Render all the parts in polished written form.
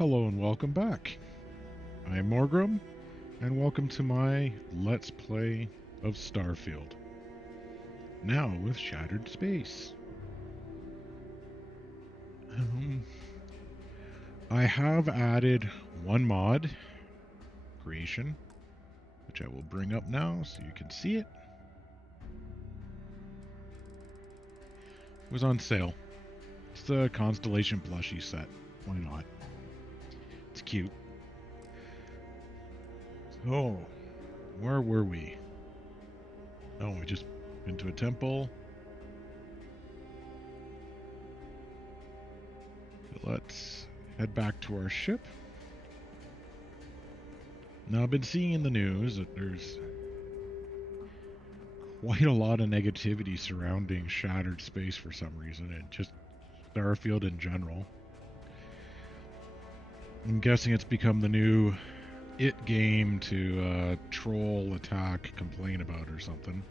Hello and welcome back. I am Mhorgrimm, and welcome to my Let's Play of Starfield. Now with Shattered Space. I have added one mod, creation, which I will bring up now so you can see it. It was on sale. It's the Constellation plushie set. Why not? It's cute. So, where were we? Oh, we just been to a temple. Let's head back to our ship. Now, I've been seeing in the news that there's quite a lot of negativity surrounding Shattered Space for some reason, and just Starfield in general. I'm guessing it's become the new it game to troll, attack, complain about or something.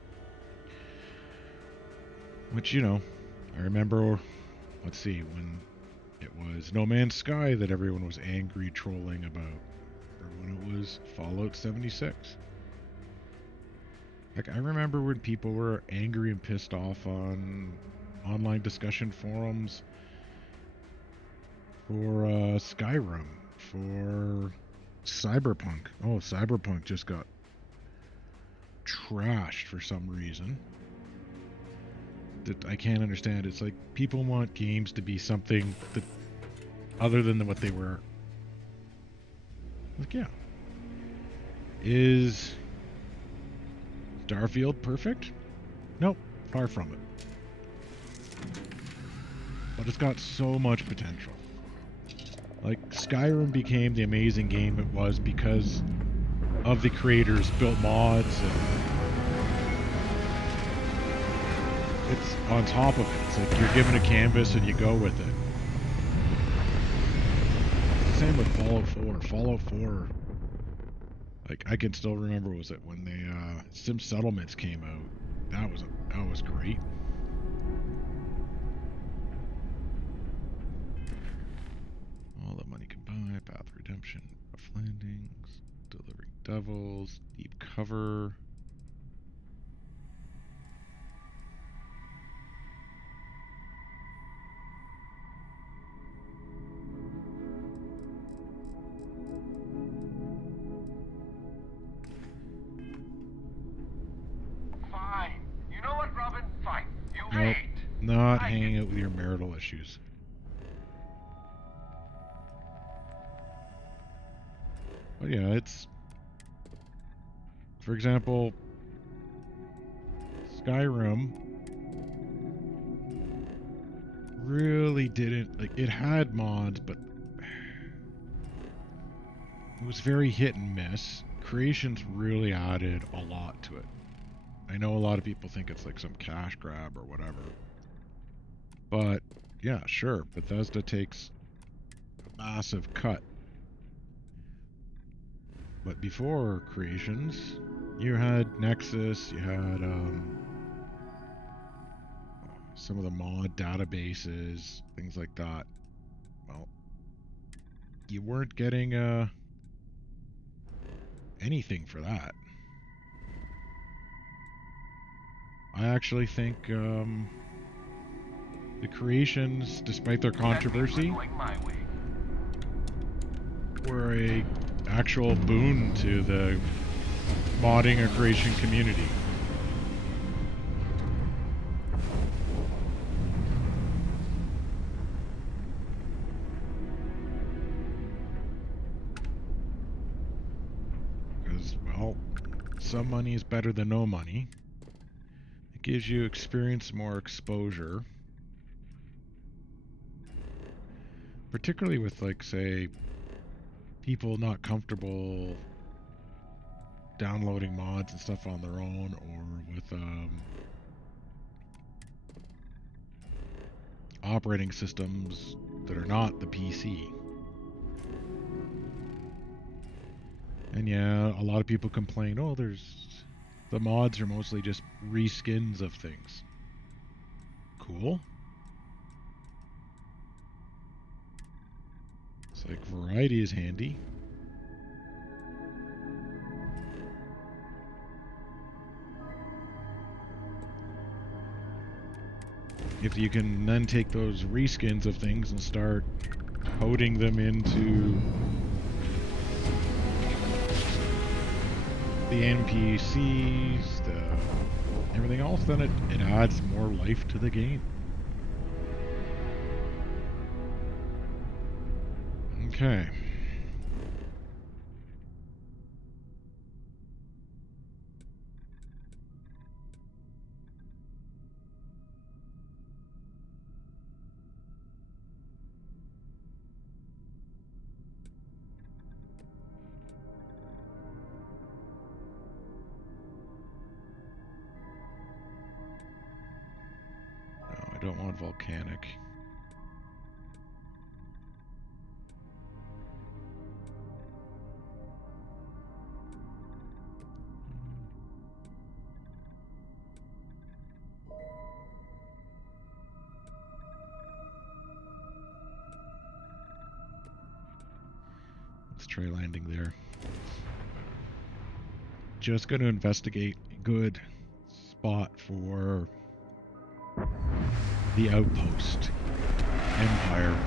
Which, you know, I remember, let's see, when it was No Man's Sky that everyone was angry trolling about. Or when it was Fallout 76. Like, I remember when people were angry and pissed off on online discussion forums for Skyrim, for Cyberpunk. Oh, Cyberpunk just got trashed for some reason that I can't understand. It's like people want games to be something that other than what they were. Like, yeah. Is Starfield perfect? Nope, far from it. But it's got so much potential. Like, Skyrim became the amazing game it was because of the creators built mods, and it's on top of it. It's like you're given a canvas and you go with it. It's the same with Fallout 4. Fallout 4, like, I can still remember, was it when the Sim Settlements came out? That was great. All the money can buy, Path Redemption, Rough Landings, Delivering Devils, Deep Cover. Fine. You know what, Robin? Fine. You Nope, wait. not hanging out with your marital issues. But yeah, it's, for example, Skyrim really didn't, like, it had mods, but it was very hit and miss. Creations really added a lot to it. I know a lot of people think it's like some cash grab or whatever. But, yeah, sure, Bethesda takes a massive cut. But before Creations, you had Nexus, you had some of the mod databases, things like that. Well, you weren't getting anything for that. I actually think the Creations, despite their controversy, were a actual boon to the modding or creation community. Because, well, some money is better than no money. It gives you experience, more exposure. Particularly with, like, say, people not comfortable downloading mods and stuff on their own, or with operating systems that are not the PC. And yeah, a lot of people complain, oh, the mods are mostly just reskins of things. Cool. It's like variety is handy. If you can then take those reskins of things and start coding them into the NPCs, everything else, then it adds more life to the game. Okay. No, I don't want volcanic. Let's try landing there. Just going to investigate a good spot for the outpost. Empire.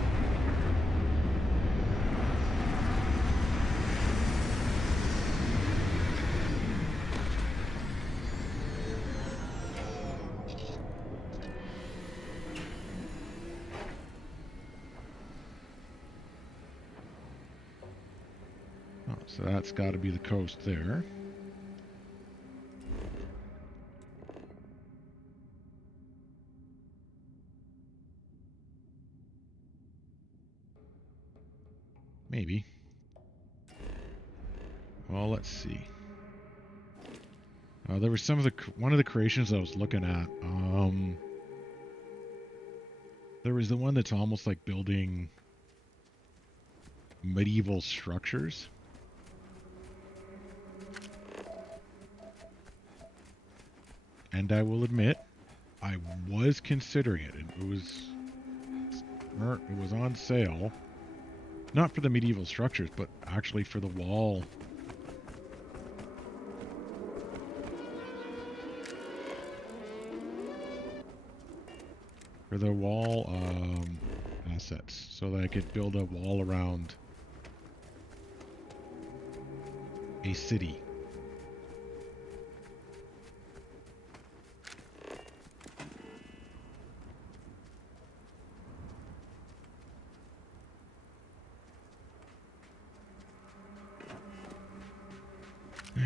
Oh, so that's got to be the coast there. Maybe. Well, let's see. There was one of the creations I was looking at. There was the one that's almost like building medieval structures. And I will admit, I was considering it. It was on sale. Not for the medieval structures, but actually for the wall. For the wall assets. So that I could build a wall around a city.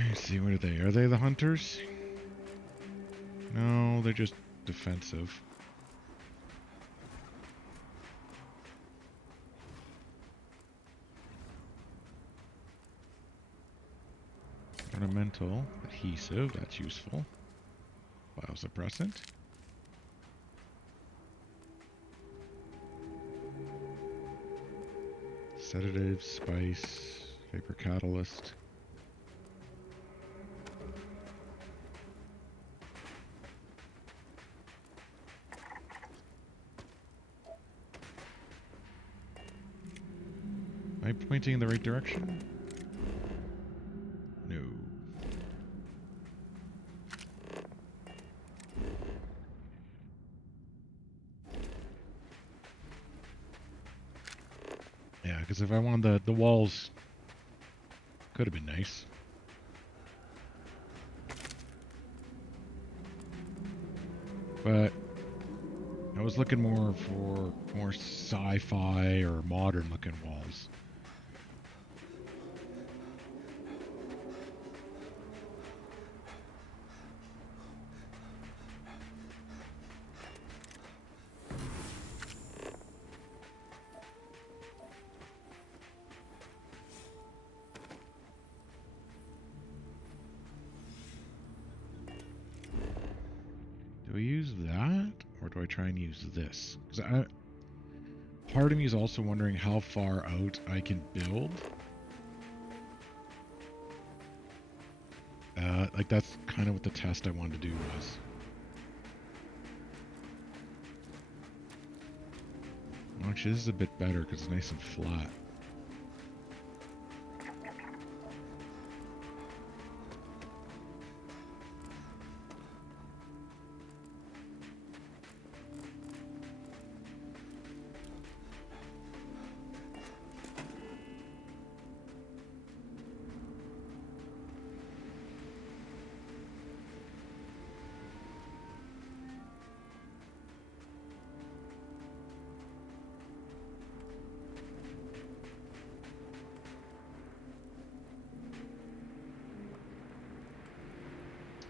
Let's see, what are they? Are they the hunters? No, they're just defensive. Ornamental, adhesive, that's useful. Biosuppressant. Sedative, spice, vapor catalyst. Am I pointing in the right direction? No. Yeah, because if I wanted the walls, could have been nice. But I was looking more for more sci-fi or modern looking walls. Do I use that, or do I try and use this? Because part of me is also wondering how far out I can build. Like that's kind of what the test I wanted to do was. Actually, this is a bit better because it's nice and flat.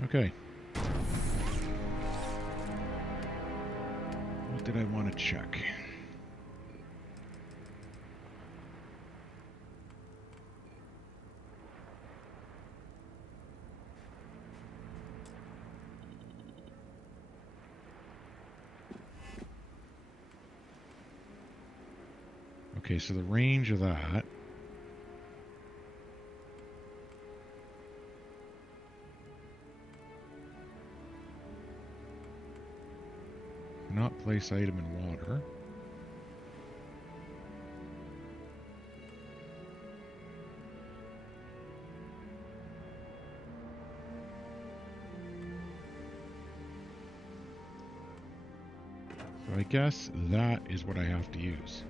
Okay. What did I want to check? Okay, so the range of that. Not place item in water. So I guess that is what I have to use.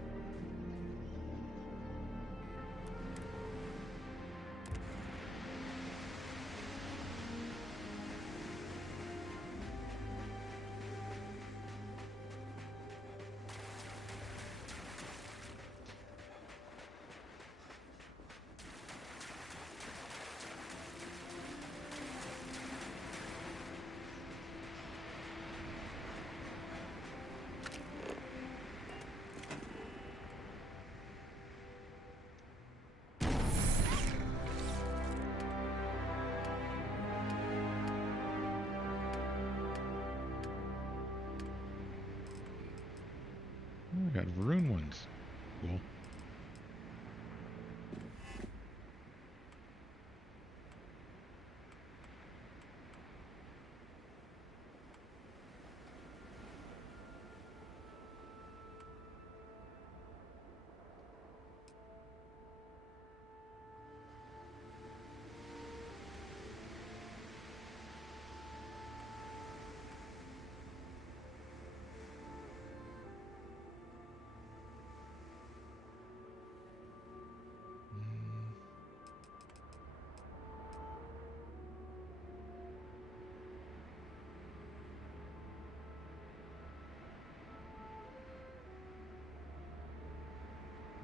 Oh, I got Varun ones. Cool.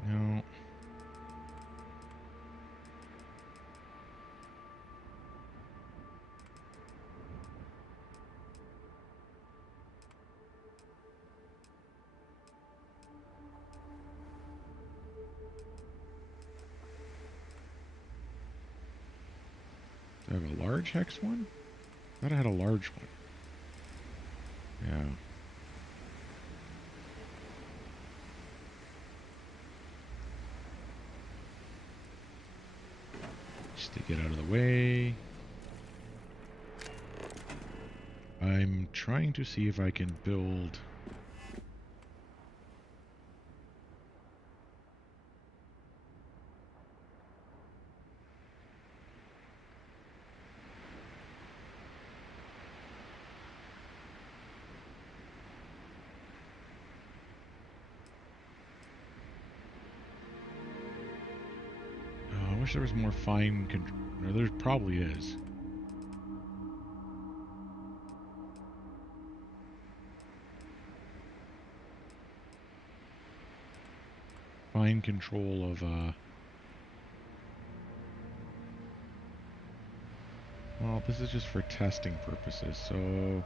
No. Do I have a large hex one? I thought I had a large one. Yeah. Just to get out of the way. I'm trying to see if I can build... Oh, I wish there was more fine control. There probably is. Fine control of, well, this is just for testing purposes, so...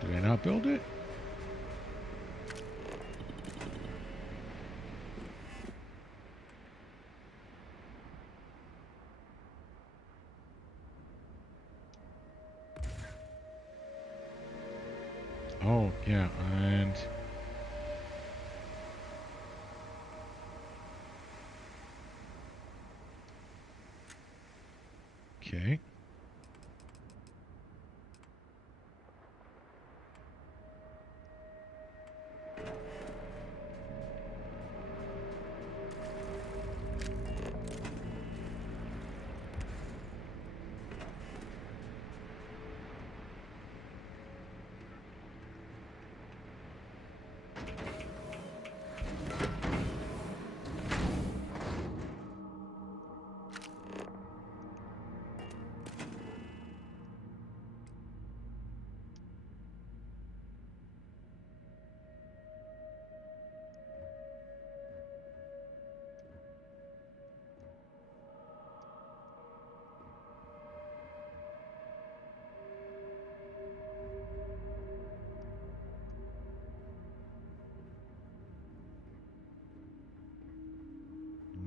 Did I not build it? Oh, yeah, and... Okay.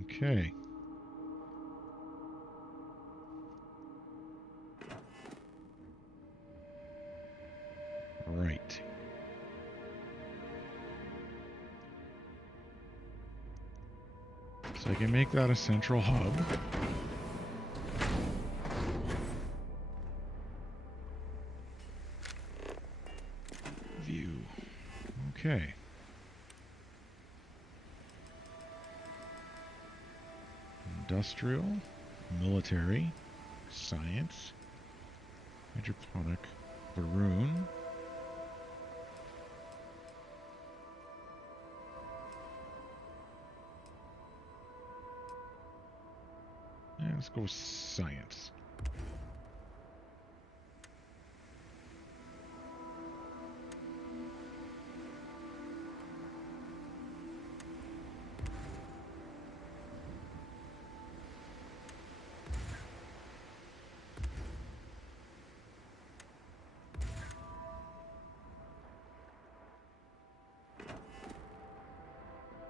Okay. Right. So I can make that a central hub. View. Okay. Industrial, military, science, hydroponic, Baroon. Yeah, let's go with science.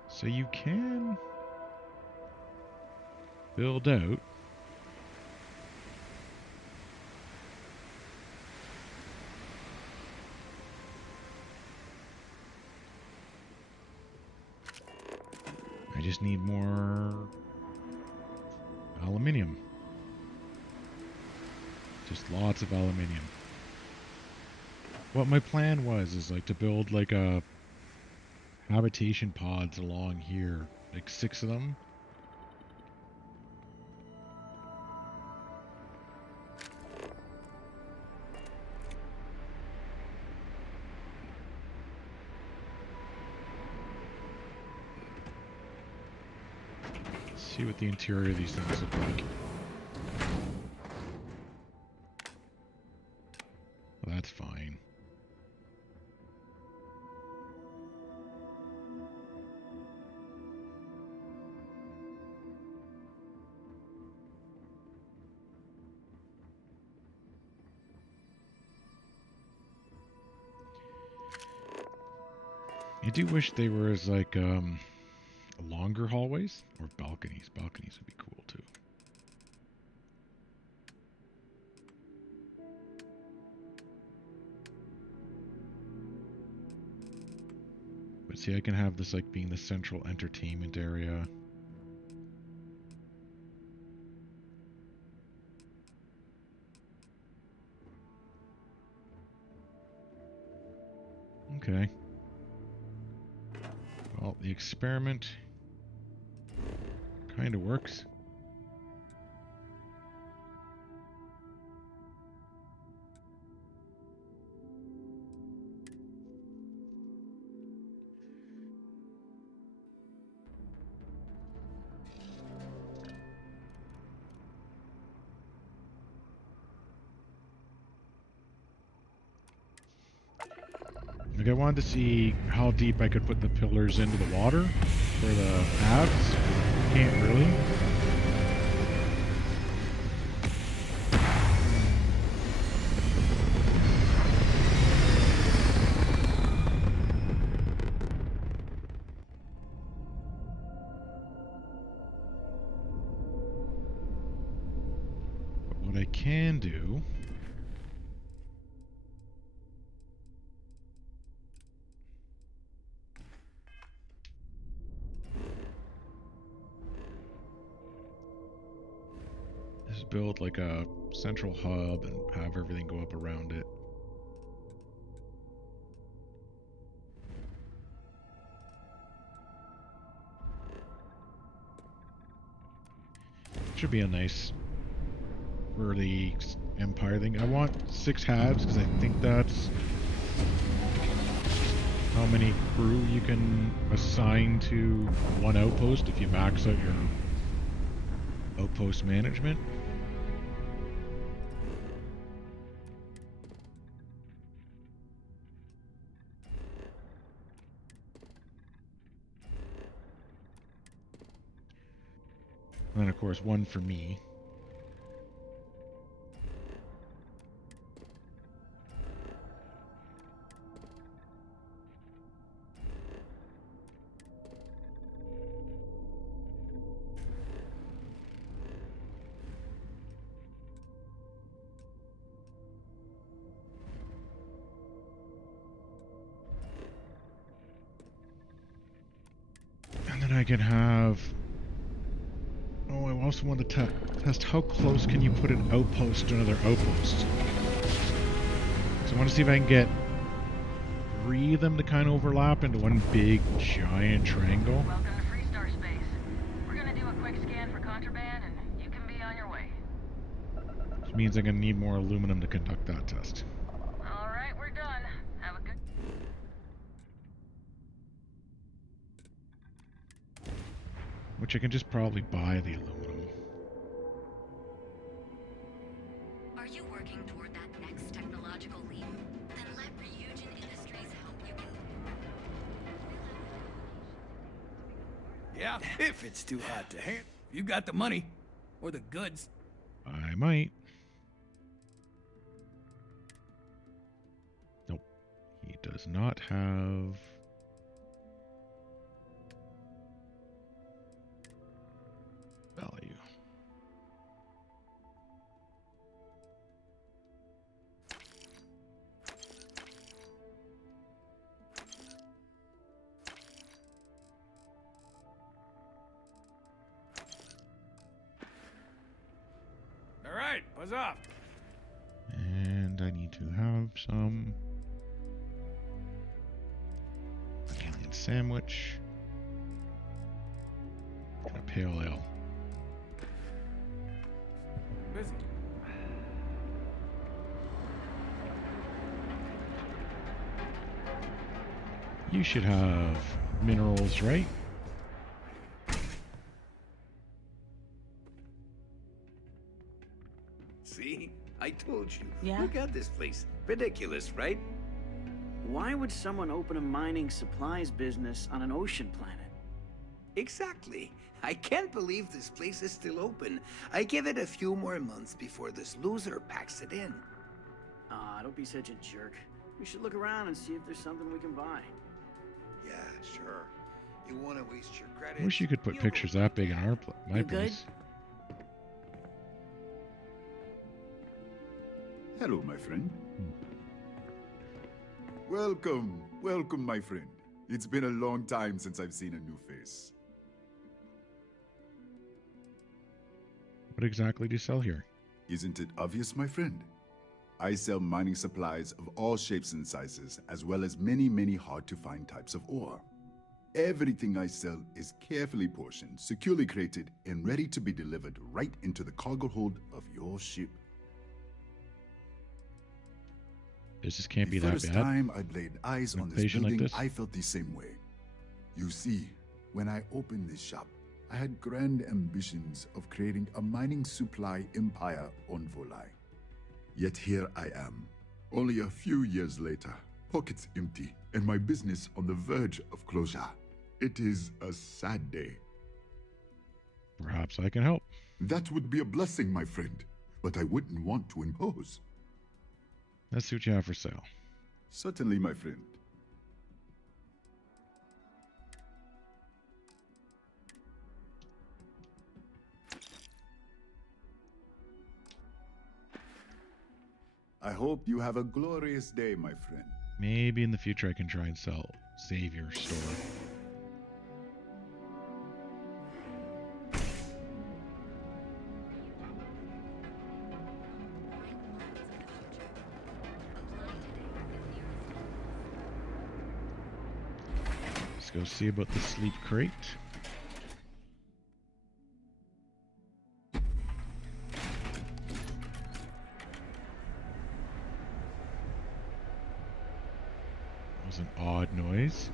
So you can build out I just need more aluminium. Just lots of aluminium. What my plan was is like to build like a habitation pods along here, like 6 of them. See what the interior of these things look like. Well, that's fine. I do wish they were as like longer hallways or balconies. Balconies would be cool too. But see, I can have this like being the central entertainment area. Okay. Well, the experiment kind of works. Like I wanted to see how deep I could put the pillars into the water for the paths. Can't really. But what I can do is build like a central hub and have everything go up around it. Should be a nice early empire thing. I want 6 halves because I think that's how many crew you can assign to one outpost if you max out your outpost management. And then of course 1 for me. I can have... Oh, I also want to test how close can you put an outpost to another outpost. So I want to see if I can get 3 of them to kind of overlap into one big, giant triangle. Welcome to Freestar Space. We're gonna do a quick scan for contraband, and you can be on your way. Which means I'm going to need more aluminum to conduct that test. All right, we're done. Have a good... Which I can just probably buy the aluminum. Are you working toward that next technological leap? Then let Ryujin Industries help you. Yeah, if it's too hot to handle. You got the money. Or the goods. I might. Nope. He does not have... value. All right, buzz off. And I need to have some onion sandwich and a pale ale. Busy. You should have minerals, right? See? I told you. Yeah? Look at this place. Ridiculous, right? Why would someone open a mining supplies business on an ocean planet? Exactly. I can't believe this place is still open. I give it a few more months before this loser packs it in. Ah, don't be such a jerk. We should look around and see if there's something we can buy. Yeah, sure. You want to waste your credit? I wish you could put pictures that big in our my You good? place. Hello, my friend. Welcome, welcome, my friend. It's been a long time since I've seen a new face. What exactly do you sell here? Isn't it obvious, my friend? I sell mining supplies of all shapes and sizes, as well as many, many hard-to-find types of ore. Everything I sell is carefully portioned, securely crated, and ready to be delivered right into the cargo hold of your ship. Business can't be The that first bad. time I'd laid eyes on this Patient like building, this? I felt the same way. You see, when I opened this shop, I had grand ambitions of creating a mining supply empire on Volai. Yet here I am, only a few years later, pockets empty, and my business on the verge of closure. It is a sad day. Perhaps I can help. That would be a blessing, my friend, but I wouldn't want to impose. Let's see what you have for sale. Certainly, my friend. I hope you have a glorious day, my friend. Maybe in the future I can try and save your store. Let's go see about the sleep crate. That was an odd noise.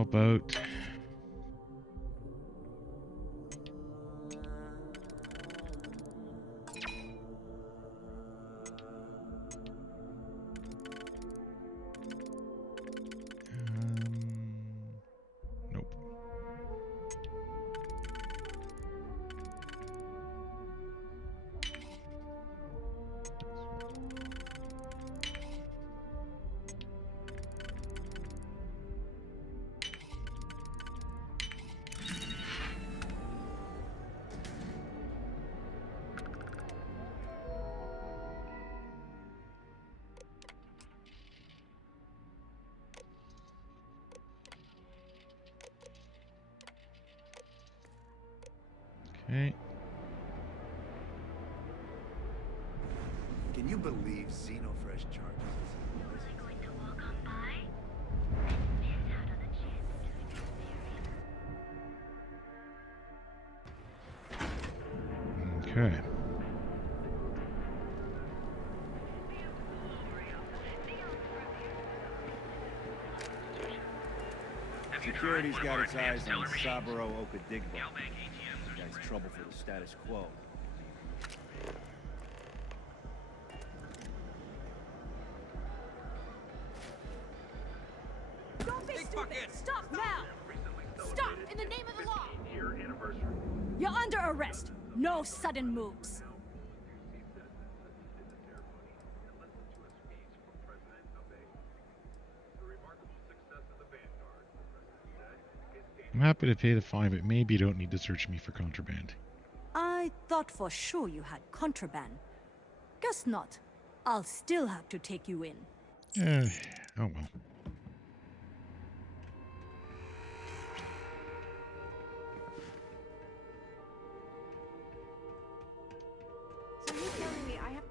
How about... Nope. Okay. Can you believe Xenofresh charges us? Was I going to walk on by? I missed out on a chance to experience. Okay. Security's got its eyes on Saburo Okadigbo. That's trouble for the status quo. Don't be stupid! Stop now! Stop! In the name of the law! You're under arrest. No sudden moves. I'm happy to pay the fine, but maybe you don't need to search me for contraband. I thought for sure you had contraband. Guess not. I'll still have to take you in. Oh well. So you're telling me I have...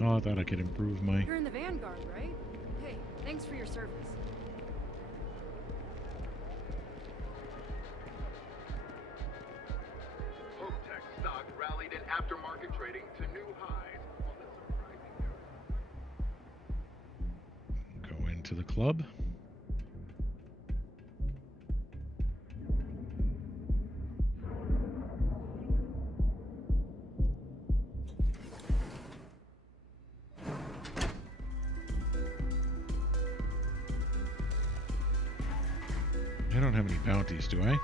Oh, I thought I could improve my... You're in the Vanguard, right? Hey, thanks for your service. Tech stock rallied in aftermarket trading to new highs on the surprising Go into the club. I don't have any bounties, do I?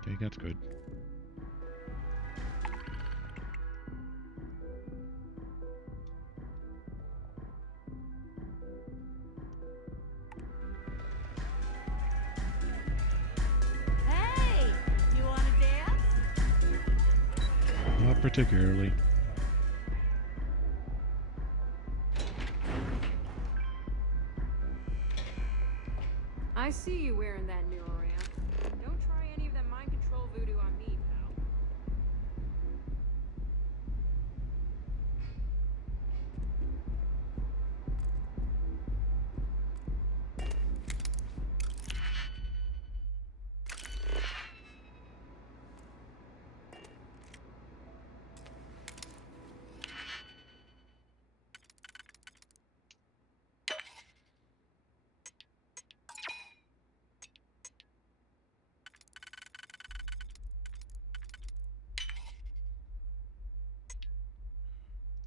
Okay, that's good. Hey! You wanna dance? Not particularly. I see you wearing that new ramp. Don't try any of that mind control voodoo on me, pal.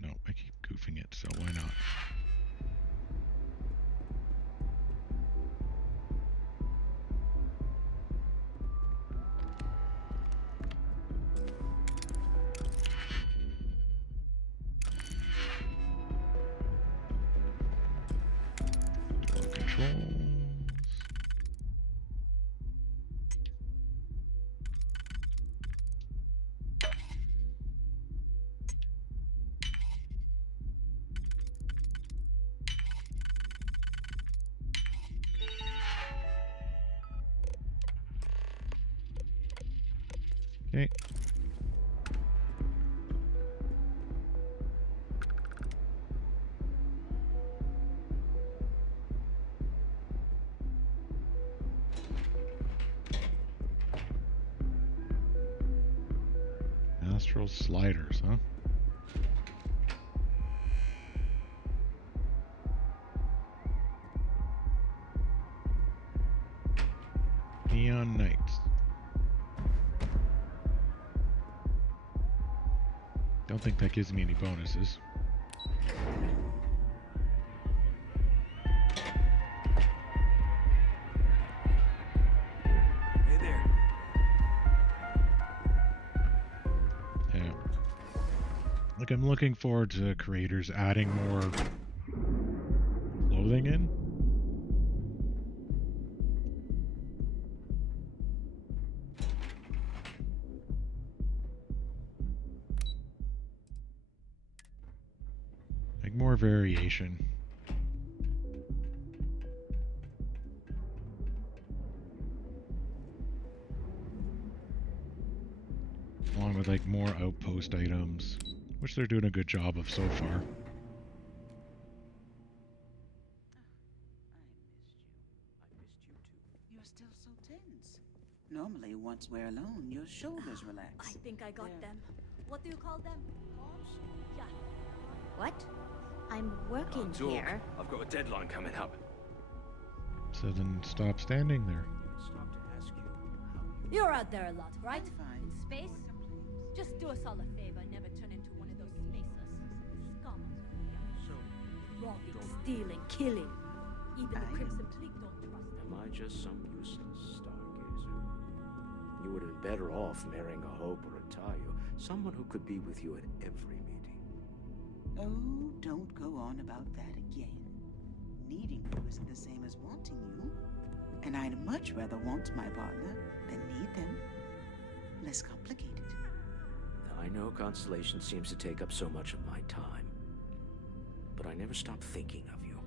No, I keep goofing it, so why not? Dual controls. Okay. Astral sliders, huh? don't think that gives me any bonuses. Hey there. Yeah. Like, I'm looking forward to creators adding more clothing in. Like, more variation. Along with, like, more outpost items, which they're doing a good job of so far. You're still so tense. Normally, once we're alone, your shoulders relax. I think I got them. What do you call them? Palms? Yeah. What? I'm working here. I've got a deadline coming up. So then stop standing there. Stop to ask you You're out there a lot, right? Fine. In space? Just do us all a favor and never turn into one of those spacers. Scum. Robbing, stealing, killing. Even the Crimson Fleet don't trust them. Am I just some useless stargazer? You would have been better off marrying a Hope or a Tayo, someone who could be with you at every meeting. Oh, don't go on about that again. Needing you isn't the same as wanting you. And I'd much rather want my partner than need them. Less complicated. I know Constellation seems to take up so much of my time, but I never stop thinking of you,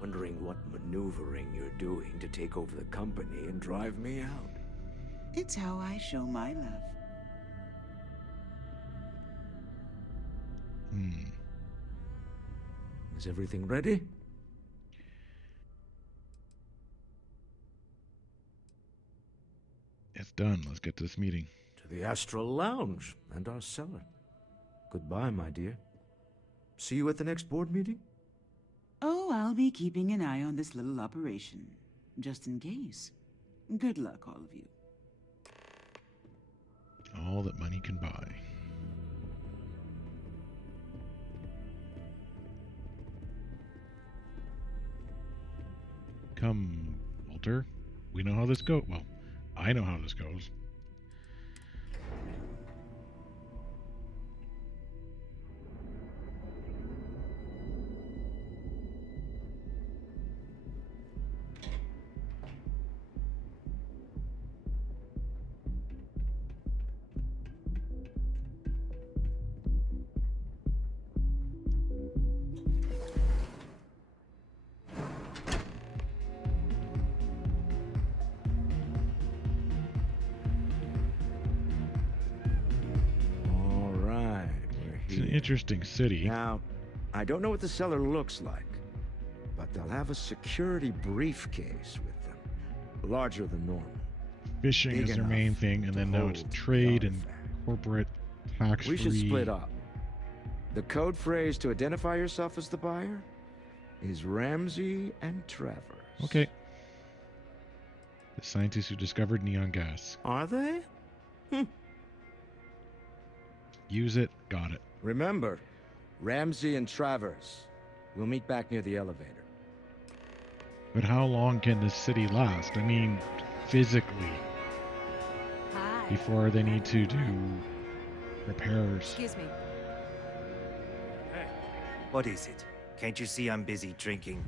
wondering what maneuvering you're doing to take over the company and drive me out. It's how I show my love. Is everything ready? It's done. Let's get to this meeting. To the Astral Lounge and our cellar. Goodbye, my dear. See you at the next board meeting? Oh, I'll be keeping an eye on this little operation, just in case. Good luck, all of you. All that money can buy. Come, Walter. We know how this goes. Well, I know how this goes. Interesting city. Now, I don't know what the cellar looks like, but they'll have a security briefcase with them, larger than normal. Fishing is their main thing, and then now it's trade and corporate tax-free. We should split up. The code phrase to identify yourself as the buyer is Ramsey and Travers. Okay. The scientists who discovered neon gas. Are they? Use it. Got it. Remember, Ramsey and Travers. We'll meet back near the elevator. But how long can this city last? I mean, physically. Hi. Before they need to do repairs. Excuse me. Hey. What is it? Can't you see I'm busy drinking?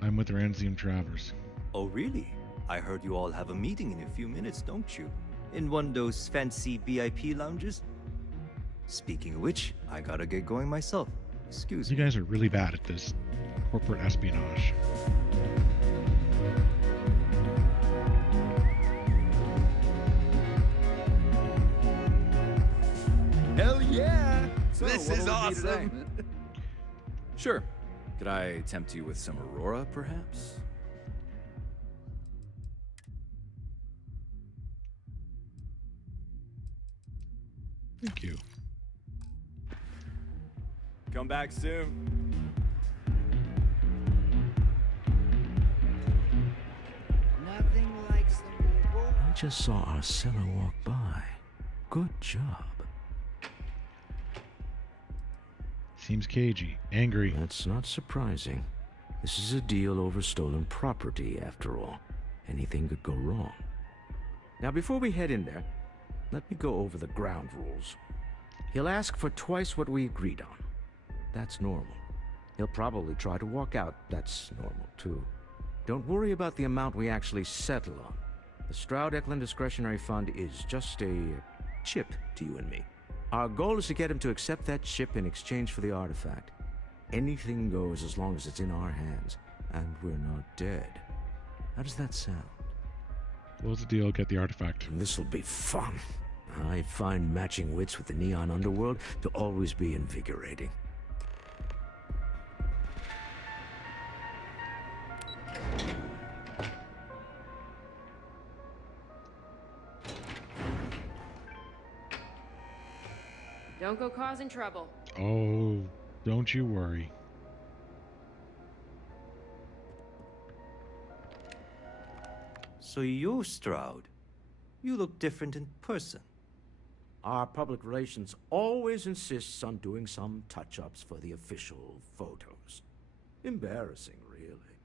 I'm with Ramsey and Travers. Oh, really? I heard you all have a meeting in a few minutes, don't you? In one of those fancy VIP lounges? Speaking of which, I gotta get going myself. Excuse me. You guys are really bad at this corporate espionage. Hell yeah! So, this what is will it be today? awesome! Sure. Could I tempt you with some Aurora, perhaps? Thank you. Come back soon. Nothing like some I just saw our cellar walk by. Good job. seems cagey, angry. That's not surprising. This is a deal over stolen property, after all. Anything could go wrong. Now, before we head in there, let me go over the ground rules. He'll ask for twice what we agreed on. That's normal. He'll probably try to walk out. That's normal, too. Don't worry about the amount we actually settle on. The Stroud-Eklund Discretionary Fund is just a chip to you and me. Our goal is to get him to accept that chip in exchange for the artifact. Anything goes as long as it's in our hands, and we're not dead. How does that sound? Close the deal, get the artifact. This'll be fun. I find matching wits with the neon underworld to always be invigorating. Don't go causing trouble. Oh, don't you worry. So you're Stroud. You look different in person. Our public relations always insists on doing some touch-ups for the official photos. Embarrassing, really.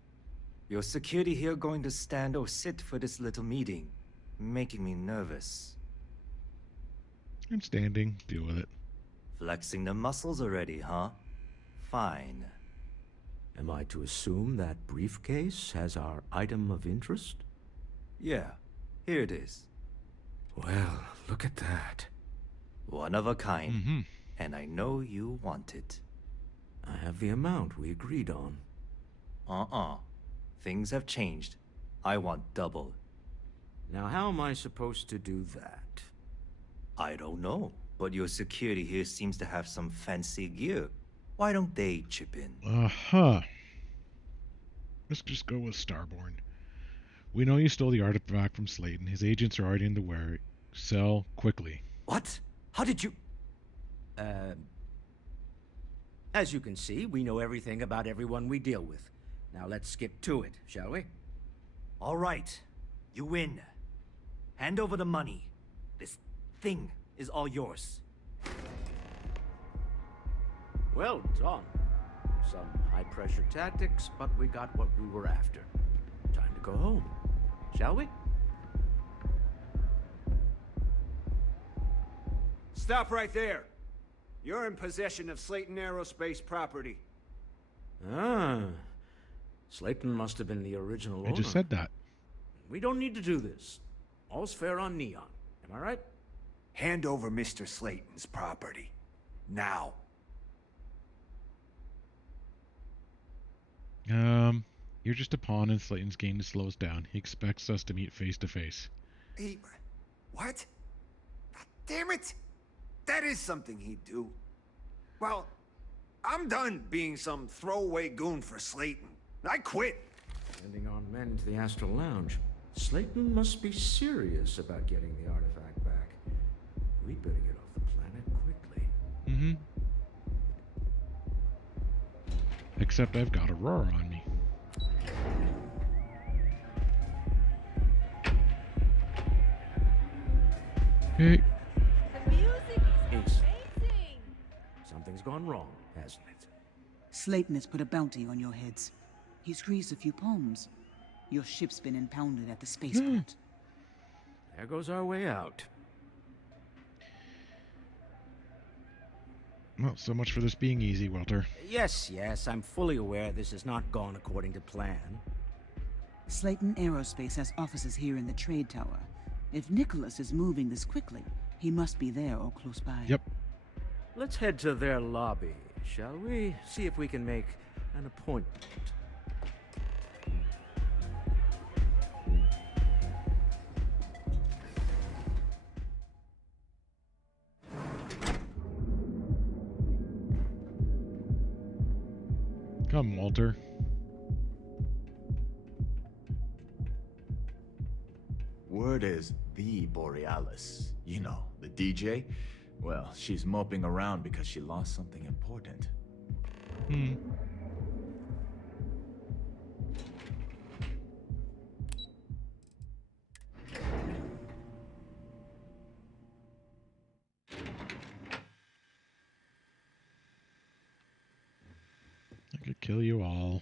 Your security here going to stand or sit for this little meeting, making me nervous. I'm standing. Deal with it. Flexing the muscles already, huh? Fine. Am I to assume that briefcase has our item of interest? Yeah, here it is. Well, look at that. One of a kind. And I know you want it. I have the amount we agreed on. Things have changed. I want double. Now how am I supposed to do that? I don't know, but your security here seems to have some fancy gear. Why don't they chip in? Let's just go with Starborn. We know you stole the artifact from Slayton. His agents are already in the way. Sell quickly. What? How did you... As you can see, we know everything about everyone we deal with. Now let's skip to it, shall we? All right. You win. Hand over the money. This thing is all yours. Well done. Some high-pressure tactics, but we got what we were after. Time to go home, shall we? Stop right there. You're in possession of Slayton Aerospace property. Ah. Slayton must have been the original owner. I just said that. We don't need to do this. All's fair on Neon. Am I right? Hand over Mr. Slayton's property. Now. You're just a pawn in Slayton's game to slow us down. He expects us to meet face to face. What? God damn it! That is something he'd do. Well, I'm done being some throwaway goon for Slayton. I quit. Sending our men to the Astral Lounge. Slayton must be serious about getting the artifact back. We'd better get off the planet quickly. Except I've got Aurora on me. Hey. The music is amazing. Something's gone wrong, hasn't it? Slayton has put a bounty on your heads. He's greased a few palms. Your ship's been impounded at the spaceport. There goes our way out. Well, so much for this being easy, Walter. Yes, I'm fully aware this has not gone according to plan. Slayton Aerospace has offices here in the trade tower. If Nicholas is moving this quickly, he must be there or close by. Yep. Let's head to their lobby, shall we? See if we can make an appointment. Come, Walter. Word is the Borealis. You know, the DJ? Well, she's moping around because she lost something important. Could kill you all.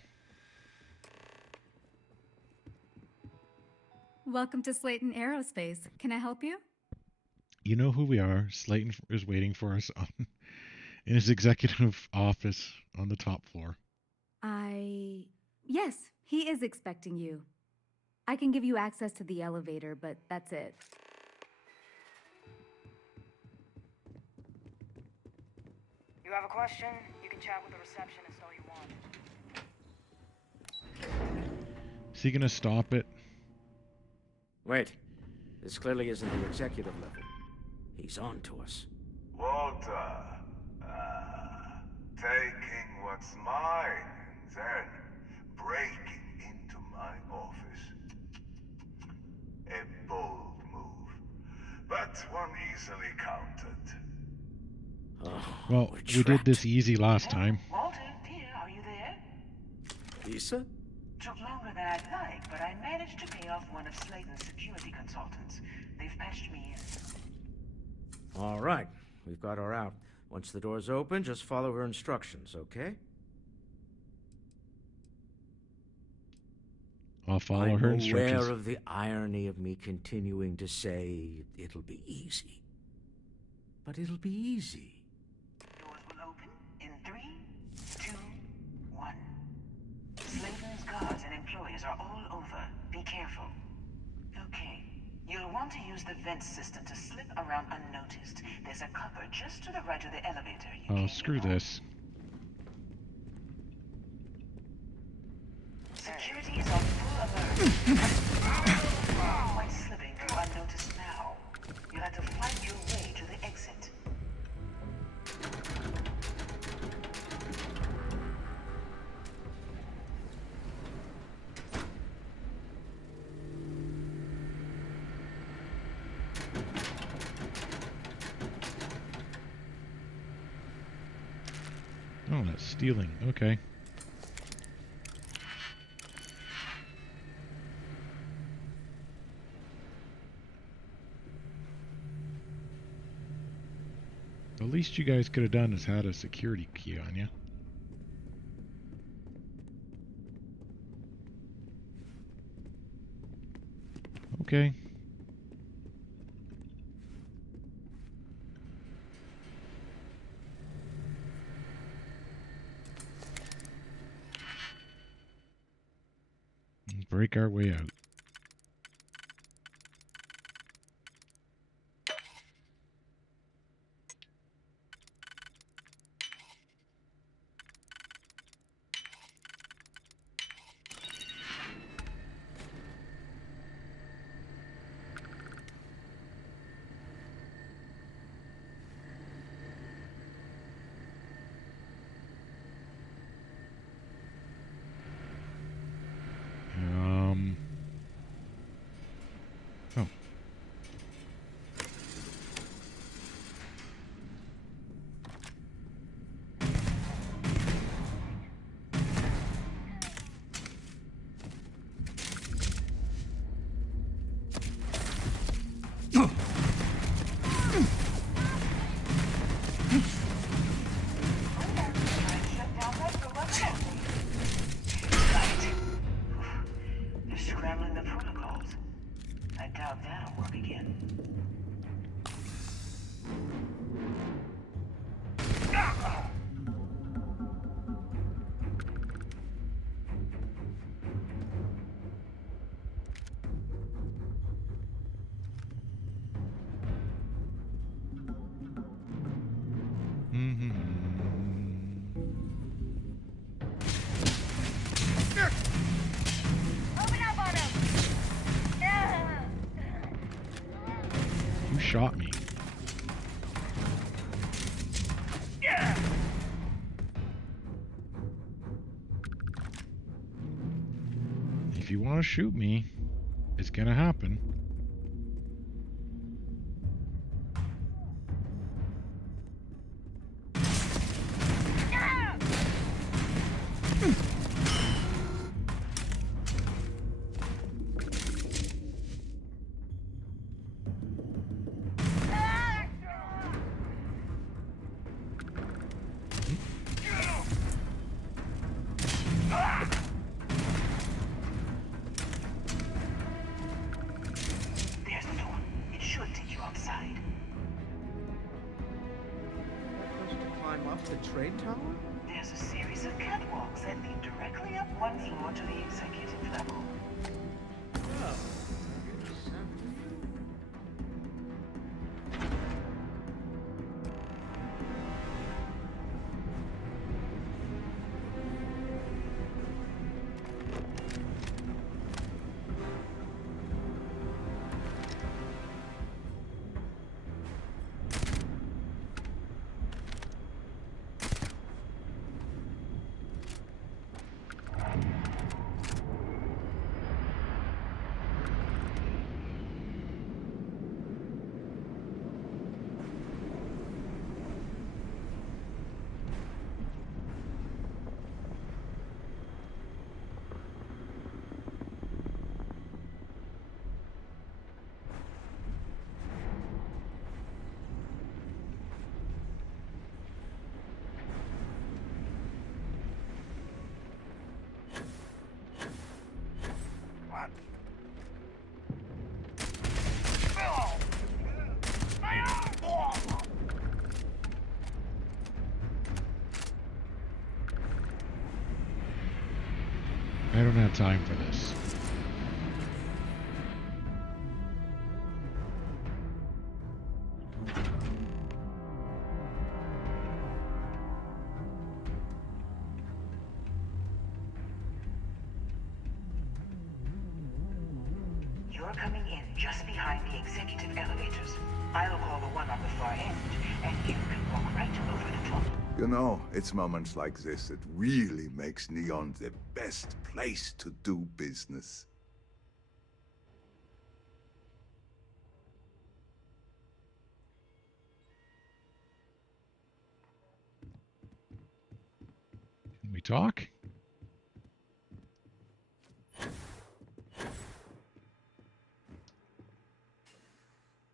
Welcome to Slayton Aerospace. Can I help you? You know who we are. Slayton is waiting for us in his executive office on the top floor. Yes, he is expecting you. I can give you access to the elevator, but that's it. You have a question? You can chat with the receptionist all you want. Is he gonna stop it? Wait. This clearly isn't the executive level. He's on to us. Walter. Taking what's mine and then breaking into my office. A bold move, but one easily countered. Well, we did this easy last time. Walter, dear, are you there? Lisa? Took longer than I'd like, but I managed to pay off one of Slayton's security consultants. They've patched me in. All right. We've got her out. Once the door's open, just follow her instructions, okay? I'll follow her instructions. I'm aware of the irony of me continuing to say it'll be easy. But it'll be easy. Doors will open in 3, 2, 1. Slayton's guards and employees are all over. Be careful. Okay. You'll want to use the vent system to slip around unnoticed. There's a cupboard just to the right of the elevator. Oh, screw this. Security is on full alert. Quite slipping through unnoticed now. You'll have to fight your way to the exit. Oh, that's stealing. Okay. The least you guys could have done is had a security key on you. Okay. Break our way out. Oh. They're scrambling the protocols. I doubt that'll work again. Open up on him! Who shot me? If you want to shoot me, it's gonna happen. climb up the trade tower? There's a series of catwalks that lead directly up one floor to the executive level. Oh. I don't have time for this. You're coming in just behind the executive elevators. I'll call the one on the far end, and you can walk right over the top. You know, it's moments like this that really makes Neon the best place to do business. Can we talk?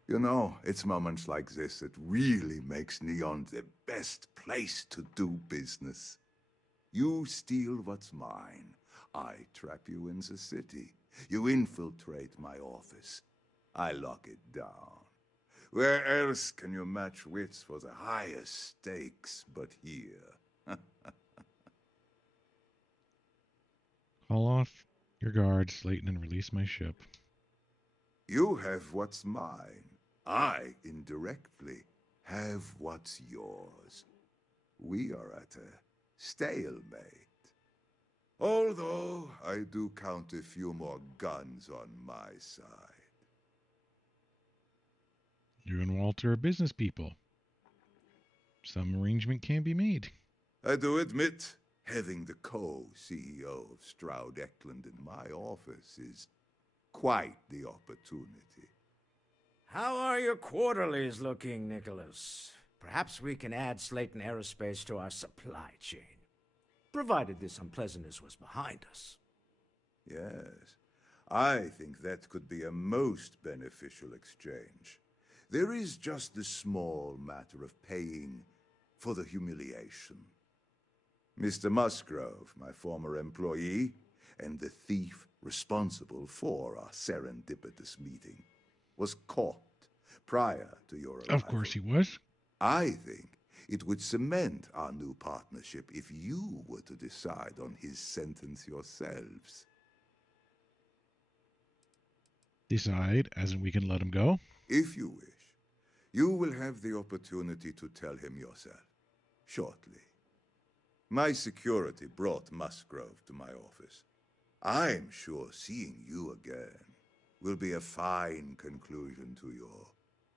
You know, it's moments like this that really makes Neon the best place to do business. You steal what's mine. I trap you in the city. You infiltrate my office. I lock it down. Where else can you match wits for the highest stakes but here? Call off your guards, Slayton, and release my ship. You have what's mine. I, indirectly, have what's yours. We are at a stalemate. Although I do count a few more guns on my side. You and Walter are business people. Some arrangement can be made. I do admit, having the co-CEO of Stroud Eklund in my office is quite the opportunity. How are your quarterlies looking, Nicholas? Perhaps we can add Slayton Aerospace to our supply chain, provided this unpleasantness was behind us. Yes, I think that could be a most beneficial exchange. There is just the small matter of paying for the humiliation. Mr. Musgrove, my former employee, and the thief responsible for our serendipitous meeting, was caught prior to your arrival. Of course he was. I think it would cement our new partnership if you were to decide on his sentence yourselves. Decide, as in we can let him go? If you wish. You will have the opportunity to tell him yourself, shortly. My security brought Musgrove to my office. I'm sure seeing you again will be a fine conclusion to your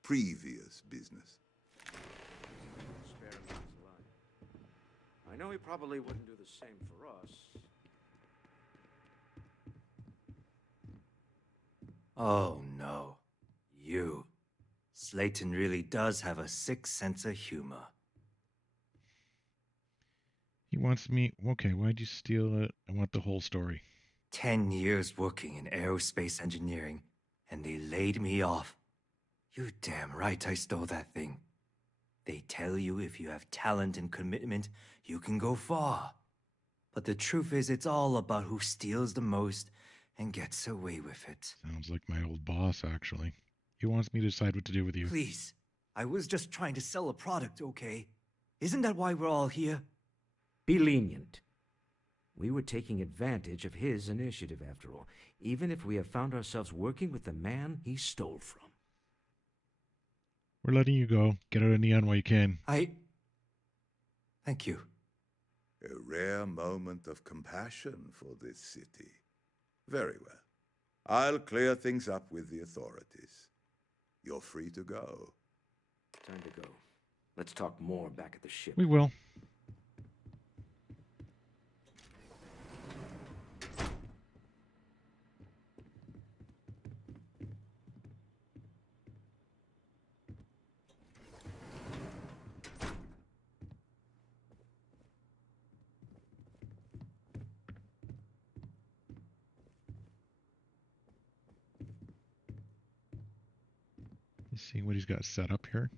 previous business. Spare him his life. I know he probably wouldn't do the same for us. Oh no. You. Slayton really does have a sick sense of humor. He wants me... Okay, why'd you steal it? I want the whole story. 10 years working in aerospace engineering, and they laid me off. You damn right I stole that thing. They tell you if you have talent and commitment, you can go far. But the truth is, it's all about who steals the most and gets away with it. Sounds like my old boss, actually. He wants me to decide what to do with you. Please, I was just trying to sell a product, okay? Isn't that why we're all here? Be lenient. We were taking advantage of his initiative, after all, even if we have found ourselves working with the man he stole from. We're letting you go. Get out of Neon while you can. Thank you. A rare moment of compassion for this city. Very well. I'll clear things up with the authorities. You're free to go. Time to go. Let's talk more back at the ship. We will. Let's see what he's got set up here.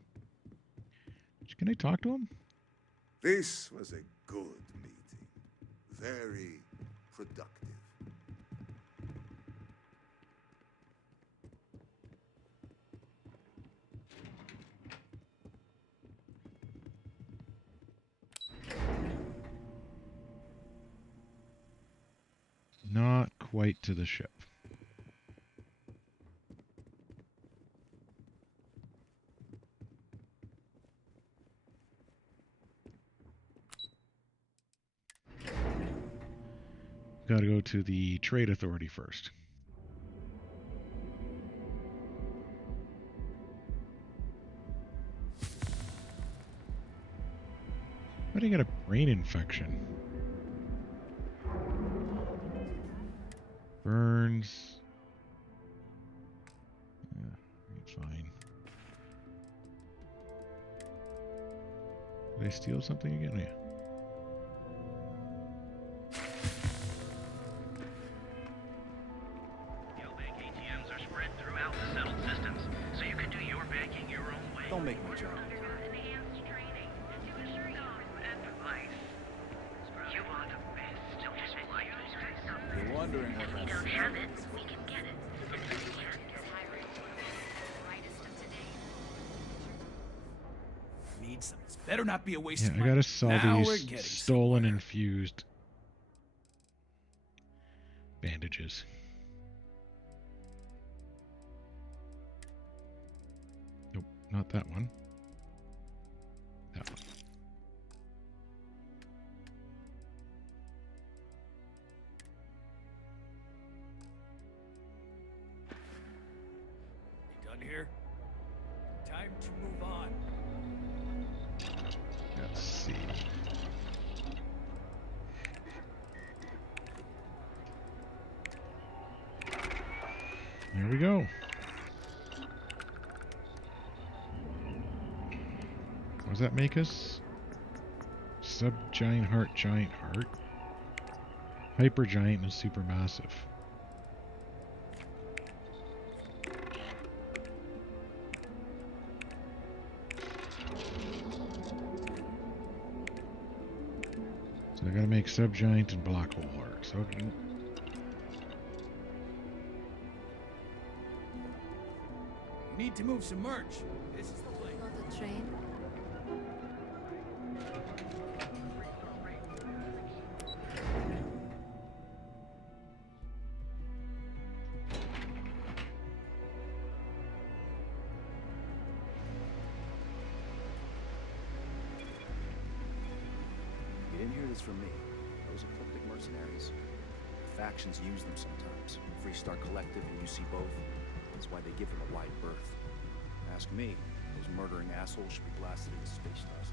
Can I talk to him? This was a good meeting. Very productive. Not quite to the ship. Got to go to the Trade Authority first. Why did I get a brain infection? Burns. Yeah, it's fine. Did I steal something again? Yeah. Don't make me jump. You're wondering what If we don't have it, we can get it. Need some. This better not be a waste Yeah, of I money. gotta sell Now we're these getting stolen infused bandages. Nope, not that one. That one. You done here? Time to move on. Let's see. There we go. What does that make us? Sub-giant heart, giant heart. Hyper giant and super massive. So I gotta make sub-giant and black hole hearts. Okay. You need to move some merch. This is the place. Not a train. You didn't hear this from me. Those ecliptic mercenaries. Factions use them sometimes. Freestar Collective and UC both. That's why they give them a wide berth. Ask me, those murdering assholes should be blasted into space dust.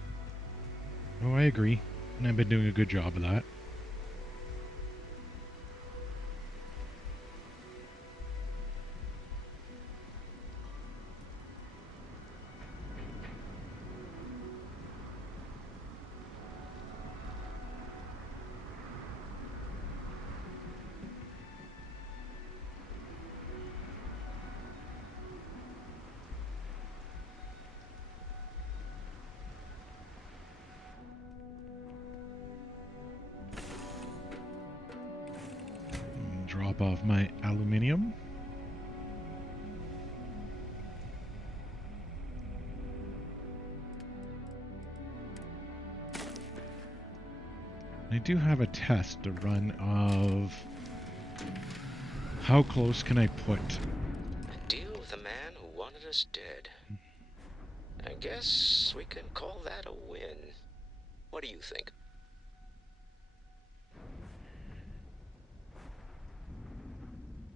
Oh, I agree. And I've been doing a good job of that. Drop off my aluminium. I do have a test to run of how close can I put. A deal with a man who wanted us dead. I guess we can call that a win. What do you think?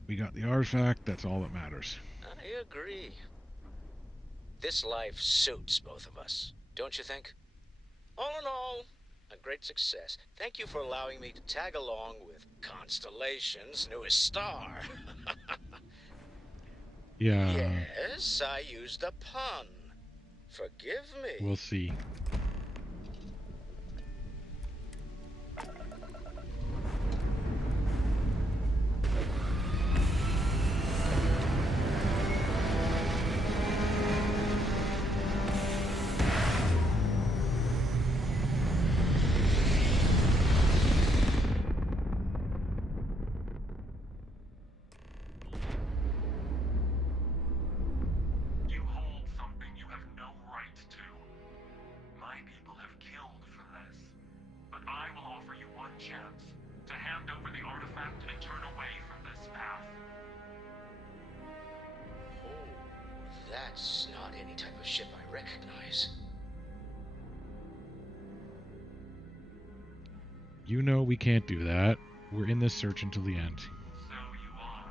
We got the artifact, that's all that matters. I agree. This life suits both of us, don't you think? All in all, a great success. Thank you for allowing me to tag along with Constellation's newest star. Yeah. Yes, I used a pun. Forgive me. We'll see. That's not any type of ship I recognize. You know we can't do that. We're in this search until the end. So you are.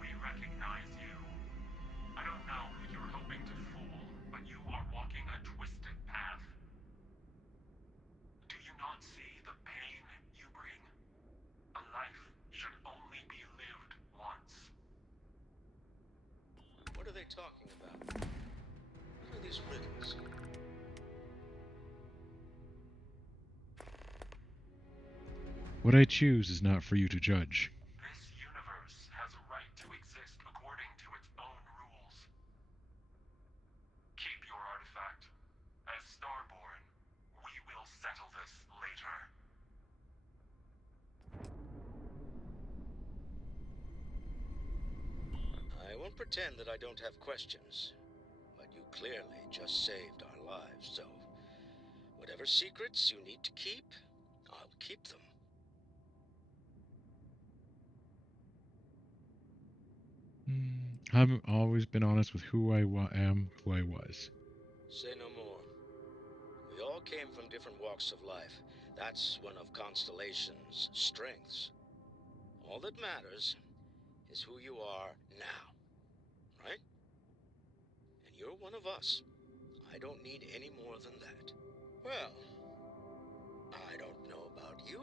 We recognize you. I don't know who you're hoping to fool, but you are walking a twisted path. Do you not see the pain you bring? A life should only be lived once. What are they talking about? What are these riddles? What I choose is not for you to judge. This universe has a right to exist according to its own rules. Keep your artifact. As Starborn, we will settle this later. I won't pretend that I don't have questions, but you clearly just saved our lives, so whatever secrets you need to keep, I'll keep them. I've always been honest with who I am, who I was. Say no more. We all came from different walks of life. That's one of Constellation's strengths. All that matters is who you are now, right? And you're one of us. I don't need any more than that. Well, I don't know about you,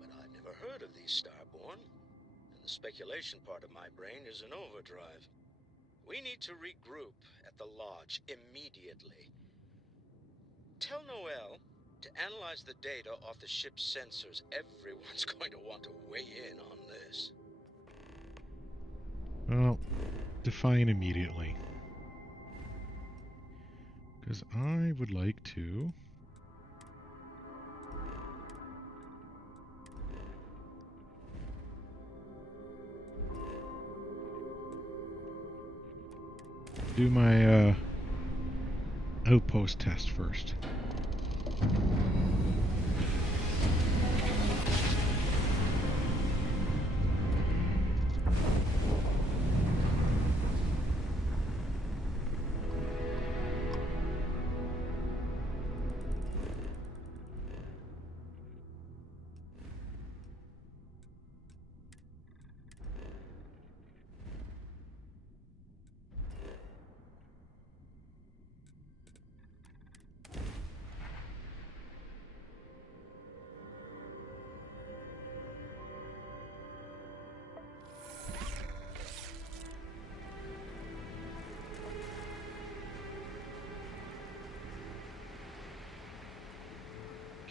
but I've never heard of these Starborn, and the speculation part of my brain is in overdrive. We need to regroup at the lodge immediately. Tell Noel to analyze the data off the ship's sensors. Everyone's going to want to weigh in on this. Well, define immediately. Because I would like to... do my outpost test first.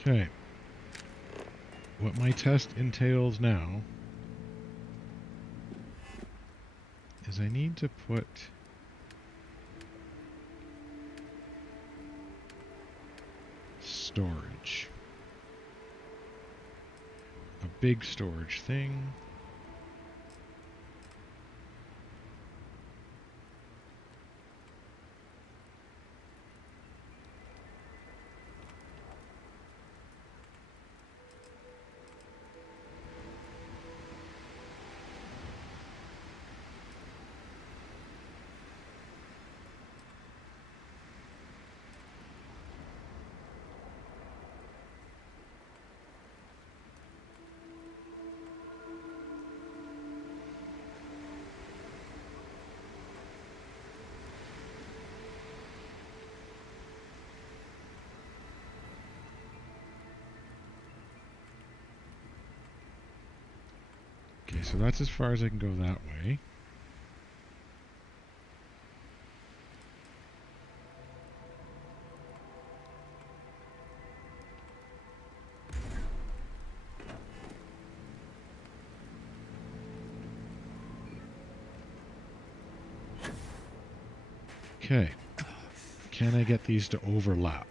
Okay. What my test entails now is I need to put storage. A big storage thing. so that's as far as I can go that way. Okay. Can I get these to overlap?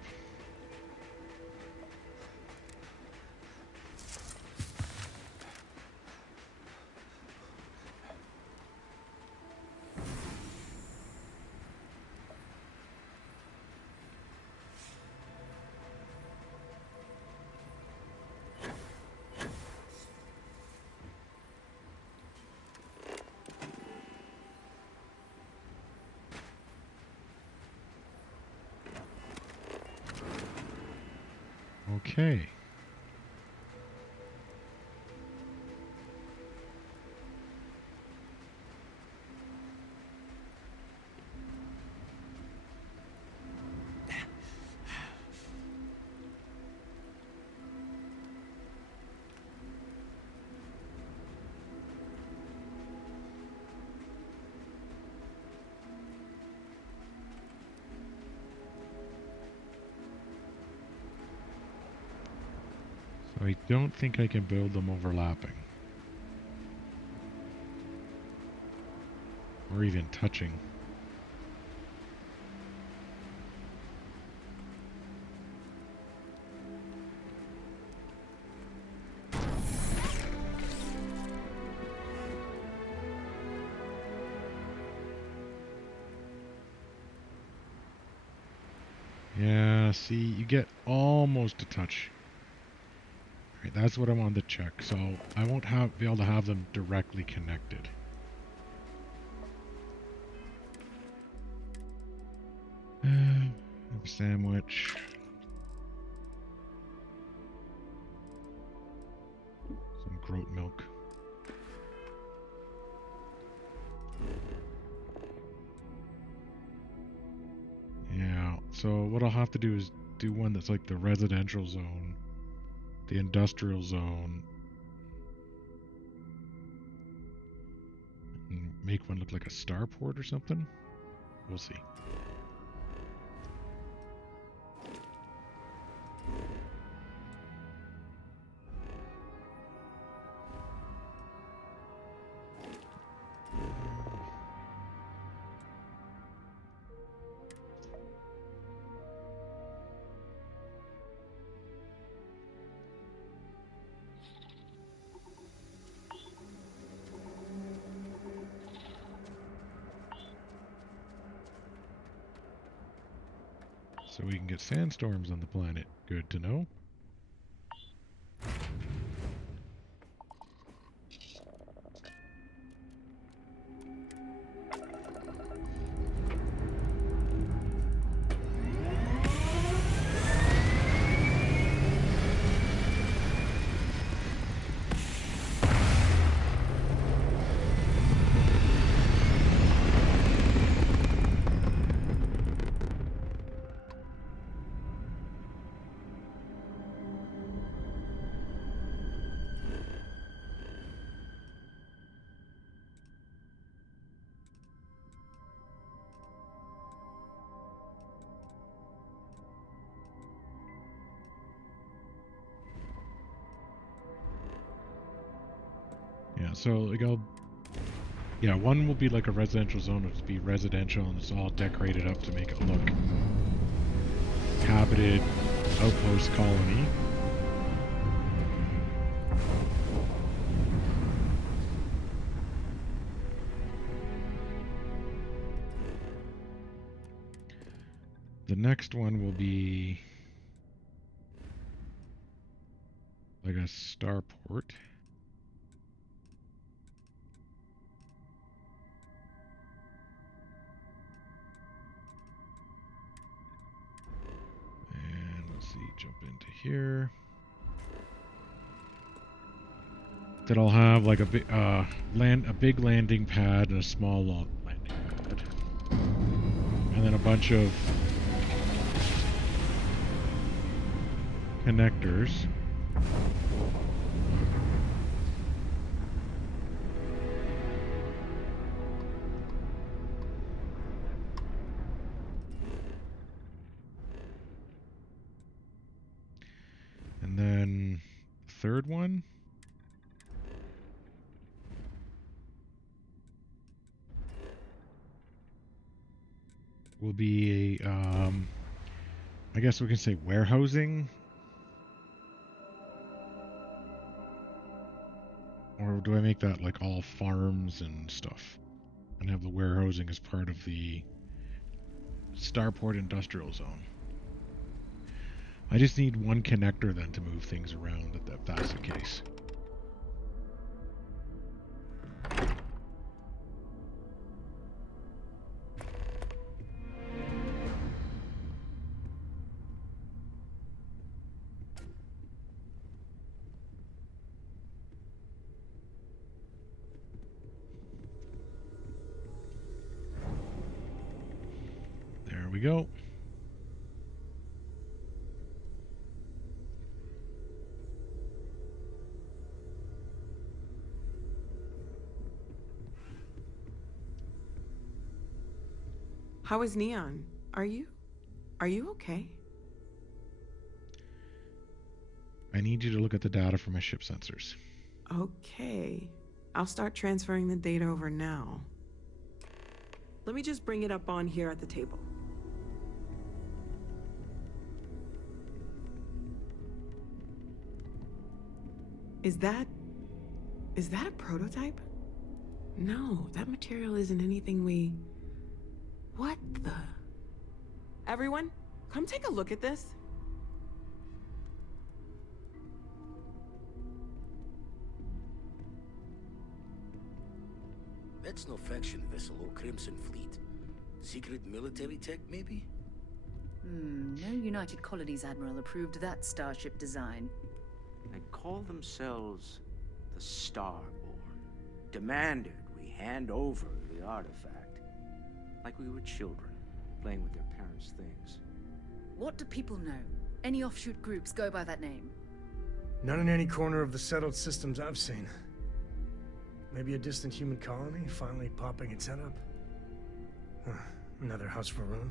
Okay. So I don't think I can build them overlapping. Or even touching. Yeah, see, you get almost a touch. Right, that's what I wanted to check. So I won't be able to have them directly connected. Have a sandwich. Some goat milk. Yeah, so what I'll have to do is do one that's like the residential zone, the industrial zone, and make one look like a starport or something. We'll see. So we can get sandstorms on the planet. Good to know. Yeah, so like one will be like a residential zone, it'll be residential and it's all decorated up to make it look inhabited outpost colony. The next one will be like a starport. And let's see, jump into here. That'll have like a big landing pad and a small landing pad. And then a bunch of connectors. third one will be a, I guess we can say warehousing. Or do I make that like all farms and stuff? And have the warehousing as part of the Starport Industrial Zone. I just need one connector then to move things around if that's the case. There we go. How is Neon? Are you okay? I need you to look at the data for my ship sensors. Okay. I'll start transferring the data over now. Let me just bring it up on here at the table. Is that a prototype? No, that material isn't anything we... What the... Everyone, come take a look at this. That's no faction vessel or Crimson Fleet. Secret military tech, maybe? No United Colonies Admiral approved that starship design. They call themselves the Starborn. Demanded we hand over the artifact. Like we were children, playing with their parents' things. What do people know? Any offshoot groups go by that name? Not in any corner of the settled systems I've seen. Maybe a distant human colony finally popping its head up. Another house for Rune.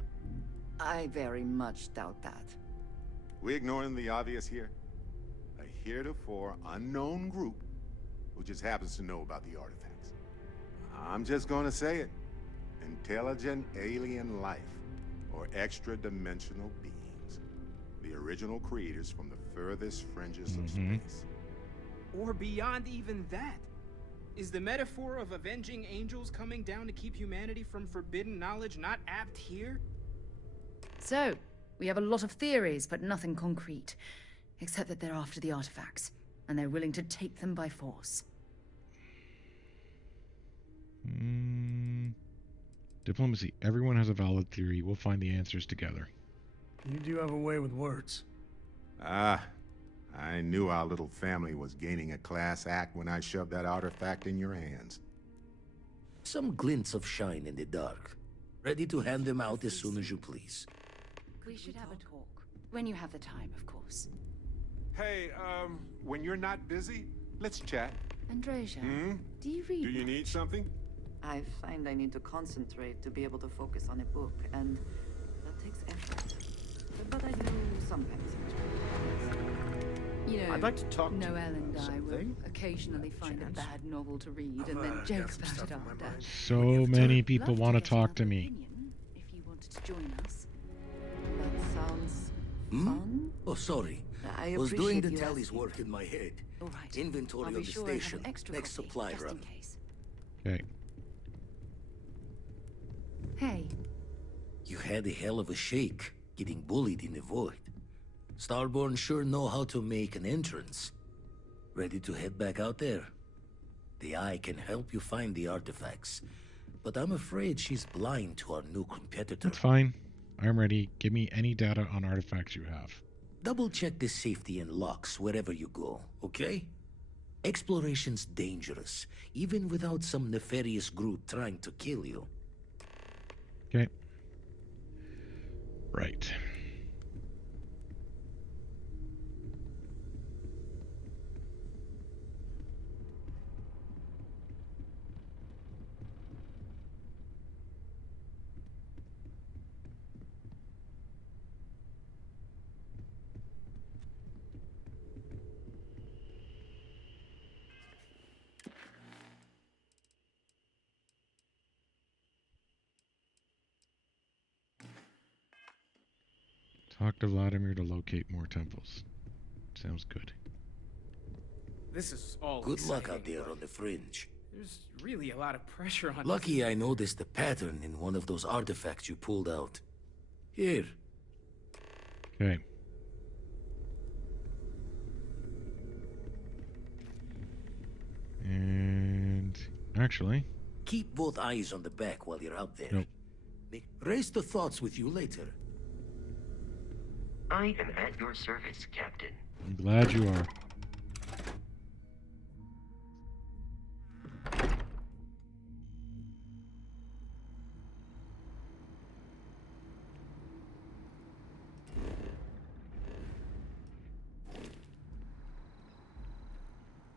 I very much doubt that. We ignoring the obvious here? A heretofore unknown group who just happens to know about the artifacts. I'm just gonna say it. Intelligent alien life, or extra-dimensional beings. The original creators from the furthest fringes of space. Or beyond even that. Is the metaphor of avenging angels coming down to keep humanity from forbidden knowledge not apt here? So, we have a lot of theories, but nothing concrete. Except that they're after the artifacts, and they're willing to take them by force. Diplomacy. Everyone has a valid theory. We'll find the answers together. You do have a way with words. Ah, I knew our little family was gaining a class act when I shoved that artifact in your hands. Some glints of shine in the dark. Ready to hand them out as soon as you please. We should have a talk. When you have the time, of course. Hey, when you're not busy, let's chat. Andreja, do you read? Do you need something? I find I need to concentrate to be able to focus on a book, and that takes effort. But I do sometimes enjoy. You know, I'd like to talk Noel to and I will something. occasionally find a bad novel to read and then joke about it after. So many people want to talk to me. If you wanted to join us. That sounds fun. Oh, sorry. I Was doing appreciate the you tallies asking. work in my head. All right. Inventory I'll of be the sure I have an station. extra Next copy, supply just run. in case. Okay. Hey. You had a hell of a shake, getting bullied in the void. Starborn sure know how to make an entrance. Ready to head back out there? The Eye can help you find the artifacts, but I'm afraid she's blind to our new competitor. That's fine. I'm ready. Give me any data on artifacts you have. Double check the safety and locks wherever you go, okay? Exploration's dangerous, even without some nefarious group trying to kill you. Okay. Right. Talk to Vladimir to locate more temples. Sounds good. This is all Good luck exciting, out there but on the fringe. there's really a lot of pressure on Lucky I noticed a pattern in one of those artifacts you pulled out. Here. Okay. And actually, Keep both eyes on the back while you're out there. Nope. Race the thoughts with you later. I am at your service, Captain. I'm glad you are.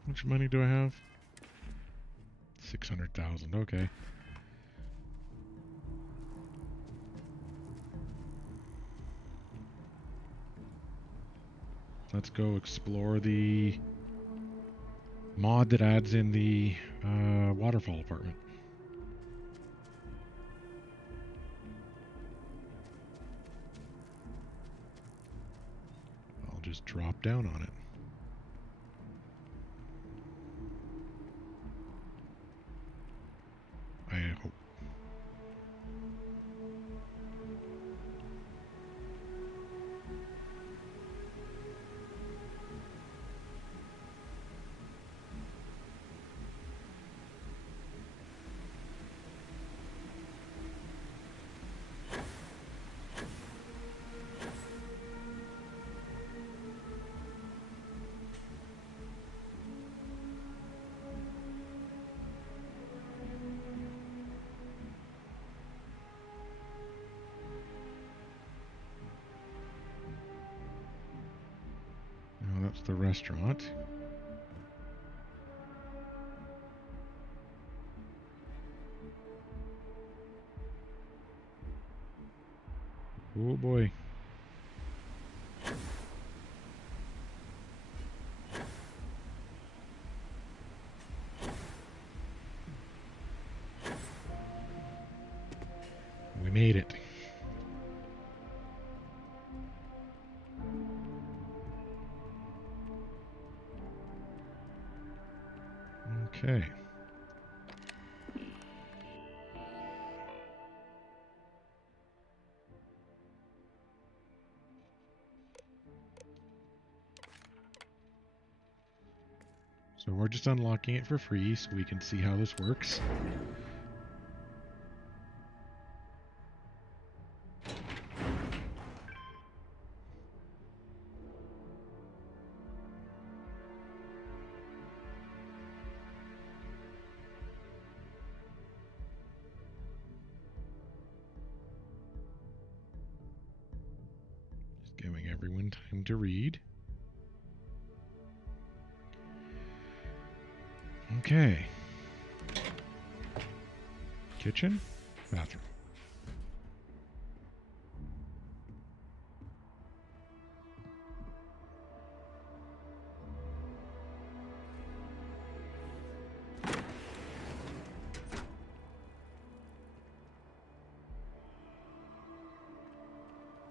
How much money do I have? 600,000, okay. Let's go explore the mod that adds in the waterfall apartment. I'll just drop down on it. I hope. Now that's the restaurant. Oh boy. We made it. Okay. So we're just unlocking it for free so we can see how this works. Just giving everyone time to read. Okay. Kitchen, bathroom.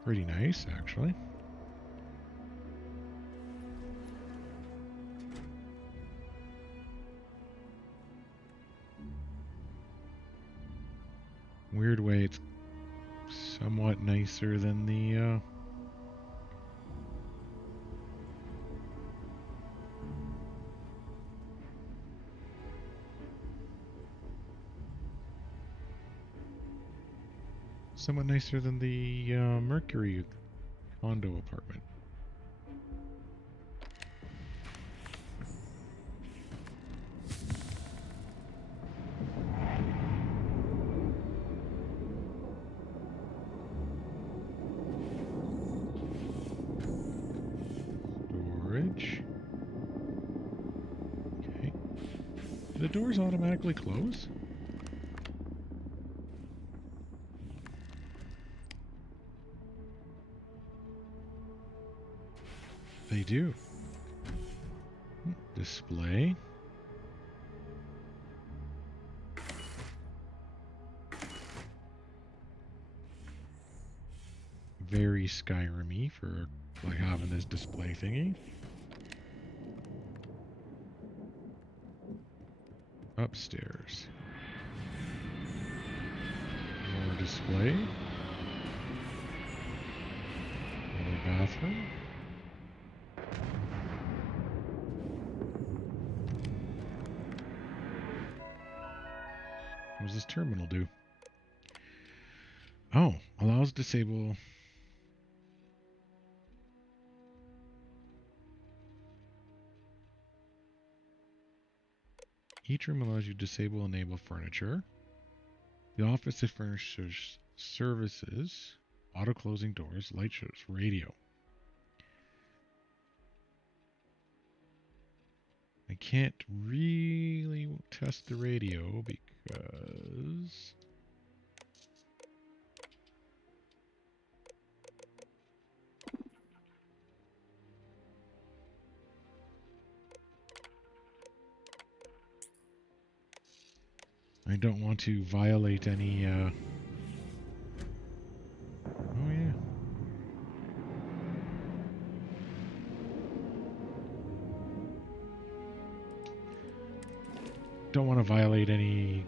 Pretty nice, actually. Weird way, it's somewhat nicer than the somewhat nicer than the Mercury condo apartment. Storage. Okay. Do the doors automatically close? They do. Display. Very very Skyrim-y for like having this display thingy. Upstairs. More display. Another bathroom. What does this terminal do? Oh, allows disable. Each room allows you to disable and enable furniture. The office is furnished services, auto closing doors, light shows, radio. I can't really test the radio because I don't want to violate any, oh yeah. Don't want to violate any,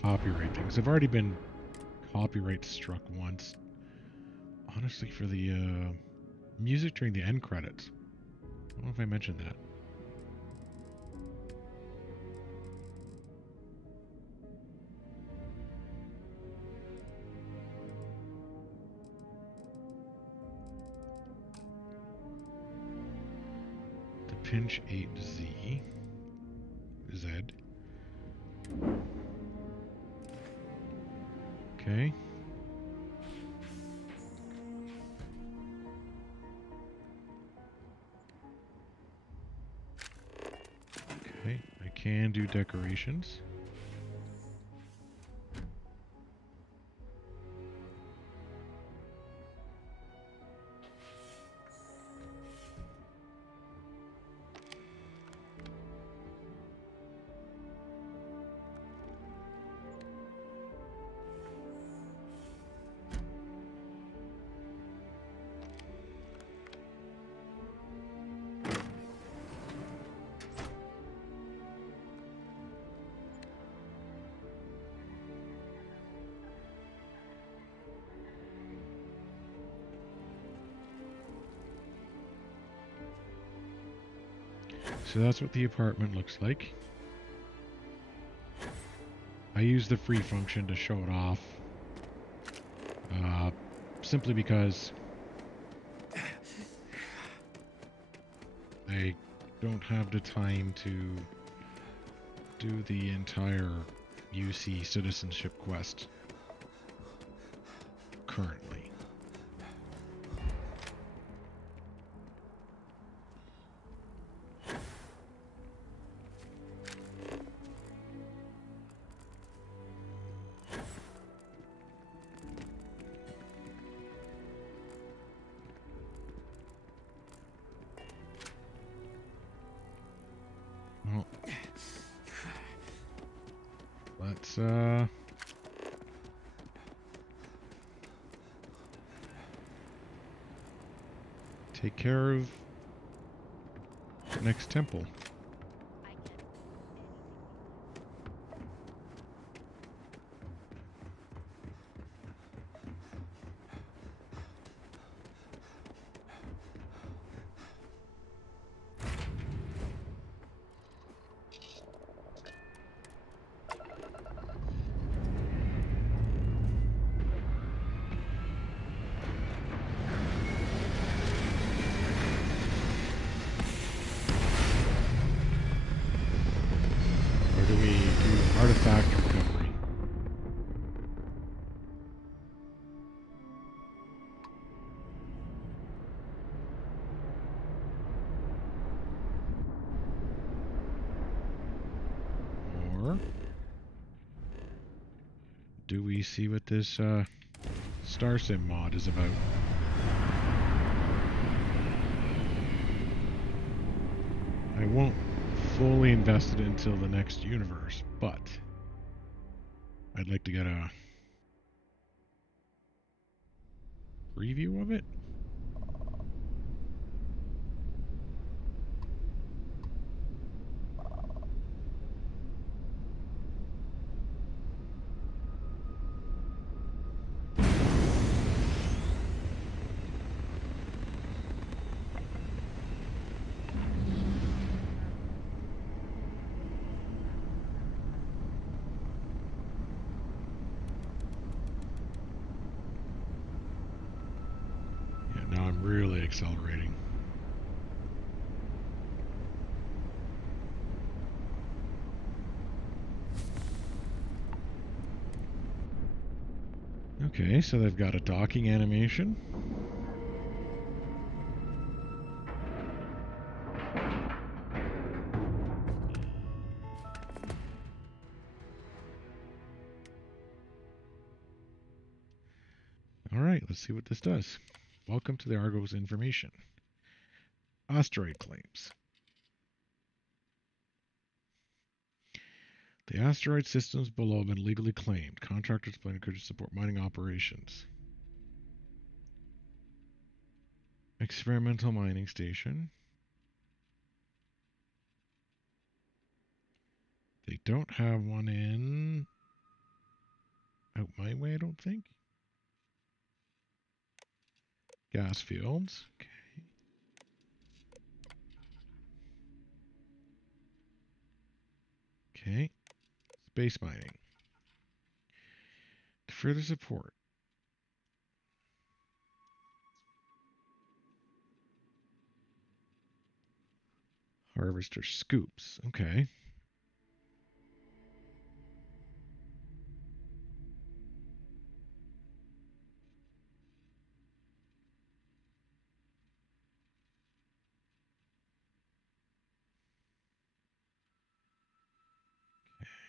copyright things. I've already been copyright struck once. Honestly, for the, music during the end credits. I don't know if I mentioned that. Pinch 8Z. Z. Okay. Okay, I can do decorations. So that's what the apartment looks like. I use the free function to show it off. Simply because I don't have the time to do the entire UC citizenship quest currently. Let's take care of the next temple. Do we see what this StarSim mod is about? I won't fully invest it until the next universe, but I'd like to get a preview of it. Now I'm really accelerating. Okay, so they've got a docking animation. All right, let's see what this does. Welcome to the Argos information. Asteroid claims. The asteroid systems below have been legally claimed. Contractors plan to support mining operations. Experimental mining station. They don't have one in out my way, I don't think. Gas fields. Okay. Okay. Space mining. To further support. Harvester scoops. Okay.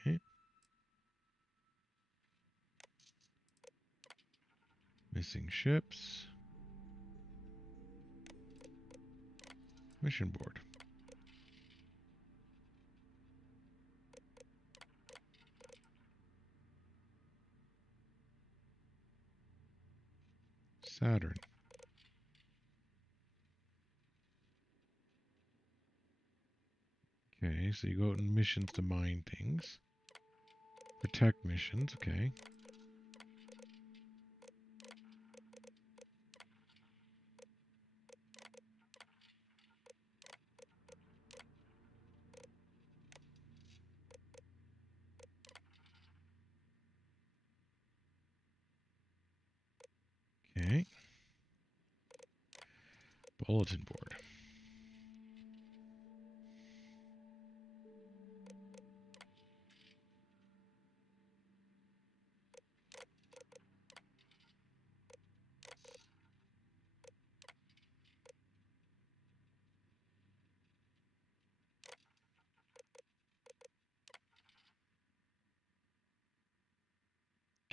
Okay. Missing ships. Mission board. Saturn. Okay, so you go out in missions to mine things. Protect missions, okay. Okay. Bulletin board.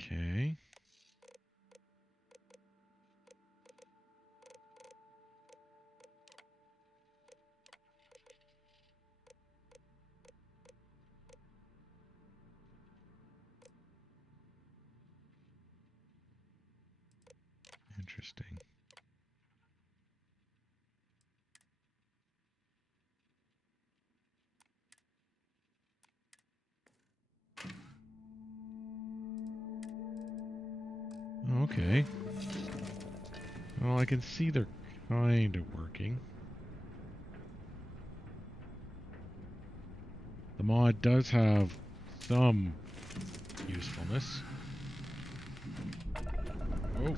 Okay. Interesting. Okay. Well, I can see they're kind of working. The mod does have some usefulness. Oh.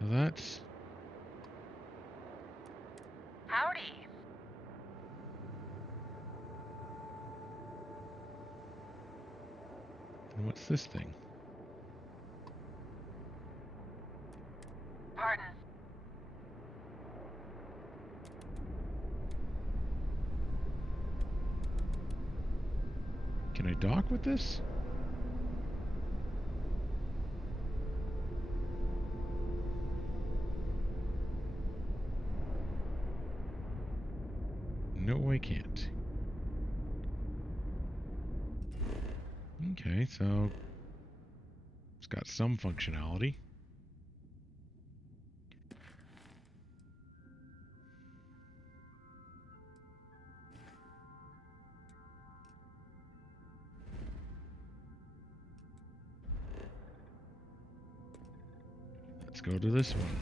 So that's... Howdy. And what's this thing? Pardon. Can I dock with this? No, I can't. Okay, so it's got some functionality. Let's go to this one.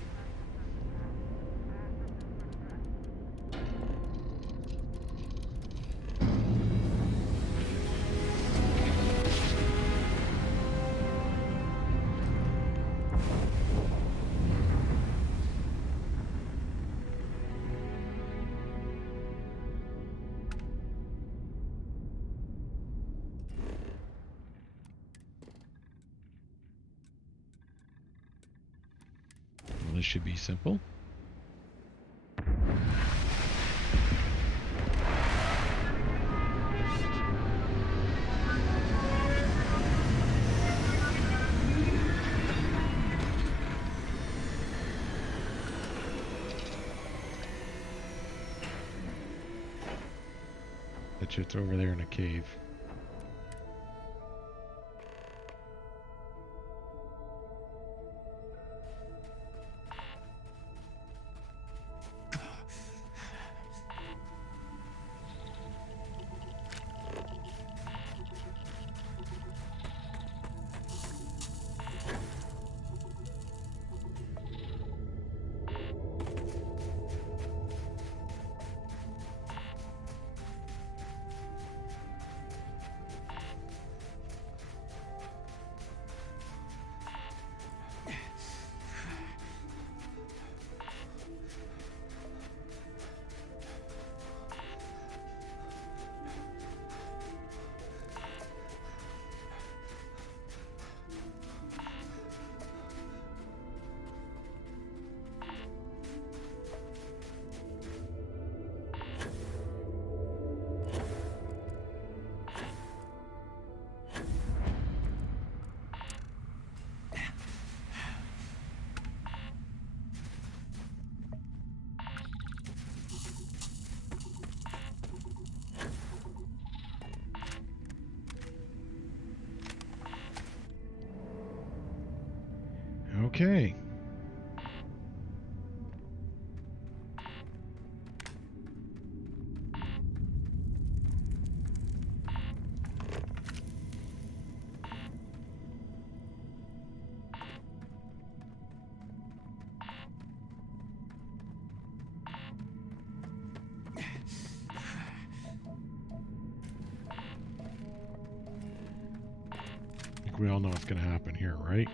Well, this should be simple. That shit's over there in a cave. Okay. I think we all know what's going to happen here, right?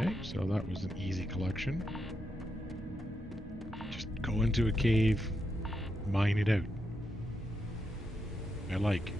Okay, so that was an easy collection. Just go into a cave, mine it out. I like.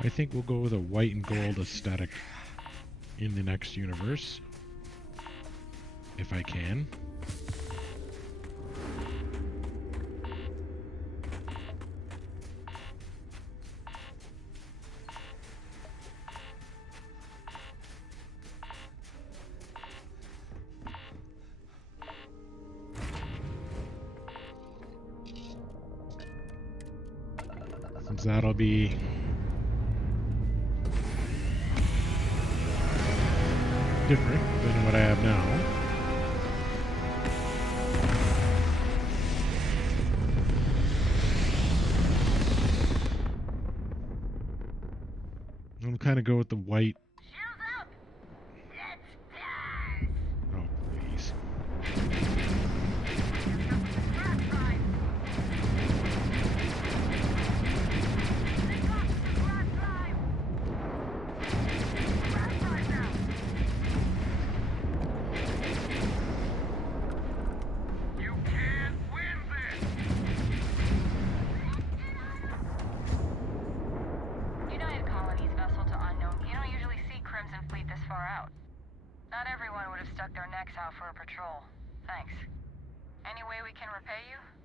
I think we'll go with a white and gold aesthetic in the next universe. If I can. Since that'll be different than what I have now. I'll kind of go with the white. Oh, please.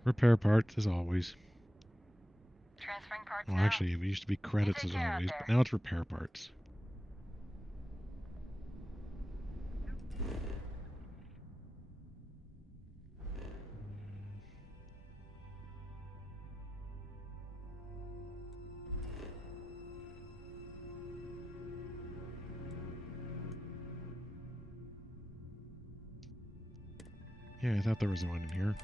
Repair parts, as always. Transferring parts Well, now. actually, it used to be credits as always, but now it's repair parts. Yeah, I thought there was one in here.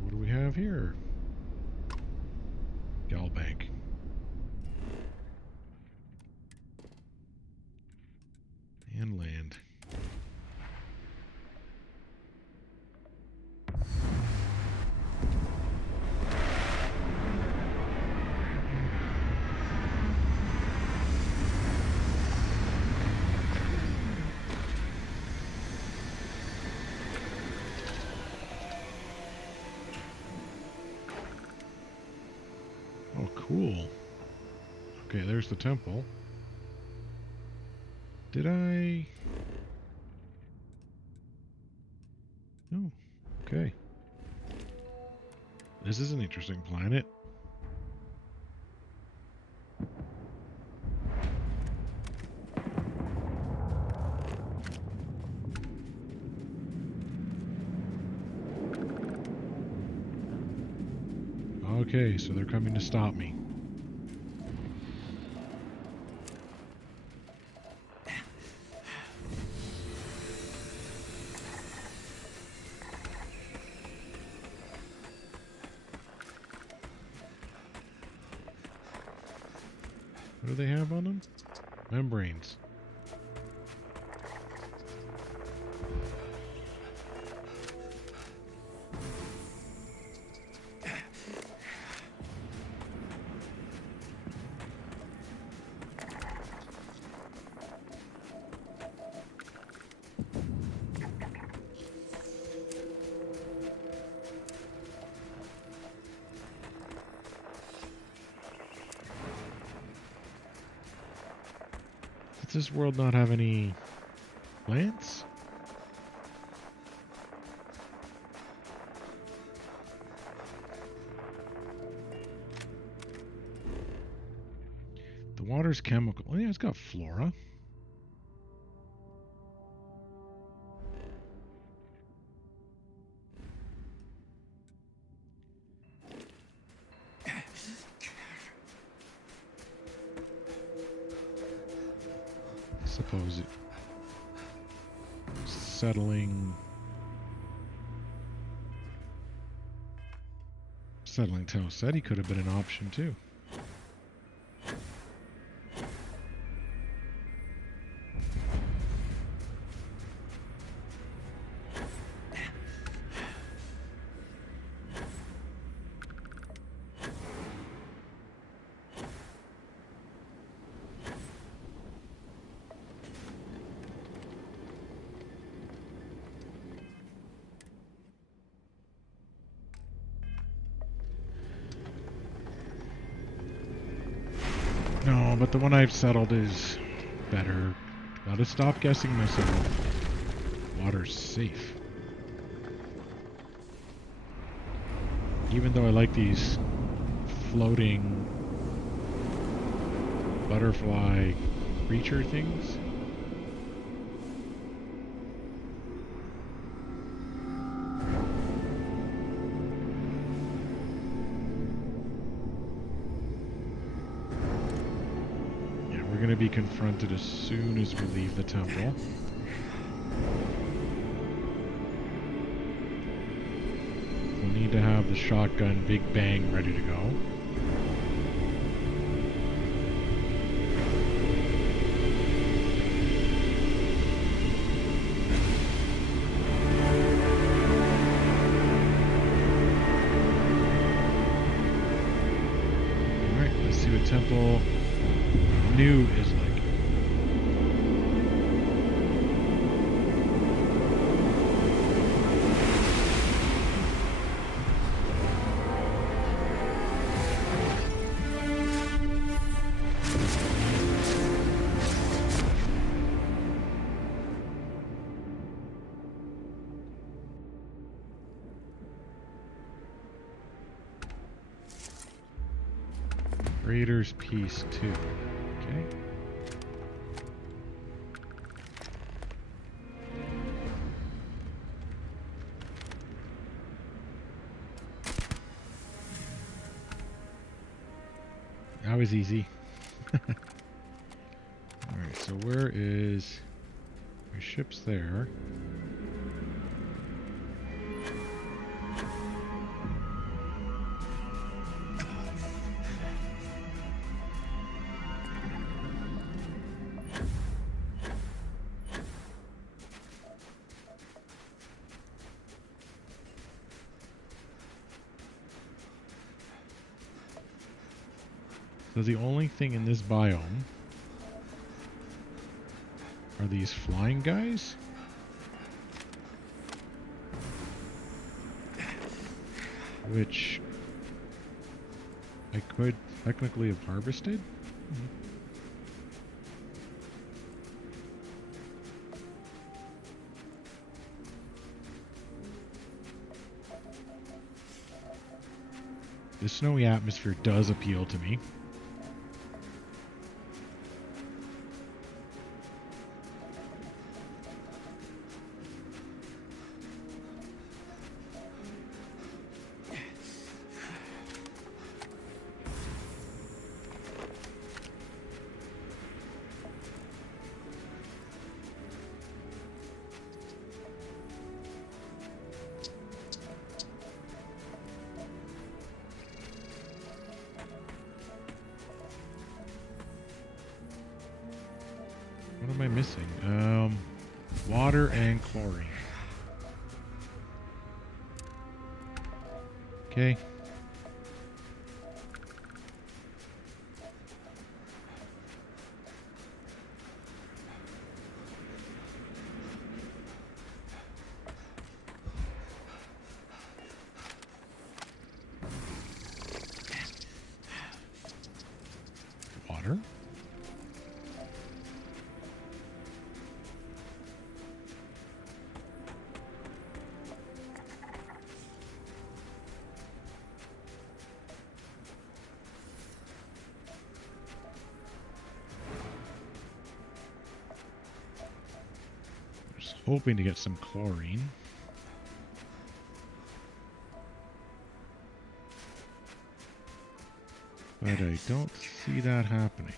What do we have here? Galbank. And land. Oh, cool. Okay, there's the temple. Did I? Oh, okay. This is an interesting planet. Okay, so they're coming to stop me. What do they have on them? Membranes. Does this world not have any plants? The water's chemical. Oh, yeah, it's got flora. Suppose it settling Tau Ceti could have been an option too. but the one I've settled is better. Gotta stop guessing myself. Water's safe. Even though I like these floating butterfly creature things. Yeah, we're going to be confronted as soon as we leave the temple. We'll need to have the shotgun Big Bang ready to go. Alright, let's see what Temple New is like. Raiders Piece 2. Okay. That was easy. Alright, so where is... My ship's there. So the only thing in this biome are these flying guys? Which I could technically have harvested? The snowy atmosphere does appeal to me. What am I missing? Water and chlorine. Okay. Water. Just hoping to get some chlorine. But I don't see that happening.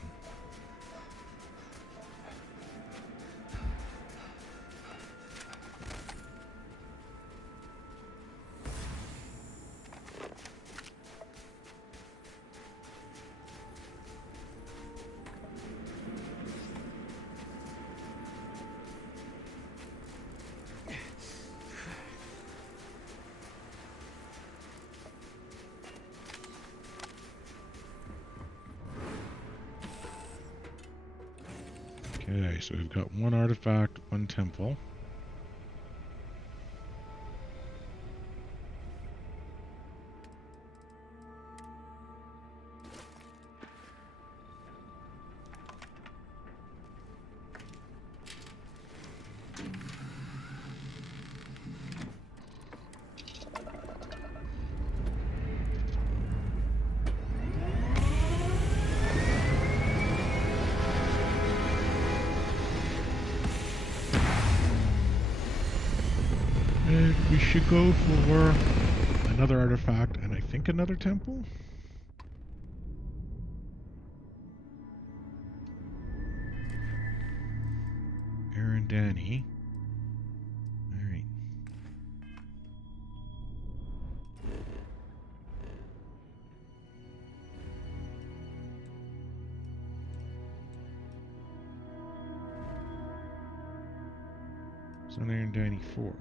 Okay, so we've got one artifact, one temple. should go for another artifact and I think another temple. Aaron Danny. Alright. So Aaron Danny 4.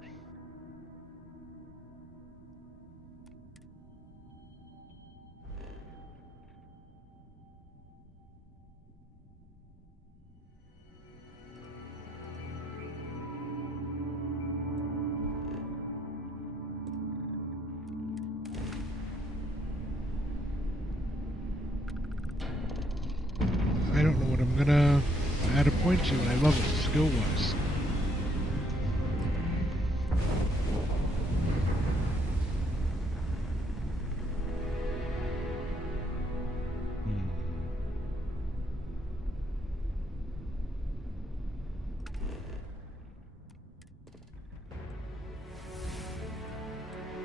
I don't know what I'm gonna add a point to when I level skill-wise.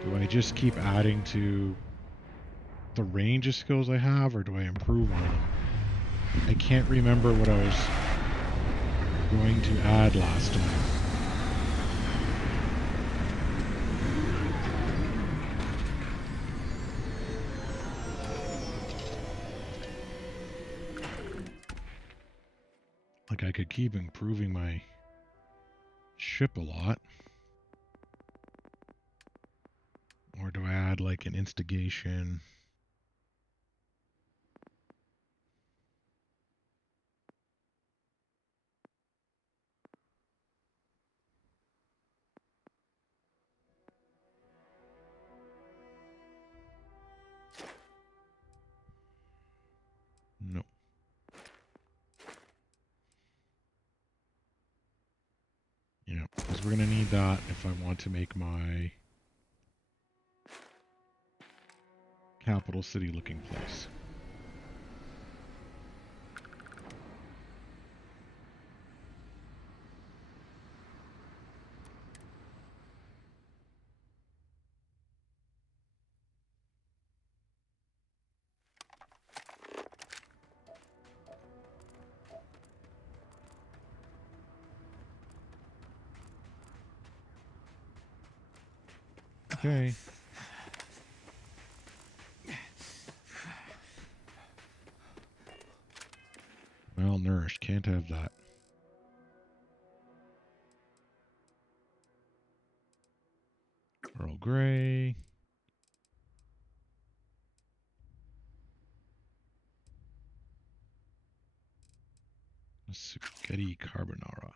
Do I just keep adding to the range of skills I have, or do I improve on them? I can't remember what I was going to add last time. Like I could keep improving my ship a lot. Or do I add like an instigation? No. Yeah, because we're going to need that if I want to make my capital city looking place. Okay. Malnourished, can't have that. Earl Grey. Spaghetti carbonara.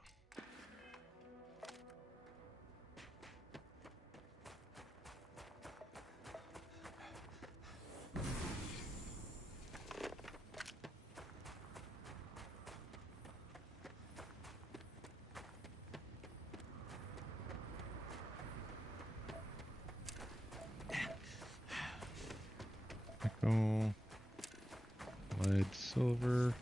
Nickel, lead, silver.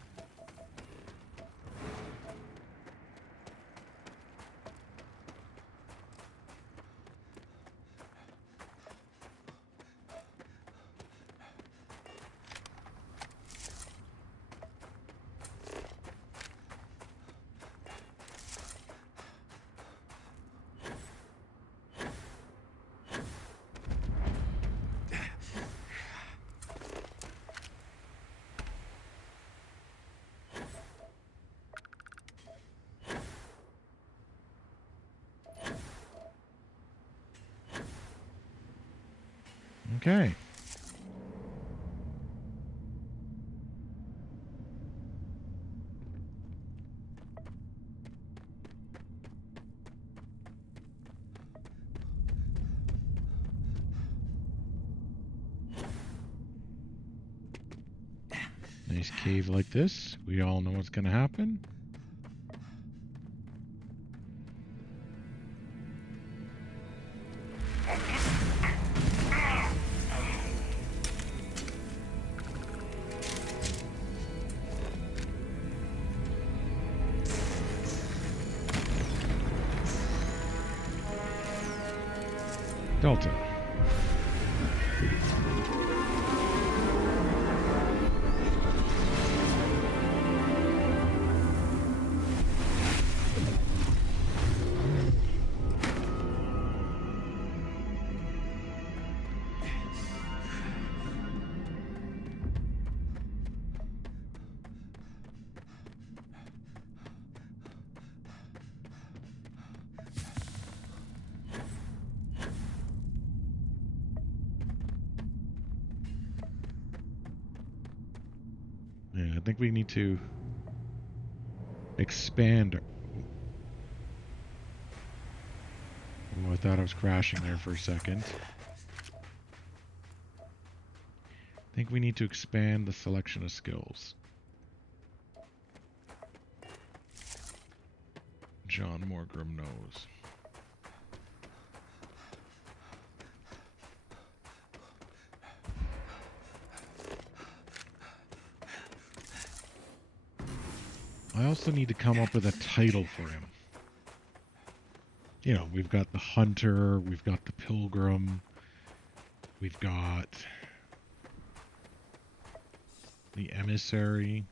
Okay. Nice cave like this. We all know what's going to happen. Delta. Yeah, I think we need to expand. Oh, I thought I was crashing there for a second. I think we need to expand the selection of skills. John Mhorgrimm knows. I also need to come up with a title for him. You know, we've got the Hunter, we've got the Pilgrim, we've got the Emissary.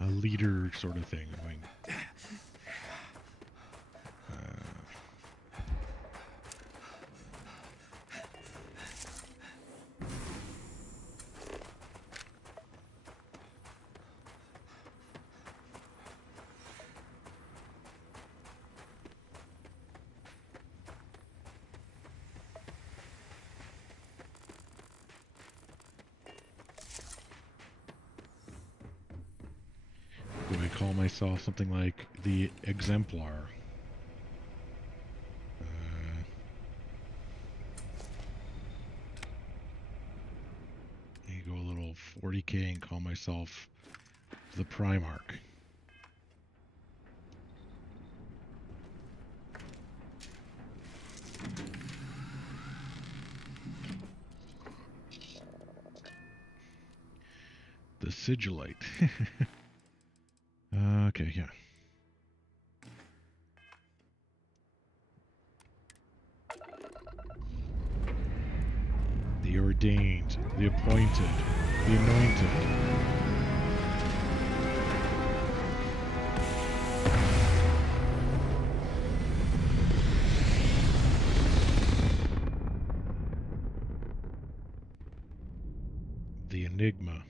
A leader sort of thing. I mean, do I call myself something like the Exemplar? You go a little 40k and call myself the Primarch. The Sigillite. Okay, yeah. The Ordained, the Appointed, the Anointed. The Enigma.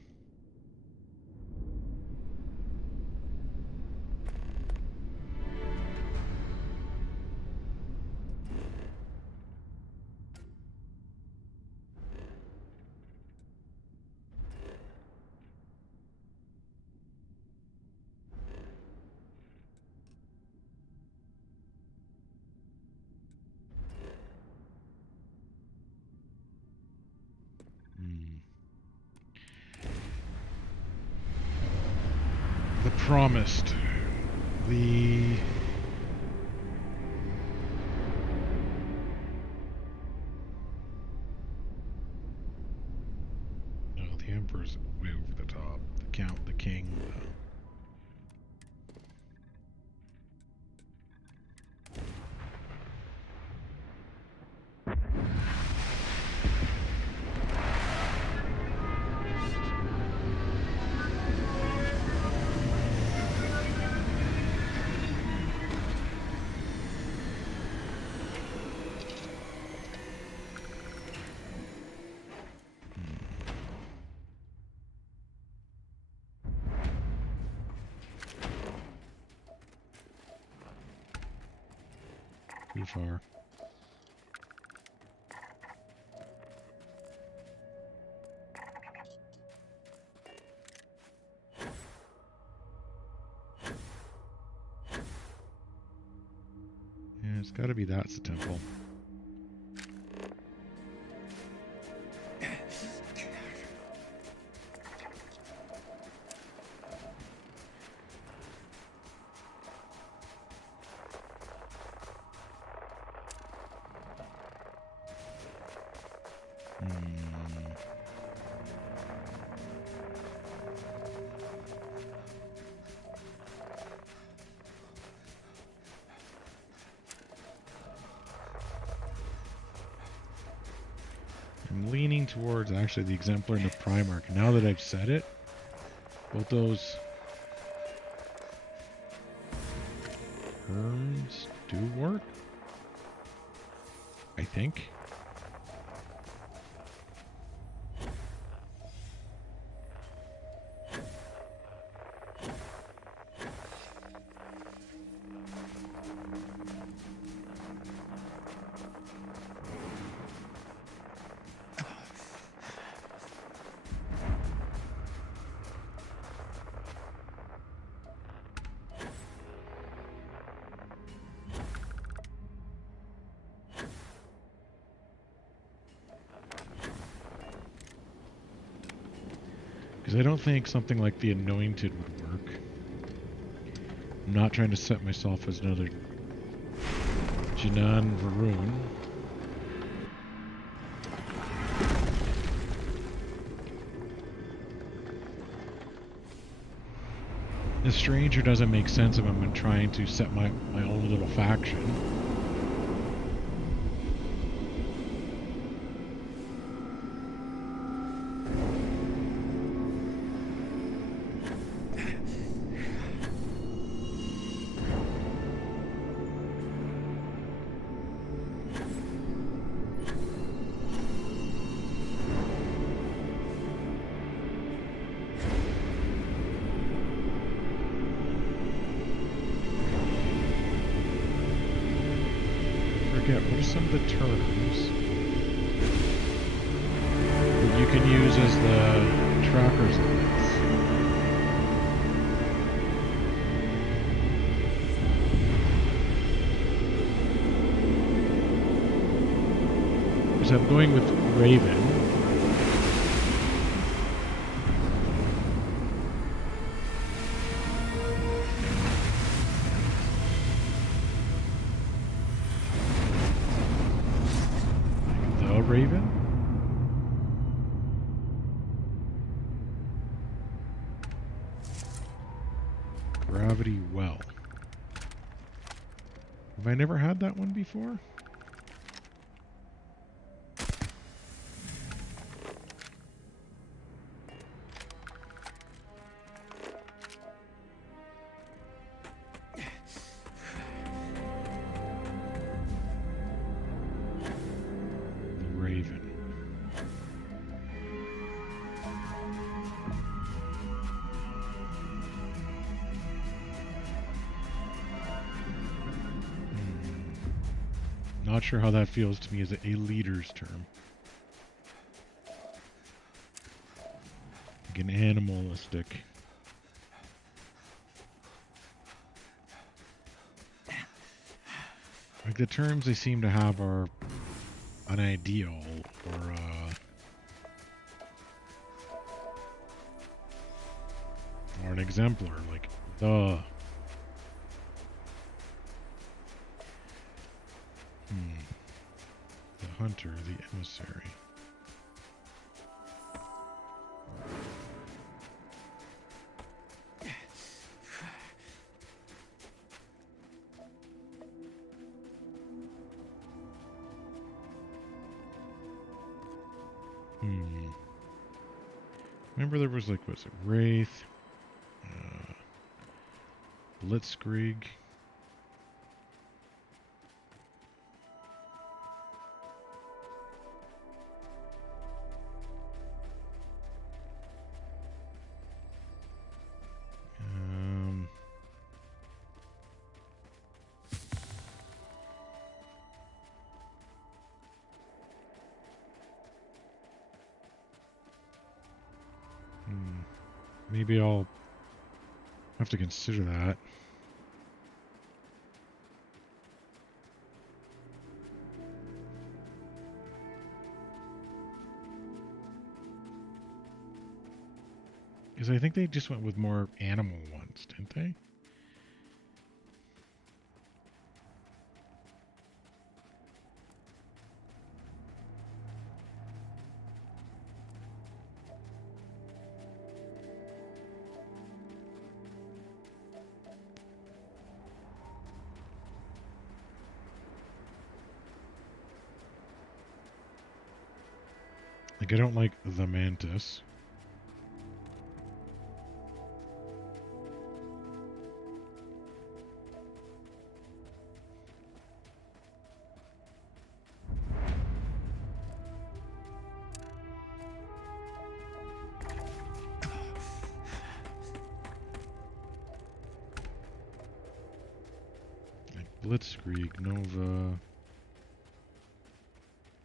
The Promised. The... No, the Emperor's way over the top. The Count, the King, too far. Yeah, it's got to be that's the temple. I'm leaning towards actually the Exemplar and the Primarch. Now that I've said it, both those terms do work, I think. Because I don't think something like the Anointed would work. I'm not trying to set myself as another Jinan Varun. The Stranger doesn't make sense if I'm trying to set my own little faction. What are some of the terms that you can use as the trackers of this? Because I'm going with Raven. Raven? Gravity Well. Have I never had that one before? Not sure how that feels to me as a leader's term. Like an animalistic. Like the terms they seem to have are an ideal or an exemplar, like the. The hunter, the emissary. Remember there was like, what's it, Wraith, Blitzkrieg. Maybe I'll have to consider that. Because I think they just went with more animal ones, didn't they? Like, I don't like the Mantis. Like Blitzkrieg, Nova,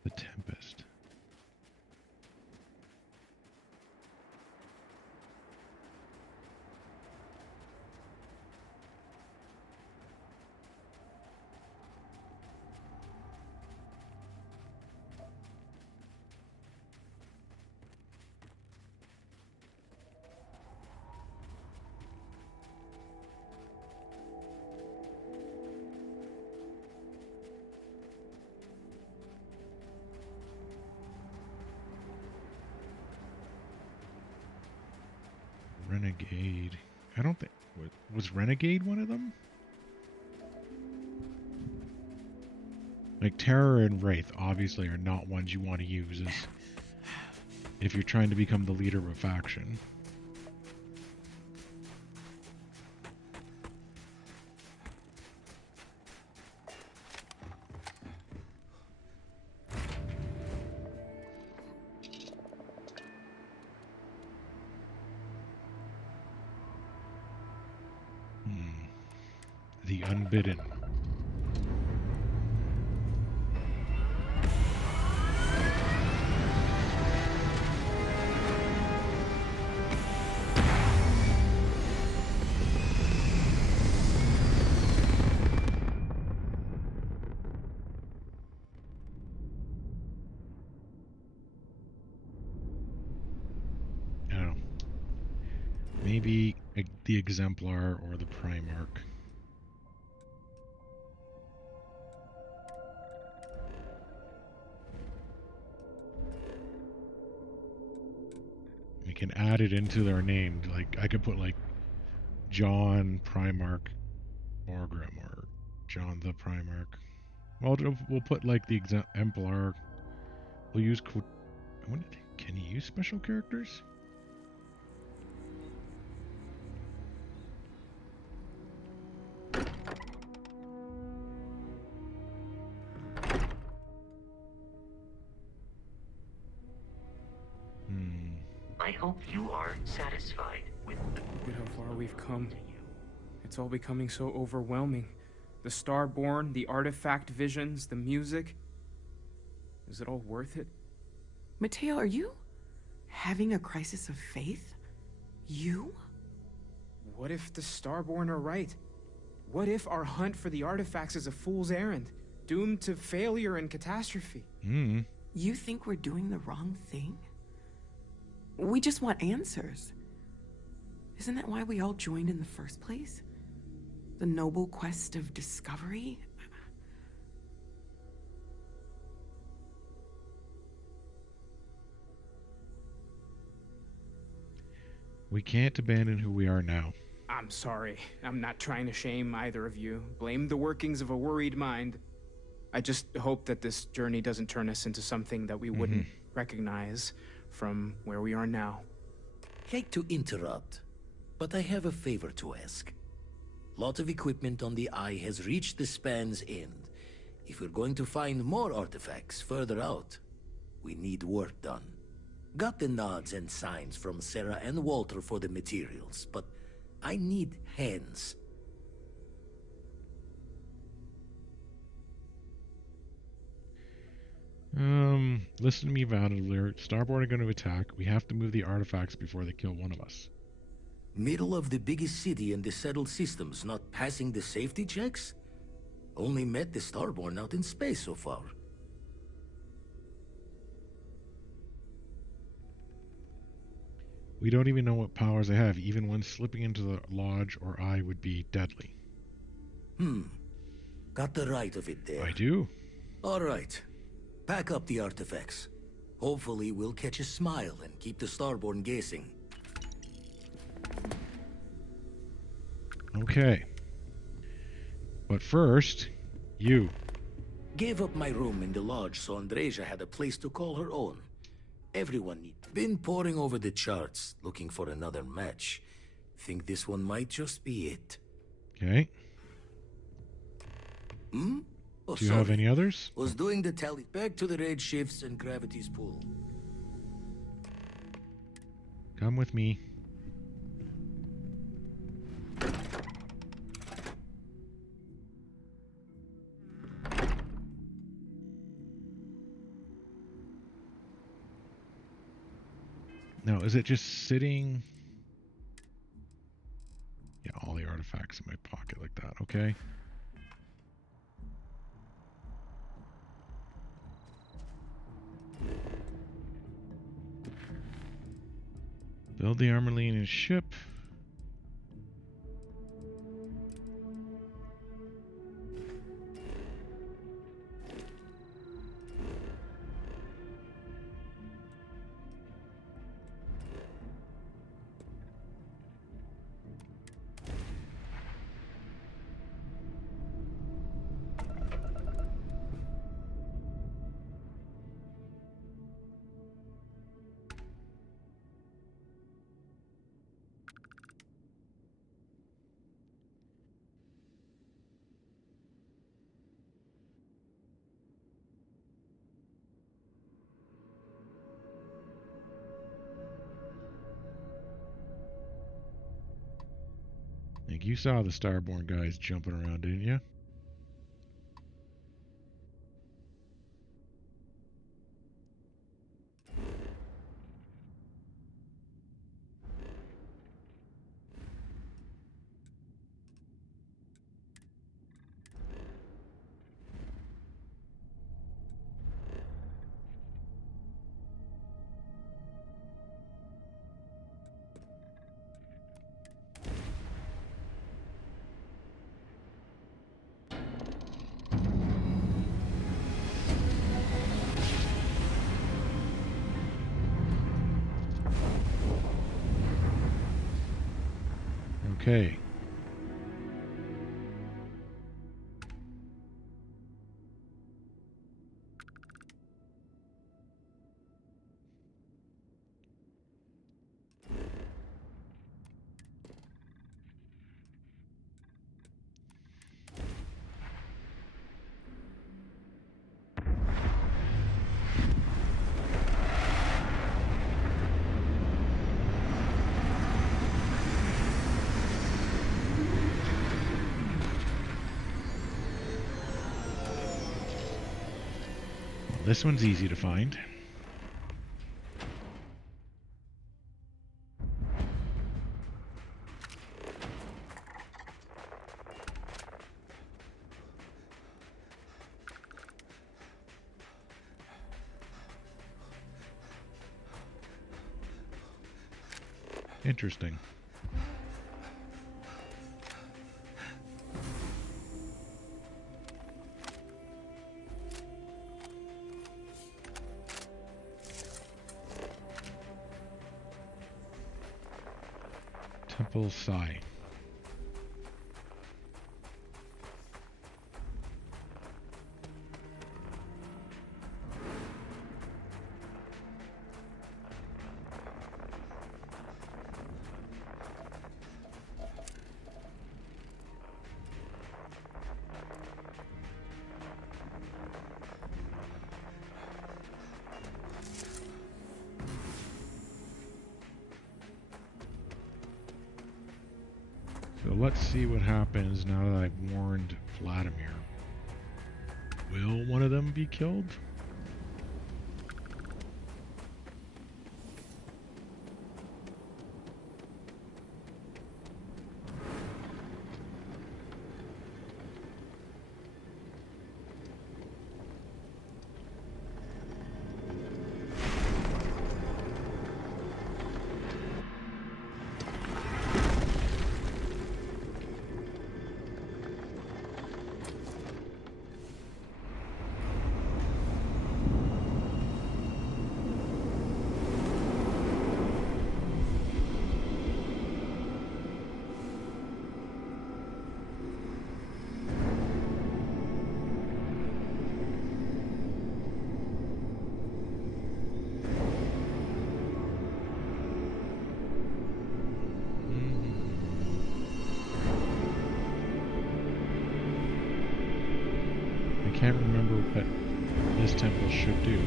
the Tempest. Renegade. I don't think... Was Renegade one of them? Like, Terror and Wraith obviously are not ones you want to use if you're trying to become the leader of a faction. The Unbidden. I don't know. Maybe the Exemplar or the Primarch. We can add it into their name. Like, I could put, like, John Primarch Mhorgrimm or John the Primarch. Well, we'll put, like, the Exemplar. We'll use... Can you use special characters? I hope you are satisfied with the... Look at how far we've come. It's all becoming so overwhelming. The Starborn, the artifact visions, the music. Is it all worth it? Mateo, are you having a crisis of faith? You? What if the Starborn are right? What if our hunt for the artifacts is a fool's errand, doomed to failure and catastrophe? You think we're doing the wrong thing? We just want answers. Isn't that why we all joined in the first place? The noble quest of discovery? We can't abandon who we are now. I'm sorry. I'm not trying to shame either of you. Blame the workings of a worried mind. I just hope that this journey doesn't turn us into something that we wouldn't recognize from where we are now. Hate to interrupt, but I have a favor to ask. Lot of equipment on the Eye has reached the span's end. If we're going to find more artifacts further out, we need work done. Got the nods and signs from Sarah and Walter for the materials, but I need hands. Listen to me, Vanderleer. Starborn are going to attack. We have to move the artifacts before they kill one of us. Middle of the biggest city in the settled systems, not passing the safety checks? Only met the Starborn out in space so far. We don't even know what powers they have. Even one slipping into the lodge or Eye would be deadly. Got the right of it there. I do. All right. Pack up the artifacts. Hopefully we'll catch a smile and keep the Starborn guessing. Okay. But first, you. Gave up my room in the lodge so Andreja had a place to call her own. Everyone needs. Been poring over the charts, looking for another match. Think this one might just be it. Okay. Hmm? Oh, Do you have any others? Was doing the tally. Back to the raid shifts and gravity's pull. Come with me. Now, is it just sitting? Yeah, all the artifacts in my pocket like that. Okay. Build the Armorlian ship. I think you saw the Starborn guys jumping around, didn't you? Okay. This one's easy to find. Interesting. Temple Psi. So let's see what happens now that I've warned Vladimir. Will one of them be killed? can't remember what this temple should do.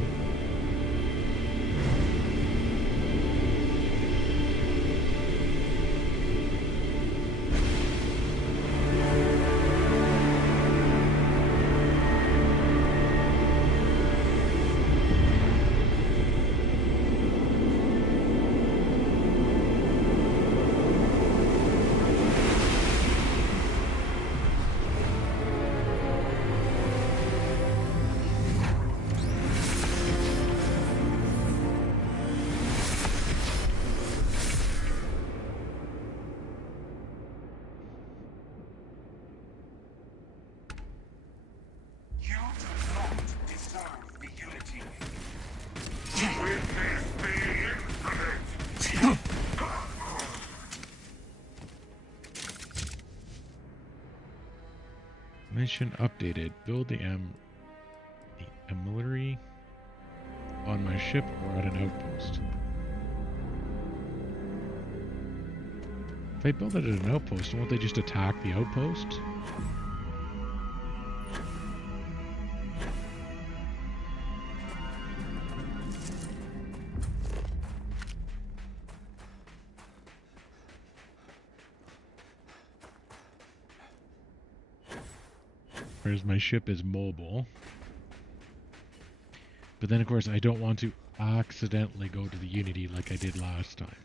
Mission updated. Build the artillery on my ship or at an outpost. If I build it at an outpost, won't they just attack the outpost? Whereas my ship is mobile. But then, of course, I don't want to accidentally go to the Unity like I did last time.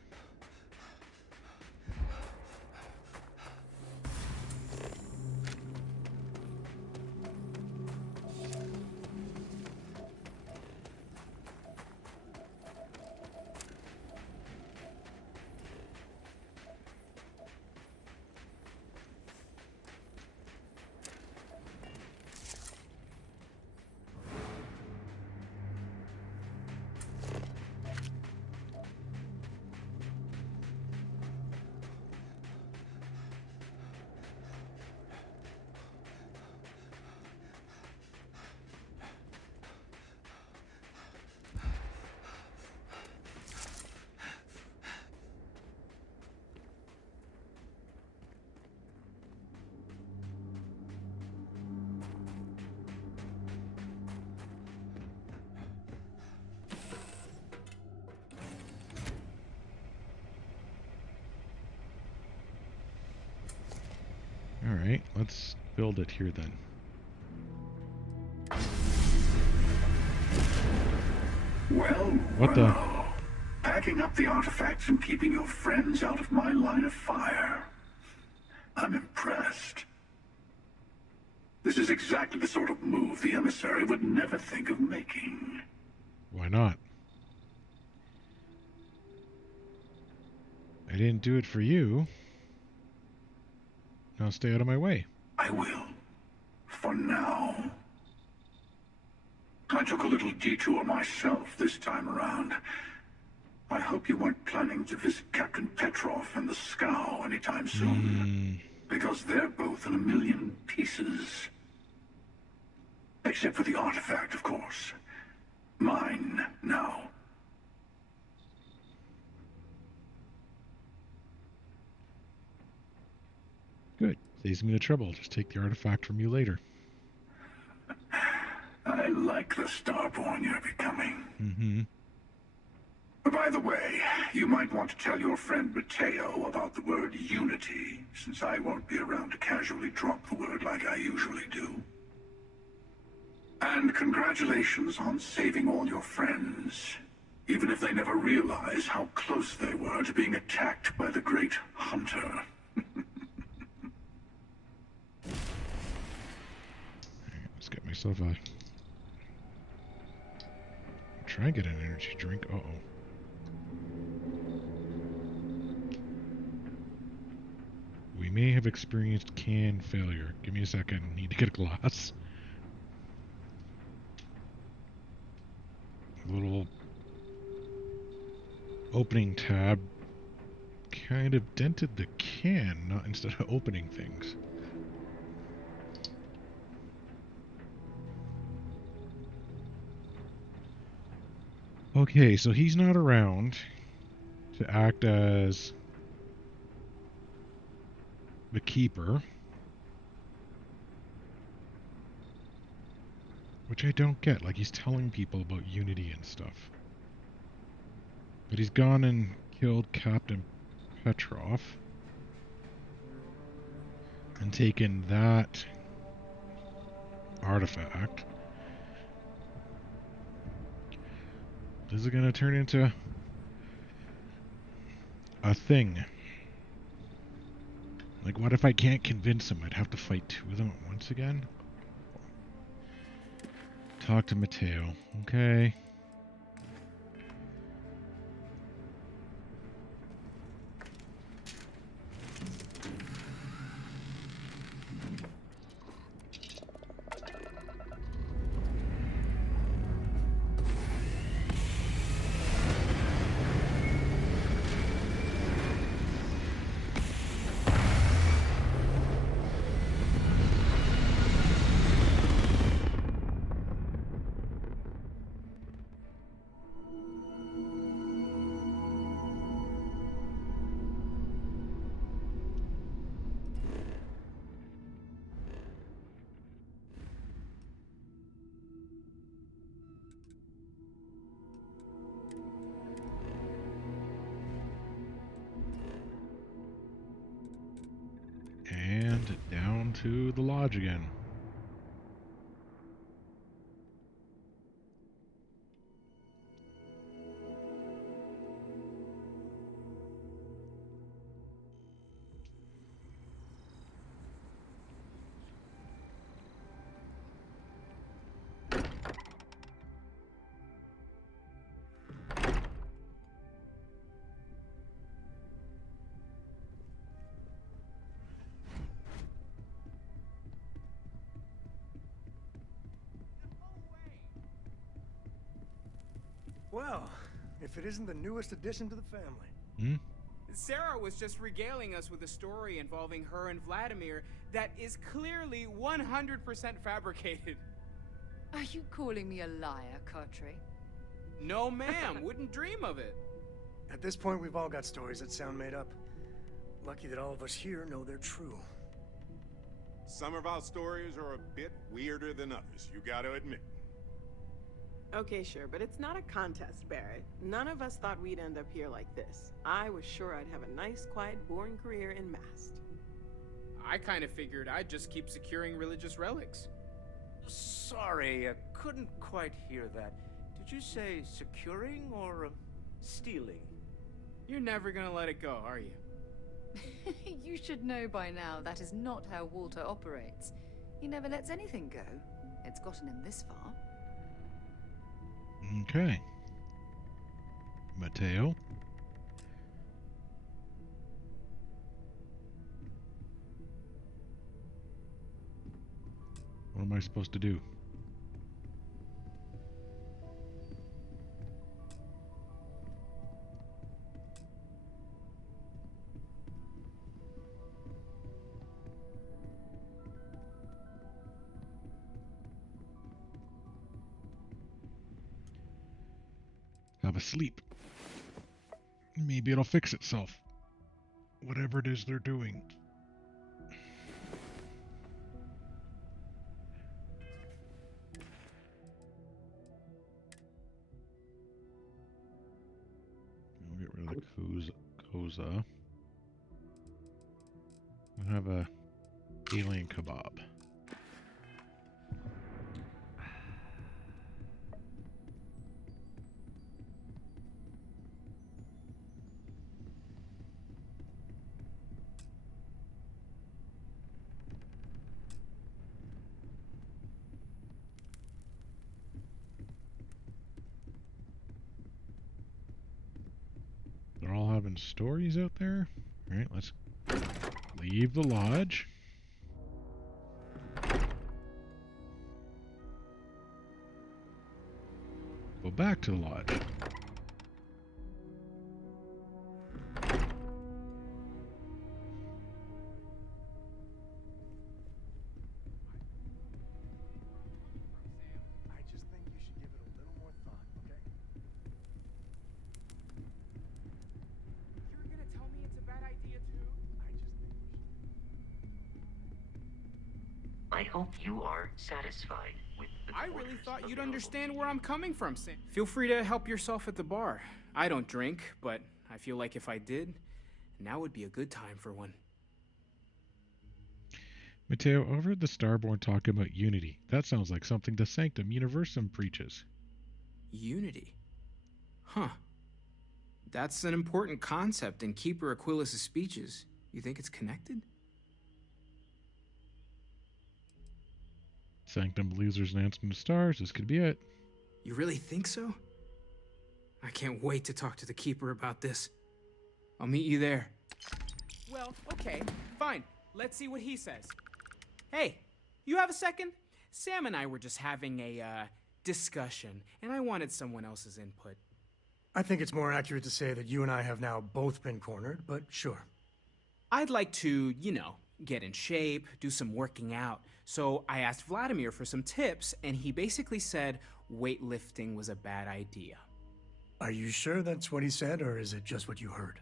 Alright, let's build it here then. Well, what the? Packing up the artifacts and keeping your friends out of my line of fire. I'm impressed. This is exactly the sort of move the emissary would never think of making. Why not? I didn't do it for you. Now stay out of my way. I will. For now. I took a little detour myself this time around. I hope you weren't planning to visit Captain Petrov and the Scow anytime soon. Because they're both in a million pieces. Except for the artifact, of course. Mine, now. Good. Saves me the trouble. Just take the artifact from you later. I like the starborn you're becoming. Mm-hmm. By the way, you might want to tell your friend Mateo about the word unity, since I won't be around to casually drop the word like I usually do. And congratulations on saving all your friends, even if they never realize how close they were to being attacked by the Great Hunter. Let's get myself a... Try and get an energy drink. Uh-oh. We may have experienced can failure. Give me a second. Need to get a glass. A little opening tab kind of dented the can, not instead of opening things. Okay, so he's not around to act as the keeper. Which I don't get. Like, he's telling people about Unity and stuff. But he's gone and killed Captain Petrov. And taken that artifact. This is gonna turn into a thing. Like, what if I can't convince him? I'd have to fight two of them at once again? Talk to Mateo. Okay. And down to the lodge again. Well, if it isn't the newest addition to the family. Hmm? Sarah was just regaling us with a story involving her and Vladimir that is clearly 100% fabricated. Are you calling me a liar, Cartry? No, ma'am. Wouldn't dream of it. At this point, we've all got stories that sound made up. Lucky that all of us here know they're true. Some of our stories are a bit weirder than others, you gotta admit. Okay, sure, but it's not a contest, Barrett. None of us thought we'd end up here like this. I was sure I'd have a nice, quiet, boring career in Mast. I kind of figured I'd just keep securing religious relics. Sorry, I couldn't quite hear that. Did you say securing or stealing? You're never gonna let it go, are you? You should know by now that is not how Walter operates. He never lets anything go. It's gotten him this far. Okay. Mateo. What am I supposed to do? Have a sleep. Maybe it'll fix itself. Whatever it is they're doing. I'll get rid of the Koza. We'll have a alien kebab. They're all having stories out there. All right, let's leave the lodge. Go back to the lodge. I just think you should give it a little more thought, okay? You're gonna tell me it's a bad idea too? I just think we should. I hope you are satisfied with the I really thought you'd understand where I'm coming from, Sam. Feel free to help yourself at the bar. I don't drink, but I feel like if I did, now would be a good time for one. Mateo, over at the Starborn talking about Unity. That sounds like something the Sanctum Universum preaches. Unity? Huh. That's an important concept in Keeper Aquilas' speeches. You think it's connected? Sanctum believes there's an answer to stars. This could be it. You really think so? I can't wait to talk to the Keeper about this. I'll meet you there. Well, okay, fine. Let's see what he says. Hey, you have a second? Sam and I were just having a, discussion, and I wanted someone else's input. I think it's more accurate to say that you and I have now both been cornered, but sure. I'd like to, get in shape, do some working out. So I asked Vladimir for some tips, and he basically said weightlifting was a bad idea. Are you sure that's what he said, or is it just what you heard?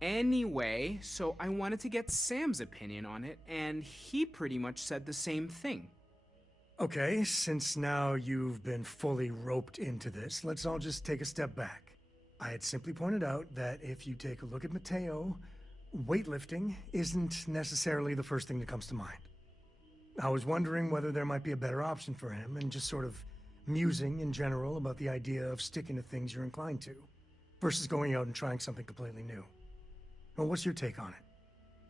Anyway, so I wanted to get Sam's opinion on it, and he pretty much said the same thing. Okay, since now you've been fully roped into this, let's all just take a step back. I had simply pointed out that if you take a look at Mateo, weightlifting isn't necessarily the first thing that comes to mind. I was wondering whether there might be a better option for him, and just sort of musing in general about the idea of sticking to things you're inclined to, versus going out and trying something completely new. Well, what's your take on it?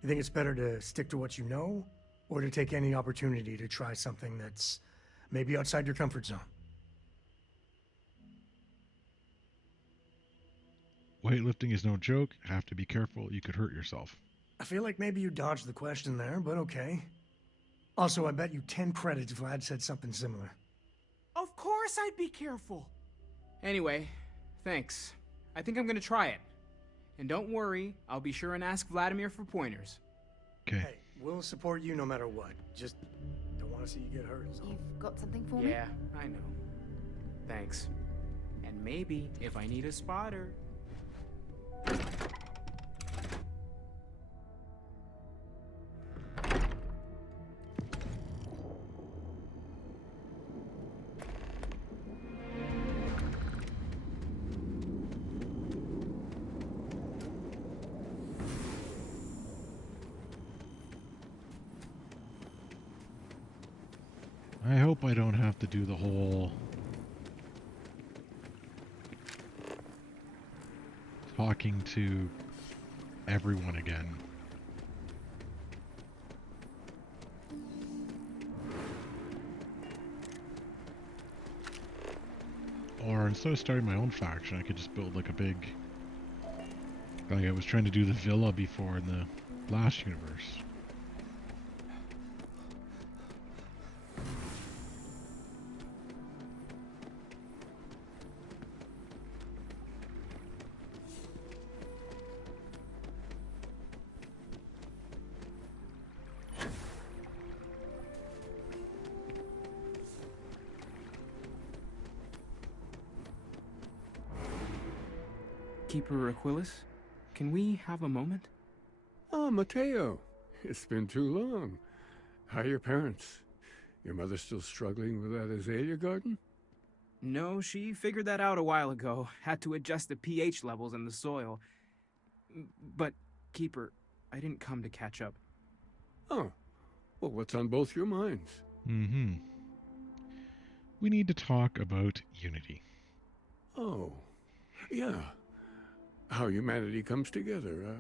You think it's better to stick to what you know, or to take any opportunity to try something that's maybe outside your comfort zone? Weightlifting is no joke. Have to be careful. You could hurt yourself. I feel like maybe you dodged the question there, but okay. Also, I bet you 10 credits Vlad said something similar. Of course I'd be careful. Anyway, thanks. I think I'm gonna try it. And don't worry, I'll be sure and ask Vladimir for pointers. Okay. Hey, we'll support you no matter what. Just don't want to see you get hurt. So. You've got something for me? Yeah, I know. Thanks. And maybe if I need a spotter. I hope I don't have to do the whole talking to everyone again. Or instead of starting my own faction, I could just build like a big, like I was trying to do the villa before in the last universe. Keeper Aquilas, can we have a moment? Ah, Mateo. It's been too long. How are your parents? Your mother still struggling with that azalea garden? No, she figured that out a while ago. Had to adjust the pH levels in the soil. But, Keeper, I didn't come to catch up. Oh. Well, what's on both your minds? Mm-hmm. We need to talk about Unity. Oh. Yeah. How humanity comes together,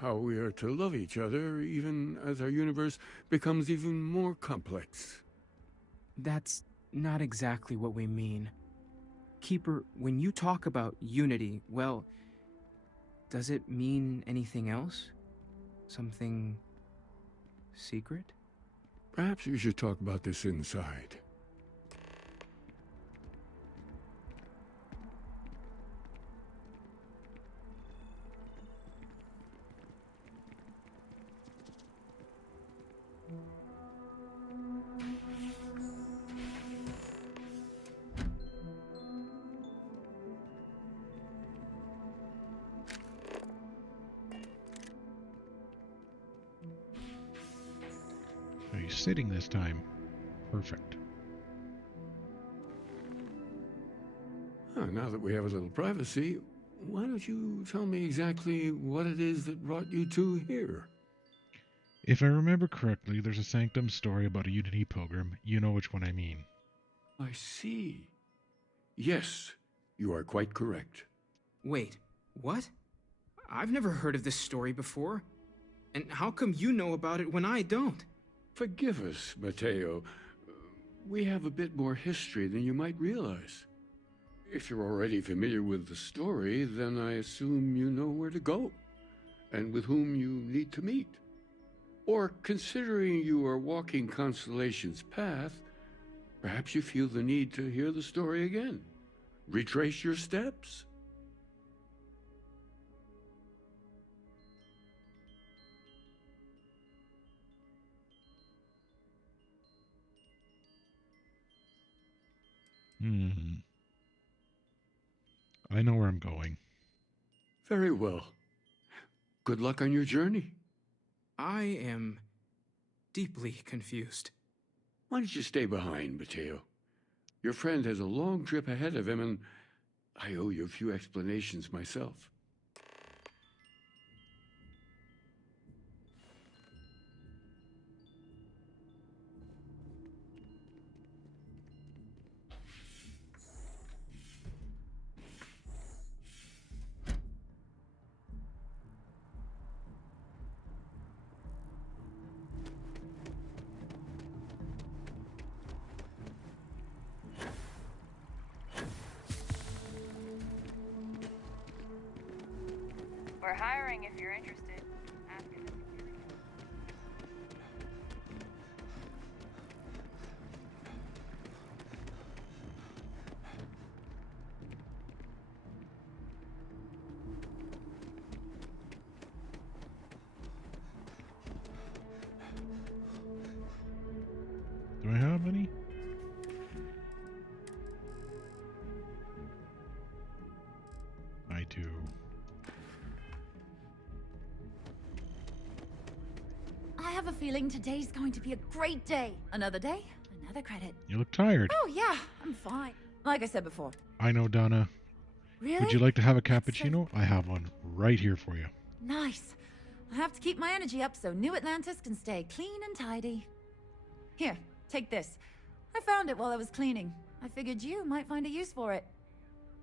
how we are to love each other even as our universe becomes even more complex. That's not exactly what we mean. Keeper, when you talk about unity, well, does it mean anything else? Something secret? Perhaps we should talk about this inside. Are you sitting this time? Perfect. now that we have a little privacy, why don't you tell me exactly what it is that brought you two here? If I remember correctly, there's a Sanctum story about a Unity pilgrim. You know which one I mean. I see. Yes, you are quite correct. Wait, what? I've never heard of this story before. And how come you know about it when I don't? Forgive us, Mateo. We have a bit more history than you might realize. If you're already familiar with the story, then I assume you know where to go, and with whom you need to meet. Or, considering you are walking Constellation's path, perhaps you feel the need to hear the story again. Retrace your steps. I know where I'm going. Very well. Good luck on your journey. I am deeply confused. Why don't you stay behind, Mateo? Your friend has a long trip ahead of him, and I owe you a few explanations myself. We're hiring if you're interested. Ask in the security. Do I have any? I do. I have a feeling today's going to be a great day. Another day, another credit. You look tired. Oh, yeah, I'm fine. Like I said before. I know, Donna. Really? Would you like to have a cappuccino? I have one right here for you. Nice. I have to keep my energy up so New Atlantis can stay clean and tidy. Here, take this. I found it while I was cleaning. I figured you might find a use for it.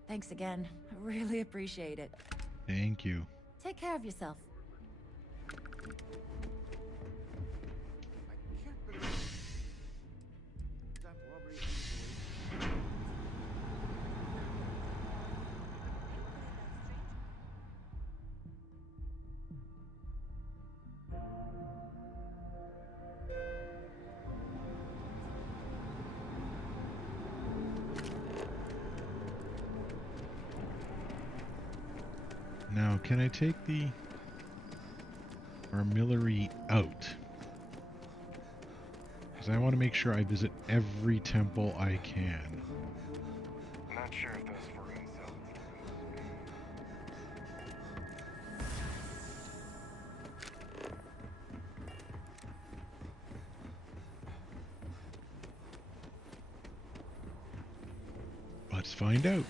Thanks again. I really appreciate it. Thank you. Take care of yourself. Now, can I take the armillary out? Because I want to make sure I visit every temple I can. Not sure if those foreign cells. Let's find out.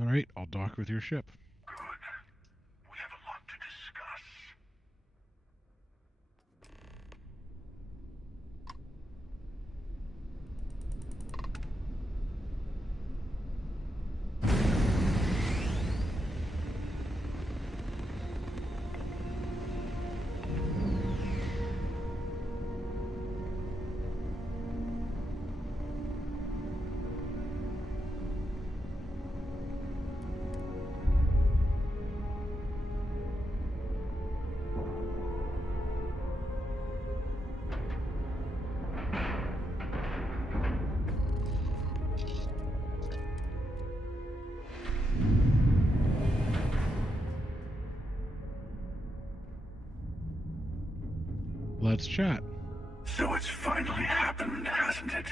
All right, I'll dock with your ship. We have a lot to discuss. Let's chat. So it's finally happened, hasn't it?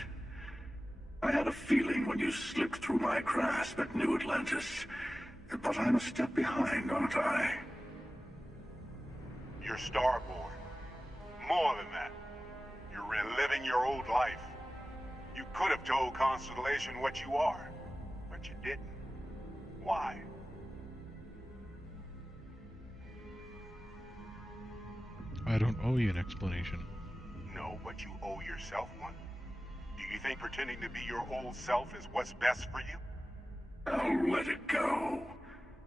I had a feeling when you slipped through my grasp at New Atlantis. But I'm a step behind, aren't I? You're Starborn. More than that. You're reliving your old life. You could have told Constellation what you are, but you didn't. Why? I don't owe you an explanation. No, but you owe yourself one. Do you think pretending to be your old self is what's best for you? Oh, let it go.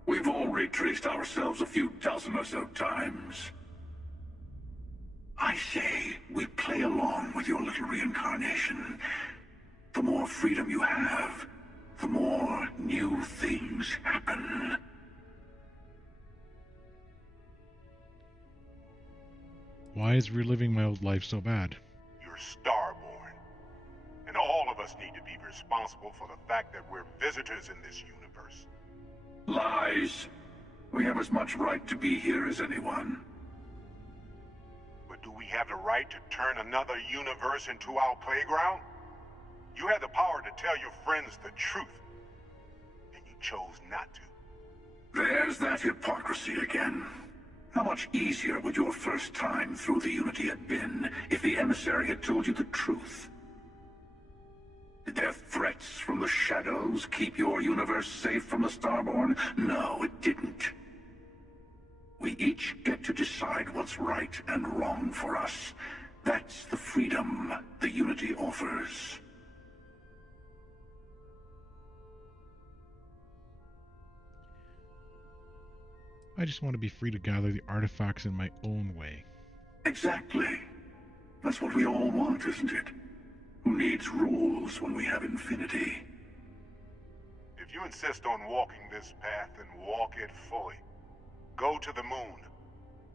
We've all retraced ourselves a few dozen or so times. I say, we play along with your little reincarnation. The more freedom you have, the more new things happen. Why is reliving my old life so bad? You're Starborn. And all of us need to be responsible for the fact that we're visitors in this universe. Lies. We have as much right to be here as anyone. But do we have the right to turn another universe into our playground? You had the power to tell your friends the truth, and you chose not to. There's that hypocrisy again. How much easier would your first time through the Unity have been if the emissary had told you the truth? Did their threats from the shadows keep your universe safe from the Starborn? No, it didn't. We each get to decide what's right and wrong for us. That's the freedom the Unity offers. I just want to be free to gather the artifacts in my own way. Exactly. That's what we all want, isn't it? Who needs rules when we have infinity? If you insist on walking this path, then walk it fully. Go to the moon.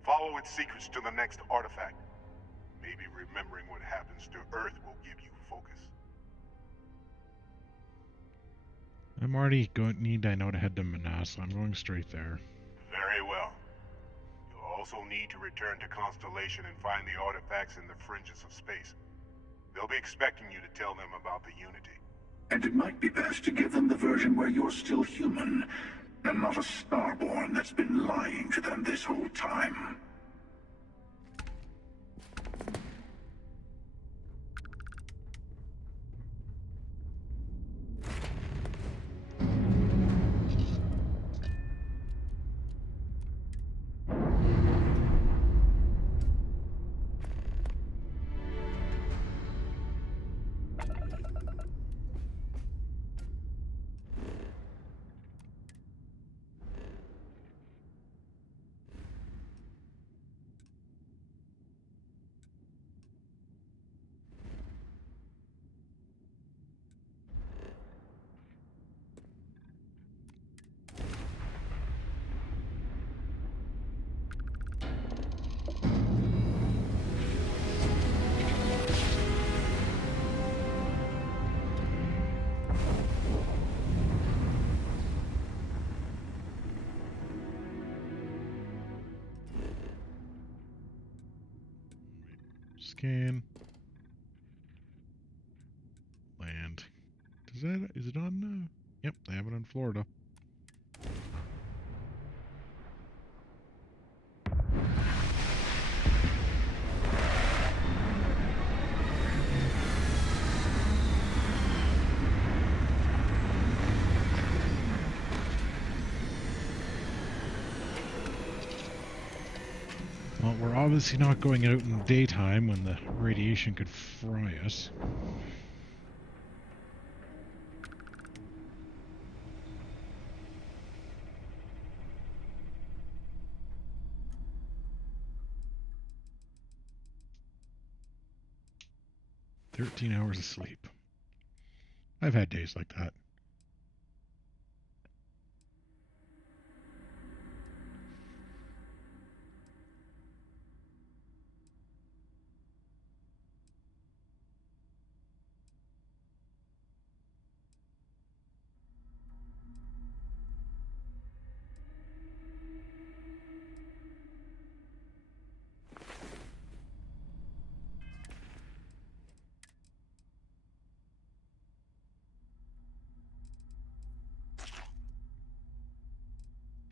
Follow its secrets to the next artifact. Maybe remembering what happens to Earth will give you focus. I'm already I know to head to Manasseh. I'm going straight there. Very well. You'll also need to return to Constellation and find the artifacts in the fringes of space. They'll be expecting you to tell them about the Unity. And it might be best to give them the version where you're still human, and not a Starborn that's been lying to them this whole time. Scan. Land. Is it on? Yep, they have it on Florida. Well, we're obviously not going out in the daytime when the radiation could fry us. "13 hours of sleep." I've had days like that.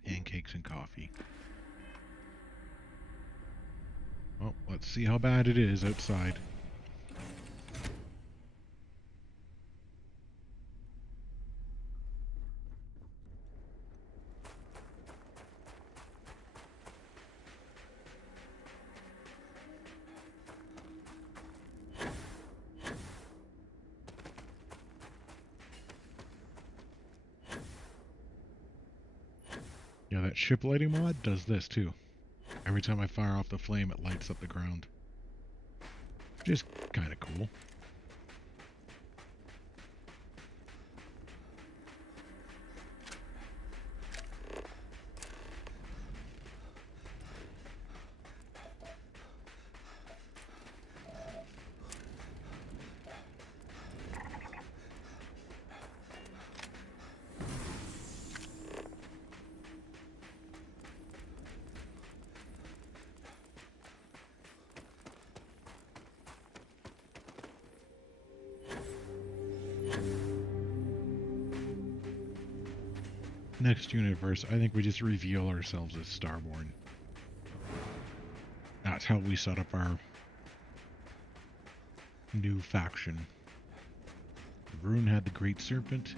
Pancakes and coffee. Well, let's see how bad it is outside. Yeah, that ship lighting mod does this too. Every time I fire off the flame, it lights up the ground. Which is kind of cool. Next universe, I think we just reveal ourselves as Starborn. That's how we set up our new faction. Rune had the Great Serpent.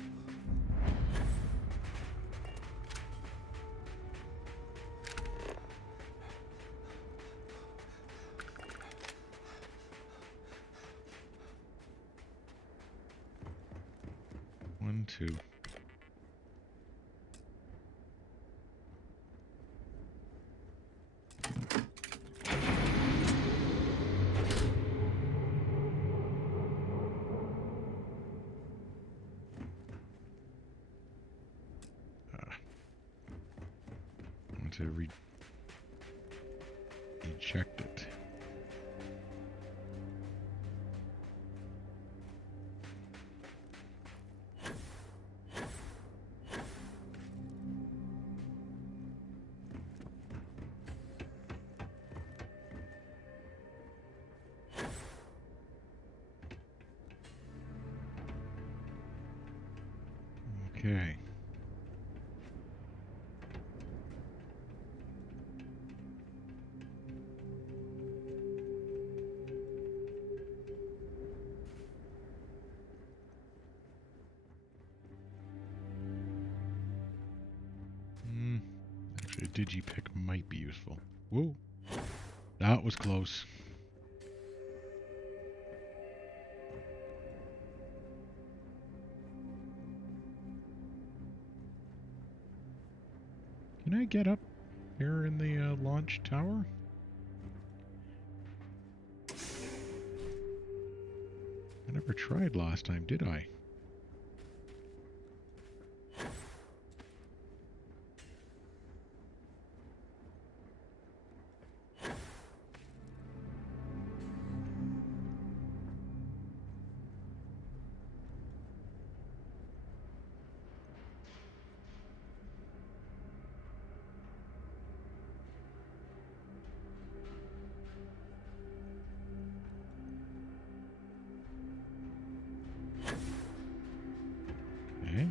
One, two. To eject it. Okay. Actually, a digipick might be useful. Whoa. That was close. Can I get up here in the launch tower? I never tried last time, did I? Okay.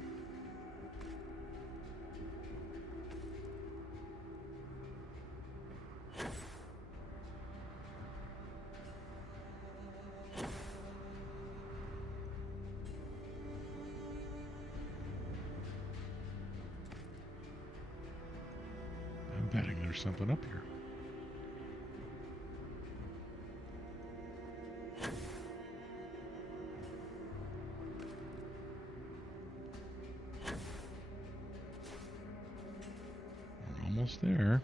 I'm betting there's something up here. almost there.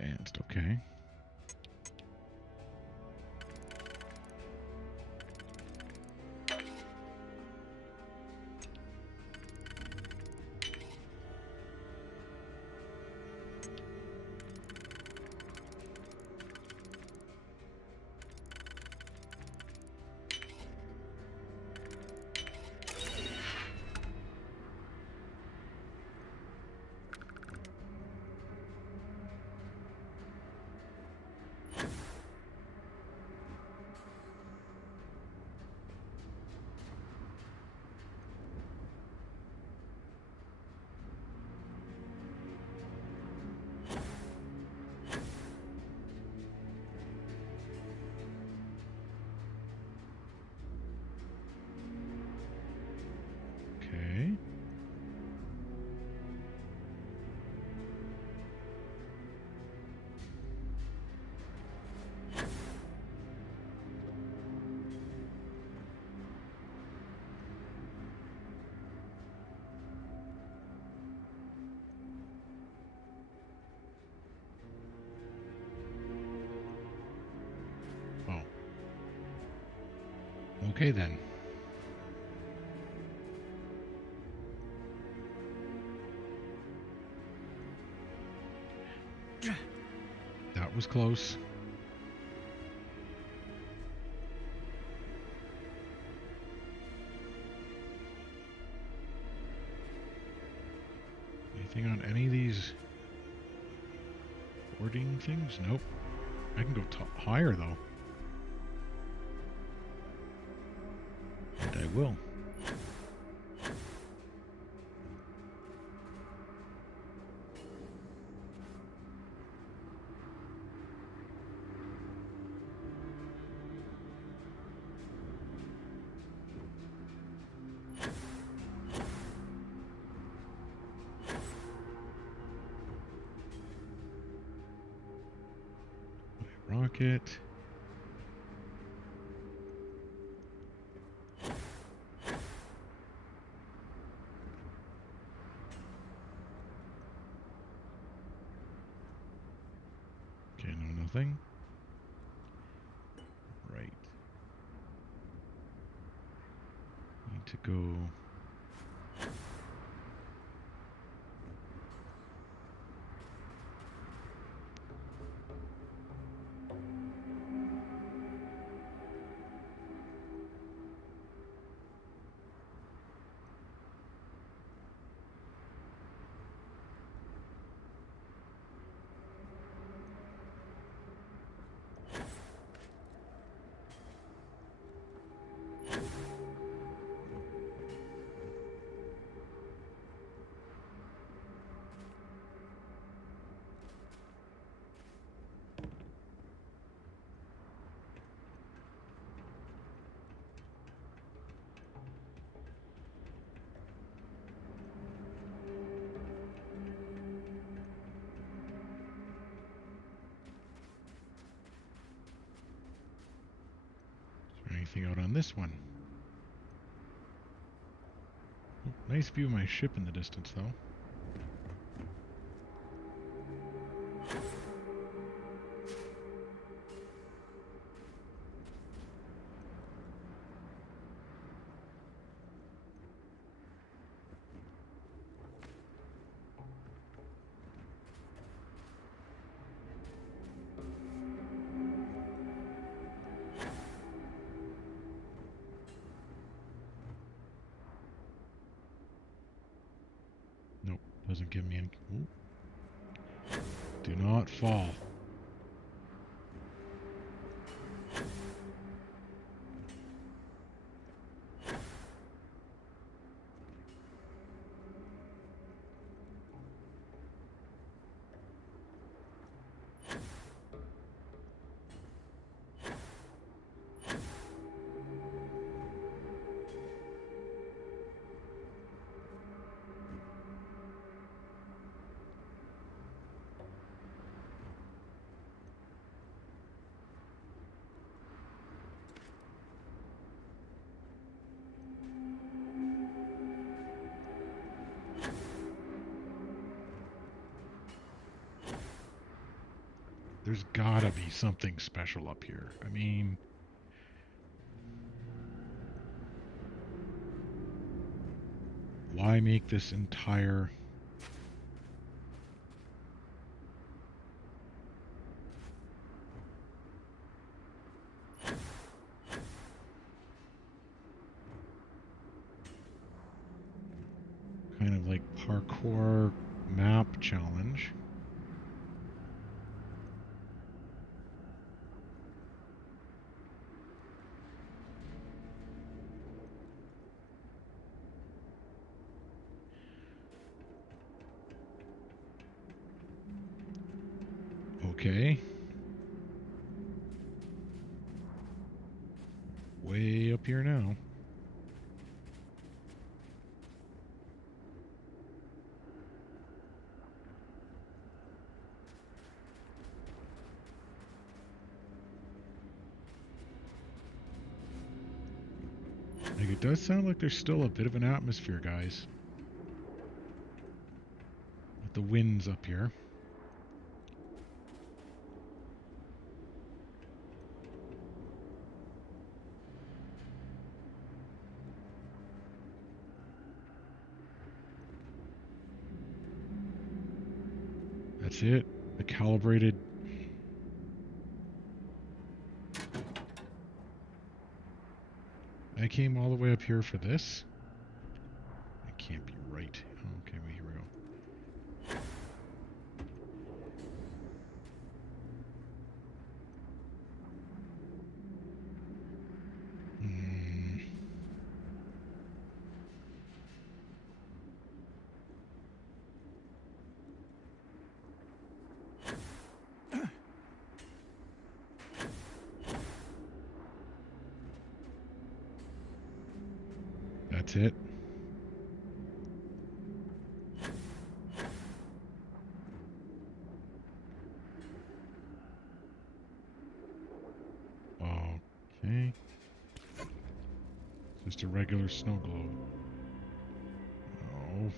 Advanced, okay. Okay. Oh. Okay then. That was close. Anything on any of these boarding things? Nope. I can go higher though. And I will. Rocket. Okay, no, nothing. Right. Need to go. Anything out on this one? Oh, nice view of my ship in the distance, though. Doesn't give me any... Ooh. Do not fall. There's gotta be something special up here. I mean... why make this entire... kind of like parkour map challenge? Okay. Way up here now. Like, it does sound like there's still a bit of an atmosphere, guys. With the winds up here. That's it. The calibrated... I came all the way up here for this? That can't be right. Okay, well, here we go. That's it. Okay. Just a regular snow globe. Oh.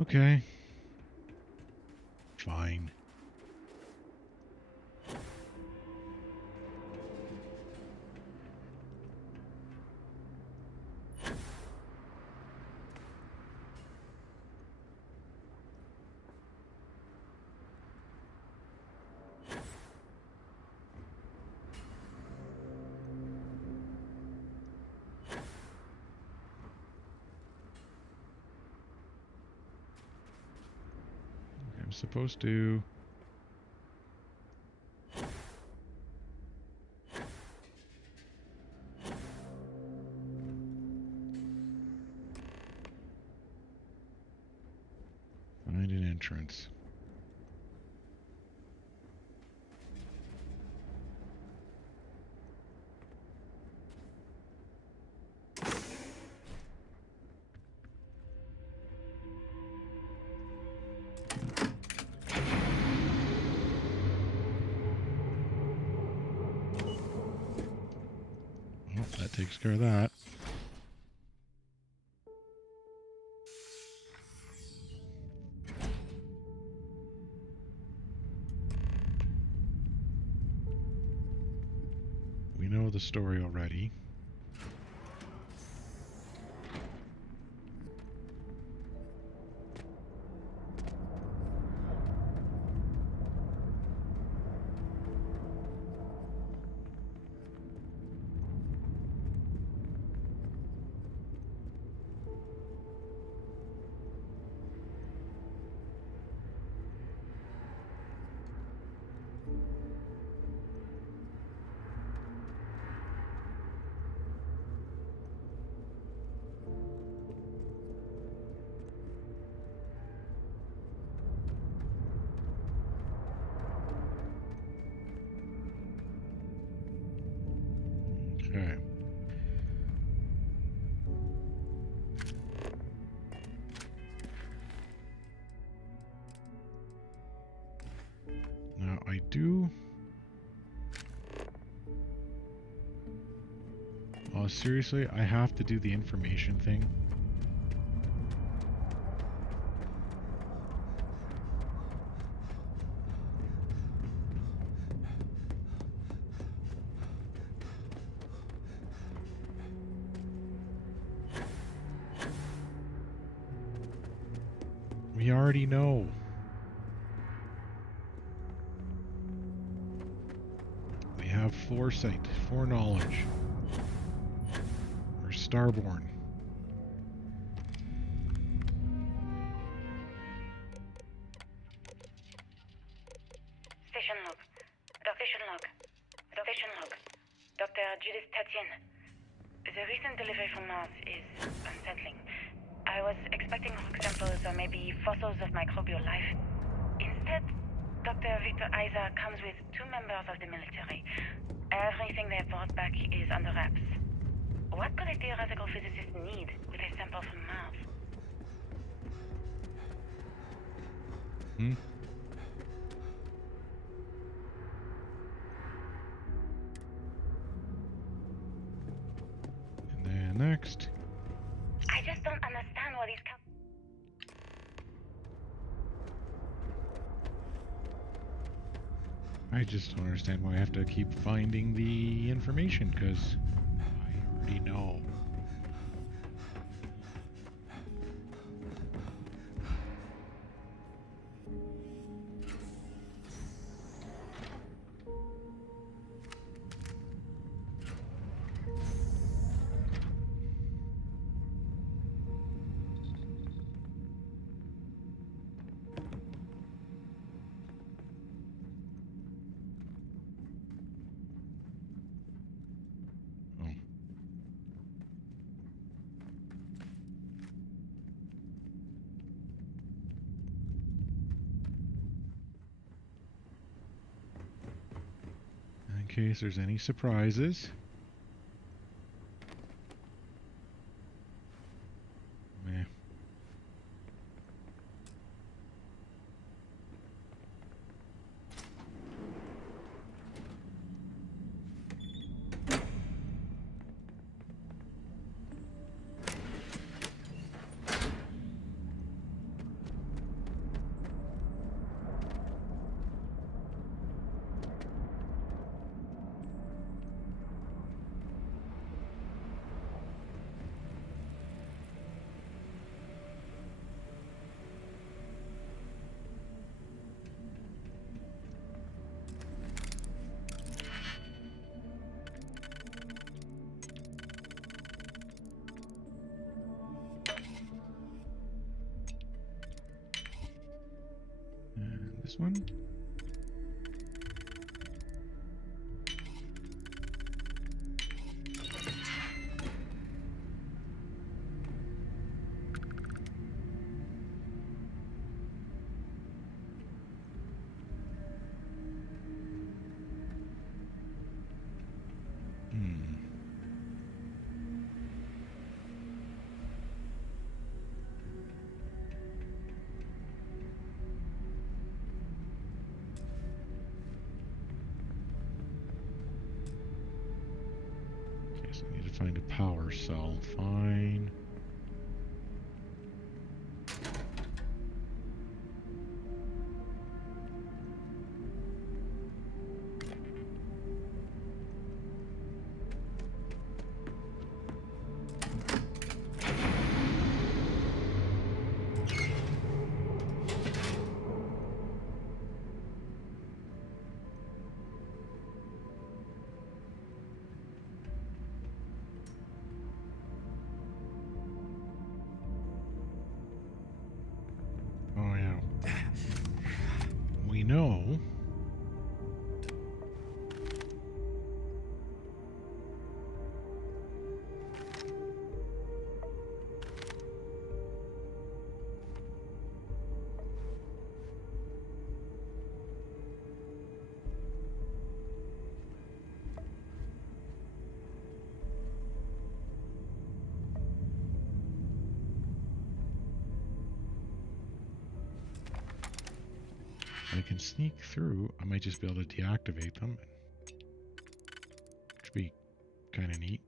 Okay. Fine. I'm supposed to... find an entrance. Well, that takes care of that. We know the story already. Okay. Oh, seriously? I have to do the information thing? We already know. We have foresight, foreknowledge. We're starborn. Station log. Location log. Location log. Dr. Judith Tatian. The recent delivery from Mars is unsettling. I was expecting rock samples or maybe fossils of microbial life. Instead, Dr. Victor Isa comes with 2 members of the military. Everything they brought back is under wraps. What could a theoretical physicist need with a sample from Mars? Hmm? And then next. I just don't understand what he's I just don't understand why I have to keep finding the information, because I already know. In case there's any surprises. Meh. This one? Okay, so I need to find a power cell. Fine. Oh yeah. We know. I can sneak through. I might just be able to deactivate them. Which would be kind of neat.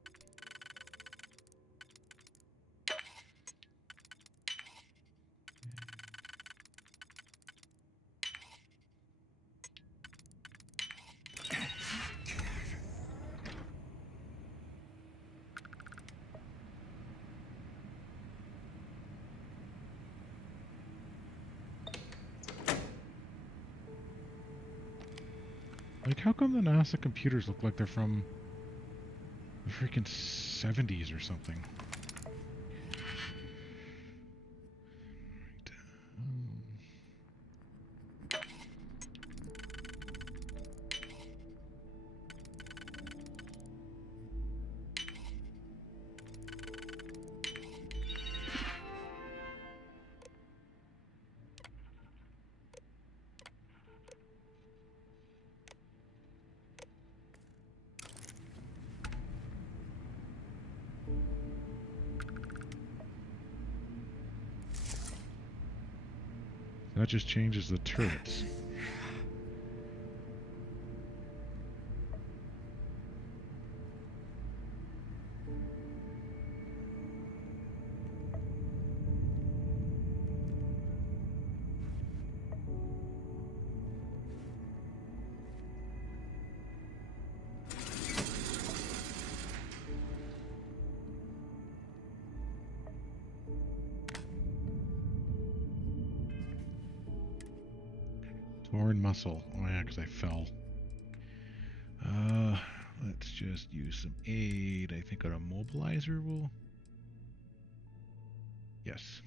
Like, how come the NASA computers look like they're from the freaking 70s or something? That just changes the turrets. Torn muscle. Oh yeah, because I fell. Let's just use some aid. I think an immobilizer will... Yes.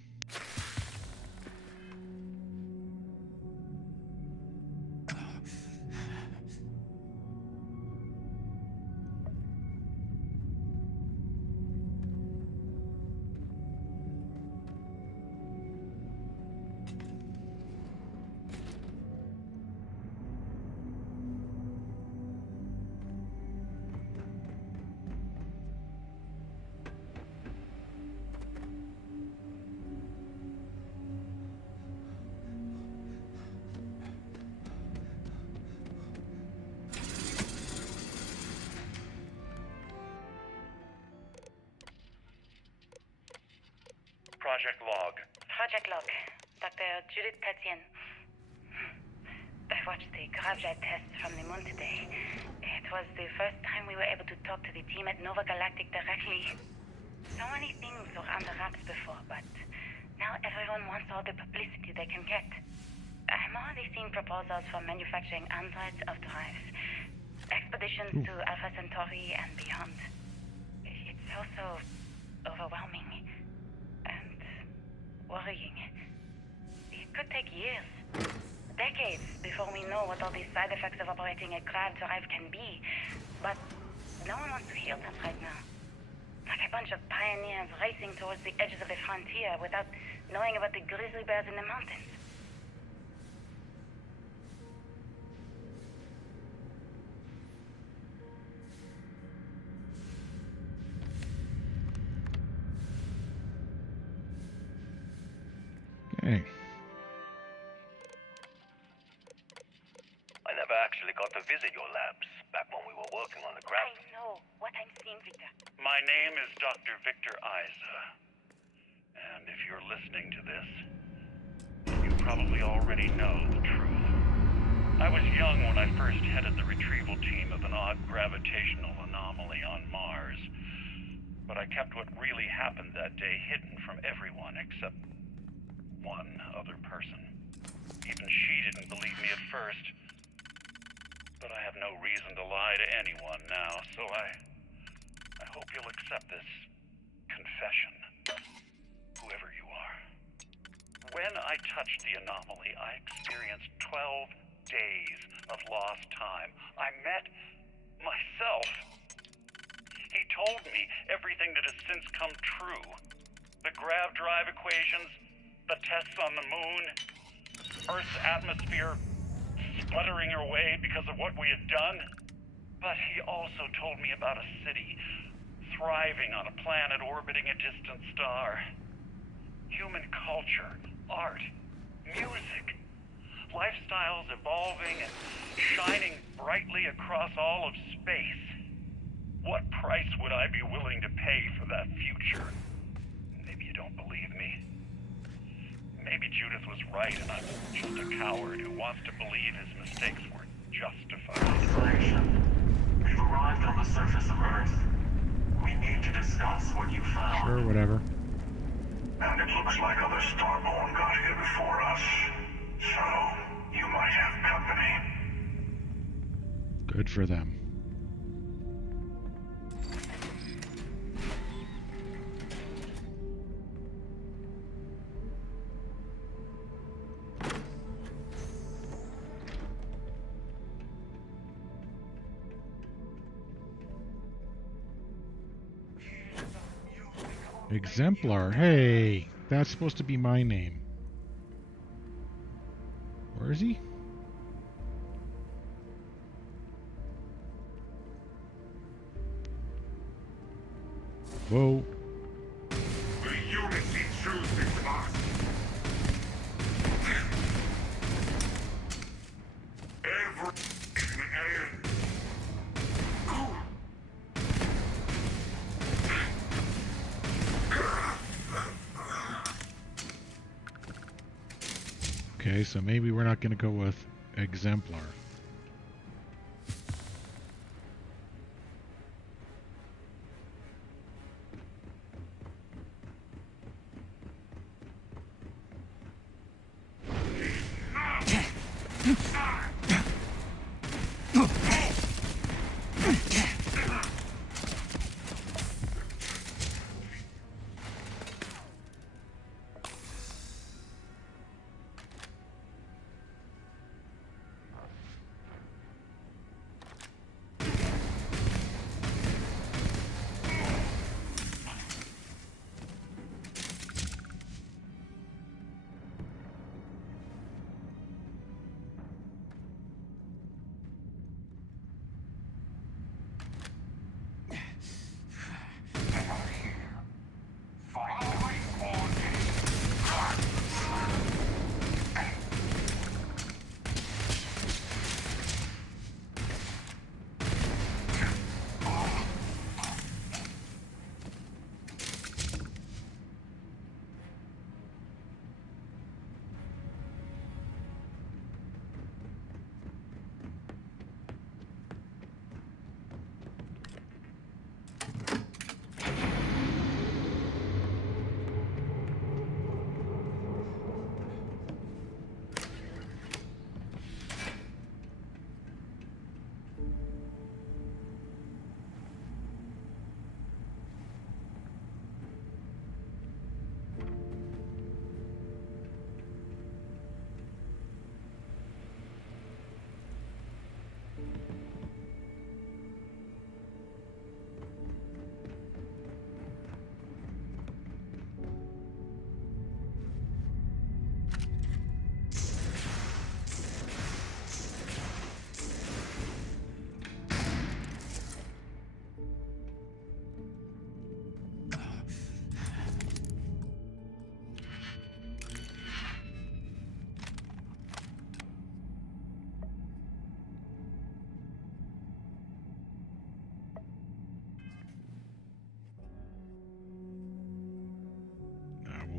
Project log. Dr. Judith Tatian. I watched the gravjet tests from the moon today. It was the first time we were able to talk to the team at Nova Galactic directly. So many things were under wraps before, but now everyone wants all the publicity they can get. I'm already seeing proposals for manufacturing androids of drives. Expeditions to Alpha Centauri and beyond. It's also overwhelming. Worrying. It could take years, decades, before we know what all the side effects of operating a grav drive can be. But no one wants to hear that right now. Like a bunch of pioneers racing towards the edges of the frontier without knowing about the grizzly bears in the mountains. Hey. I never actually got to visit your labs back when we were working on the grav. I know what I'm seeing, Victor. My name is Dr. Victor Isa. And if you're listening to this, you probably already know the truth. I was young when I first headed the retrieval team of an odd gravitational anomaly on Mars. But I kept what really happened that day hidden from everyone except one other person. Even she didn't believe me at first. But I have no reason to lie to anyone now, so I hope you'll accept this confession, whoever you are. When I touched the anomaly, I experienced 12 days of lost time. I met myself. He told me everything that has since come true. The grav drive equations, the tests on the moon, Earth's atmosphere sputtering away because of what we had done. But he also told me about a city thriving on a planet orbiting a distant star. Human culture, art, music, lifestyles evolving and shining brightly across all of space. What price would I be willing to pay for that future? Maybe you don't believe me. Maybe Judith was right and I'm just a coward who wants to believe his mistakes were justified. Desolation. We've arrived on the surface of Earth. We need to discuss what you found. Sure, whatever. And it looks like other Starborn got here before us. So, you might have company. Good for them. Exemplar. Hey, that's supposed to be my name. Where is he? Whoa. The Unity choosing class. Everything ends. Okay, so maybe we're not going to go with exemplar.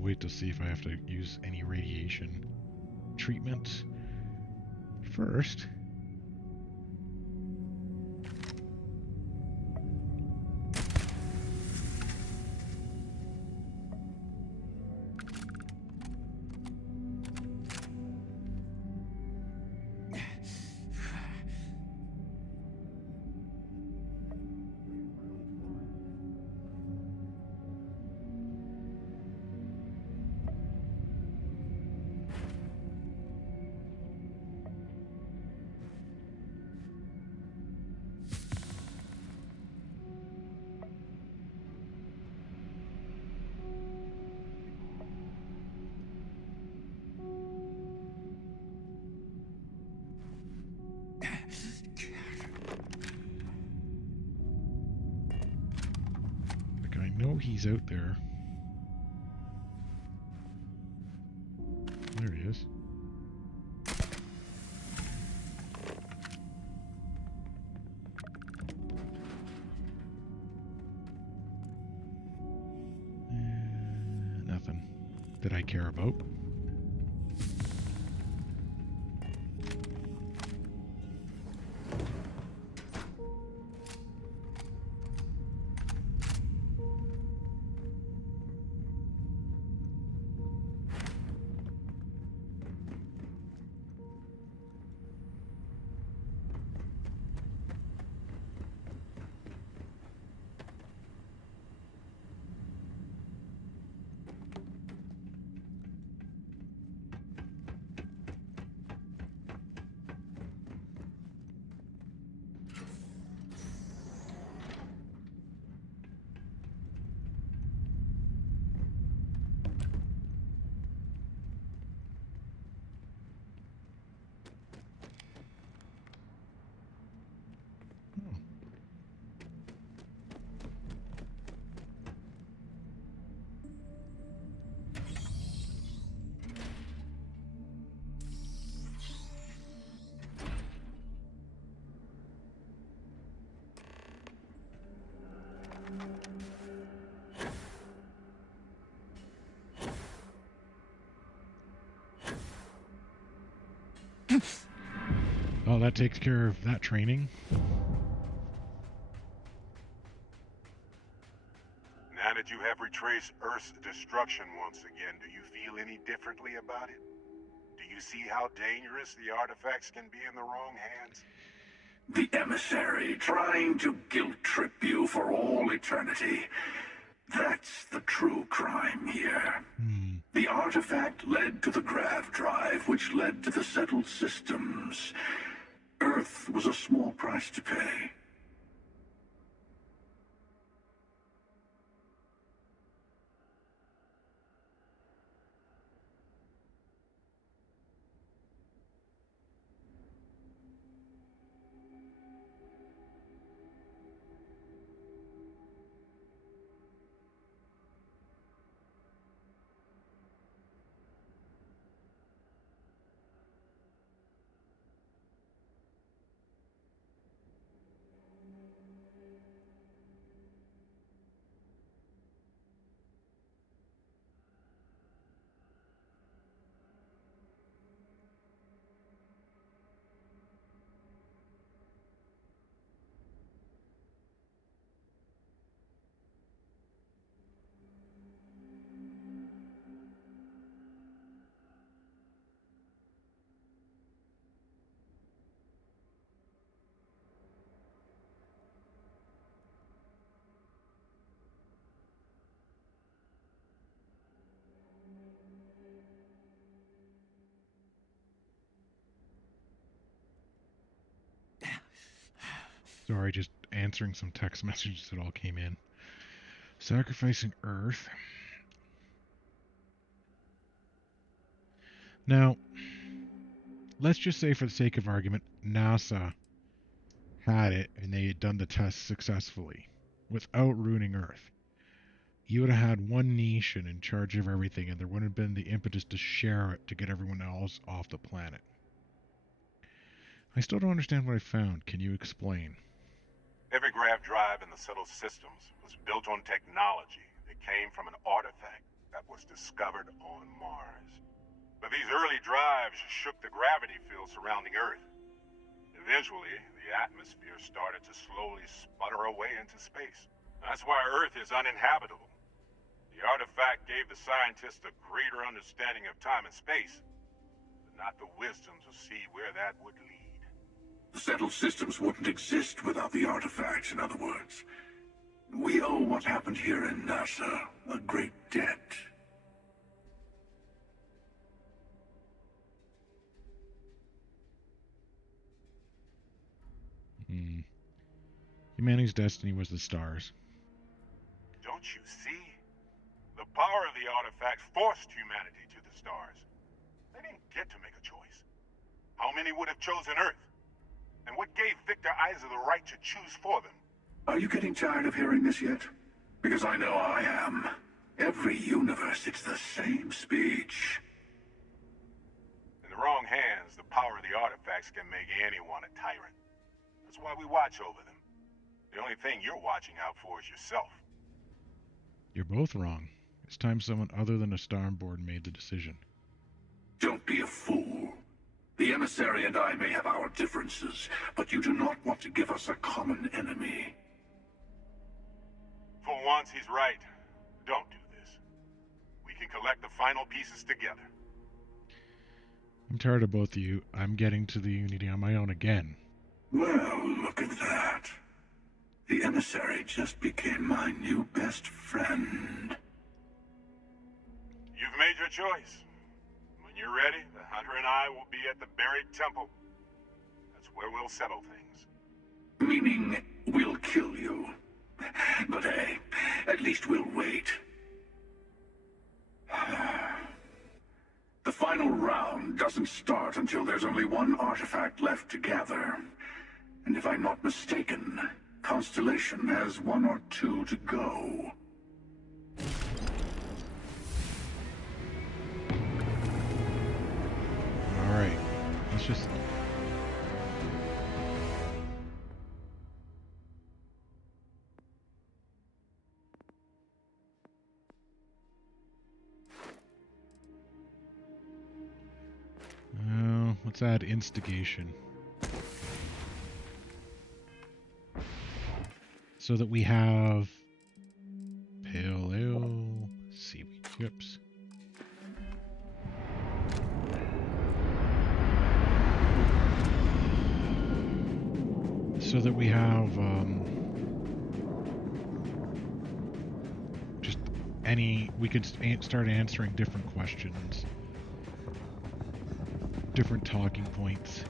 Wait to see if I have to use any radiation treatment first. He's out there. There he is. Nothing that I care about. Oh, that takes care of that training. Now that you have retraced Earth's destruction once again, do you feel any differently about it? Do you see how dangerous the artifacts can be in the wrong hands? The emissary trying to guilt-trip you for all eternity. That's the true crime here. The artifact led to the grav drive, which led to the settled systems. Earth was a small price to pay. Sorry, just answering some text messages that all came in. Sacrificing Earth. Now, let's just say for the sake of argument, NASA had it and they had done the test successfully without ruining Earth. You would have had one nation in charge of everything and there wouldn't have been the impetus to share it to get everyone else off the planet. I still don't understand what I found. Can you explain? Every grav drive in the settled systems was built on technology that came from an artifact that was discovered on Mars. But these early drives shook the gravity field surrounding Earth. Eventually, the atmosphere started to slowly sputter away into space. That's why Earth is uninhabitable. The artifact gave the scientists a greater understanding of time and space, but not the wisdom to see where that would lead. The settled systems wouldn't exist without the artifacts, in other words. We owe what happened here in NASA a great debt. Humanity's destiny was the stars. Don't you see? The power of the artifact forced humanity to the stars. They didn't get to make a choice. How many would have chosen Earth? And what gave Victor Isa the right to choose for them? Are you getting tired of hearing this yet? Because I know I am. Every universe, it's the same speech. In the wrong hands, the power of the artifacts can make anyone a tyrant. That's why we watch over them. The only thing you're watching out for is yourself. You're both wrong. It's time someone other than a Starboard made the decision. Don't be a fool. The emissary and I may have our differences, but you do not want to give us a common enemy. For once, he's right. Don't do this. We can collect the final pieces together. I'm tired of both of you. I'm getting to the Unity on my own again. Well, look at that. The emissary just became my new best friend. You've made your choice. When you're ready, the Hunter and I will be at the buried temple. That's where we'll settle things. Meaning, we'll kill you. But hey, at least we'll wait. The final round doesn't start until there's only one artifact left to gather. And if I'm not mistaken, Constellation has one or two to go. Alright, let's just... let's add instigation. So that we have pale ale, seaweed chips. So that we have just we could start answering different questions, different talking points.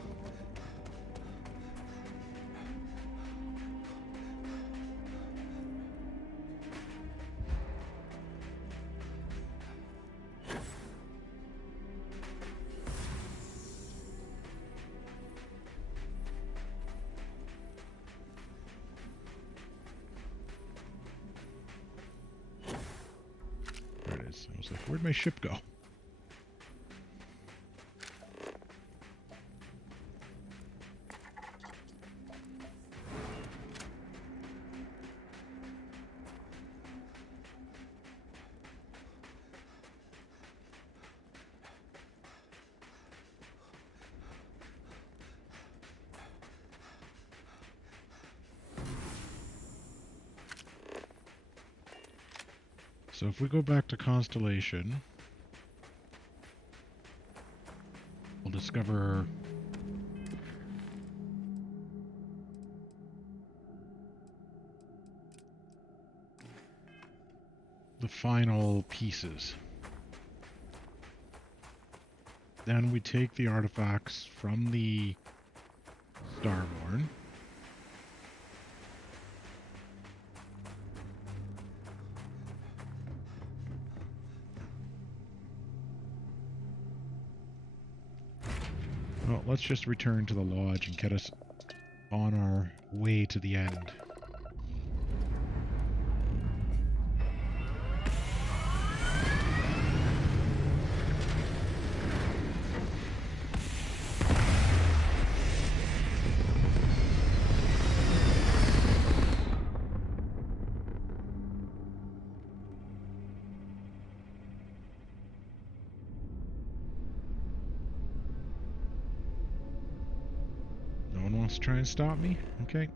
I was like, where'd my ship go? So if we go back to Constellation, we'll discover the final pieces. Then we take the artifacts from the Starborn. Well, let's just return to the lodge and get us on our way to the end. To try and stop me? Okay.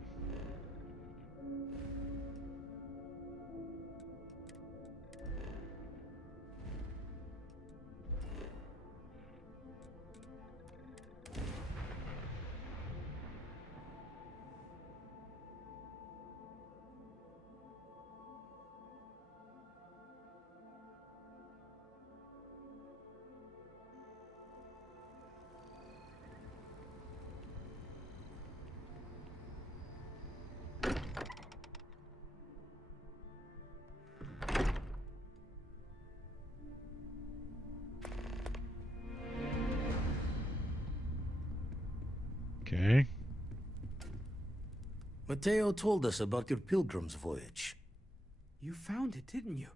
Okay. Mateo told us about your pilgrim's voyage. You found it, didn't you?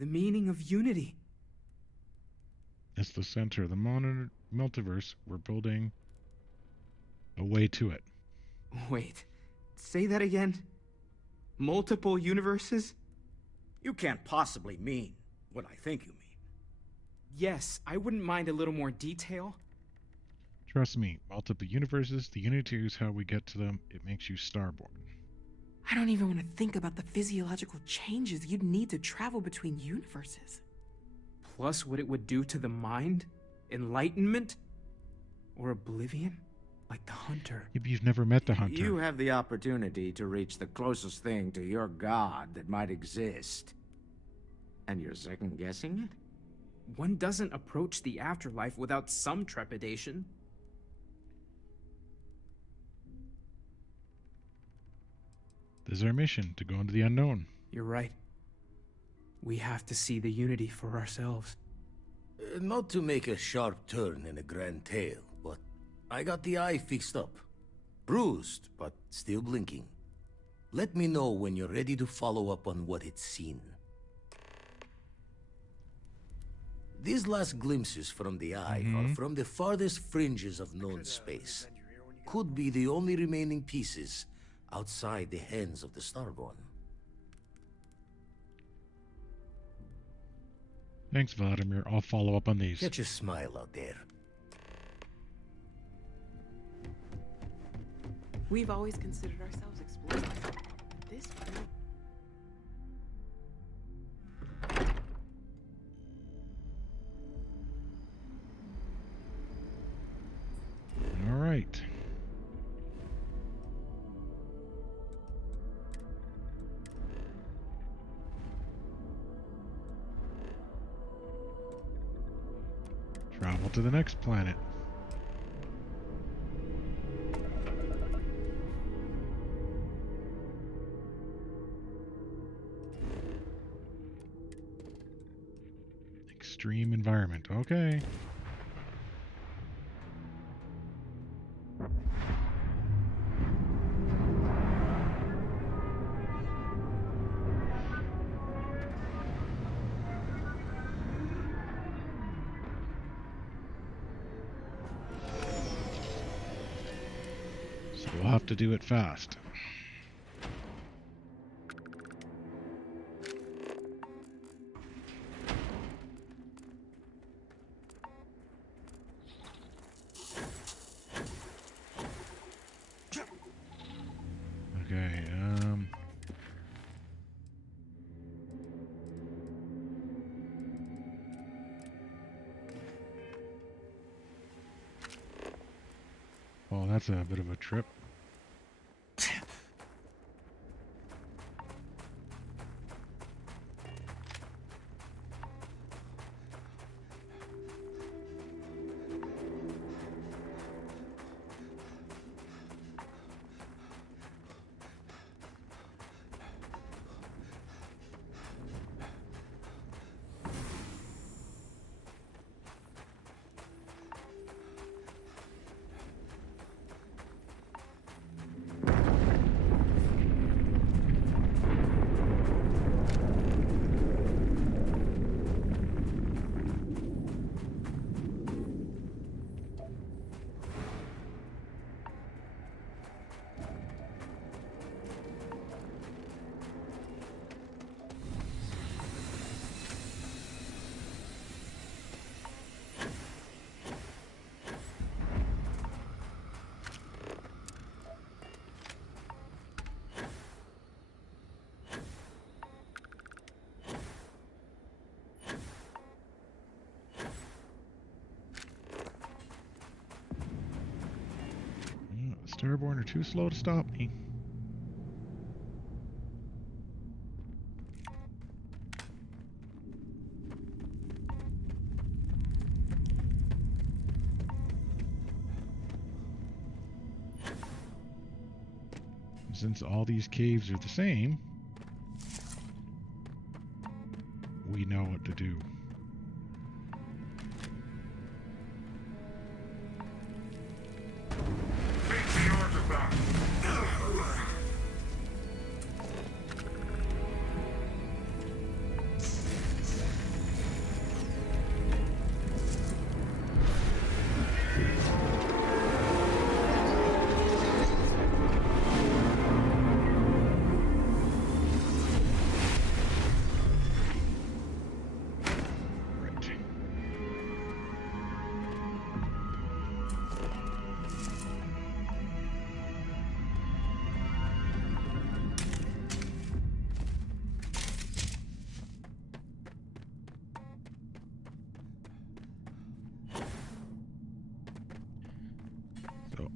The meaning of unity. It's the center of the multiverse. We're building a way to it. Wait, say that again? Multiple universes? You can't possibly mean what I think you mean. Yes, I wouldn't mind a little more detail. Trust me, multiple universes, the unity is how we get to them. It makes you starborn. I don't even want to think about the physiological changes you'd need to travel between universes. Plus what it would do to the mind? Enlightenment? Or oblivion? Like the Hunter. Yeah, but you've never met the Hunter. You have the opportunity to reach the closest thing to your god that might exist. And you're second-guessing it? One doesn't approach the afterlife without some trepidation. This is our mission, to go into the unknown. You're right. We have to see the unity for ourselves. Not to make a sharp turn in a grand tale, but I got the eye fixed up. Bruised, but still blinking. Let me know when you're ready to follow up on what it's seen. These last glimpses from the eye are from the farthest fringes of known space. Could be the only remaining pieces outside the hands of the Starborn. Thanks, Vladimir. I'll follow up on these. Catch a smile out there. We've always considered ourselves explorers. This travel to the next planet. Extreme environment. Okay. So we'll have to do it fast. Okay, oh, that's a bit of a trip. Starborn are too slow to stop me. Since all these caves are the same, we know what to do.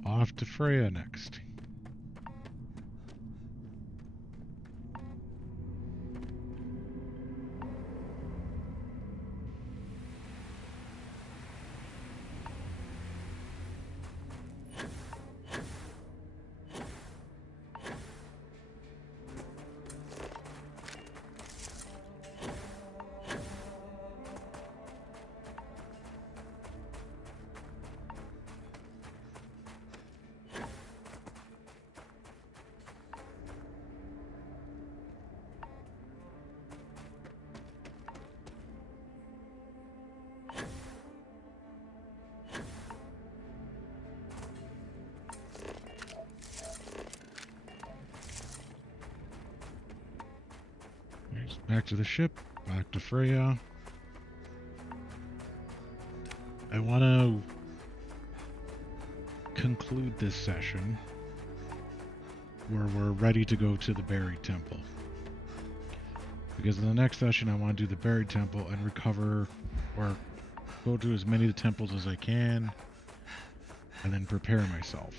Off to Freya next. Back to the ship, back to Freya. I want to conclude this session where we're ready to go to the Buried Temple. Because in the next session I want to do the Buried Temple and recover, or go to as many of the temples as I can, and then prepare myself.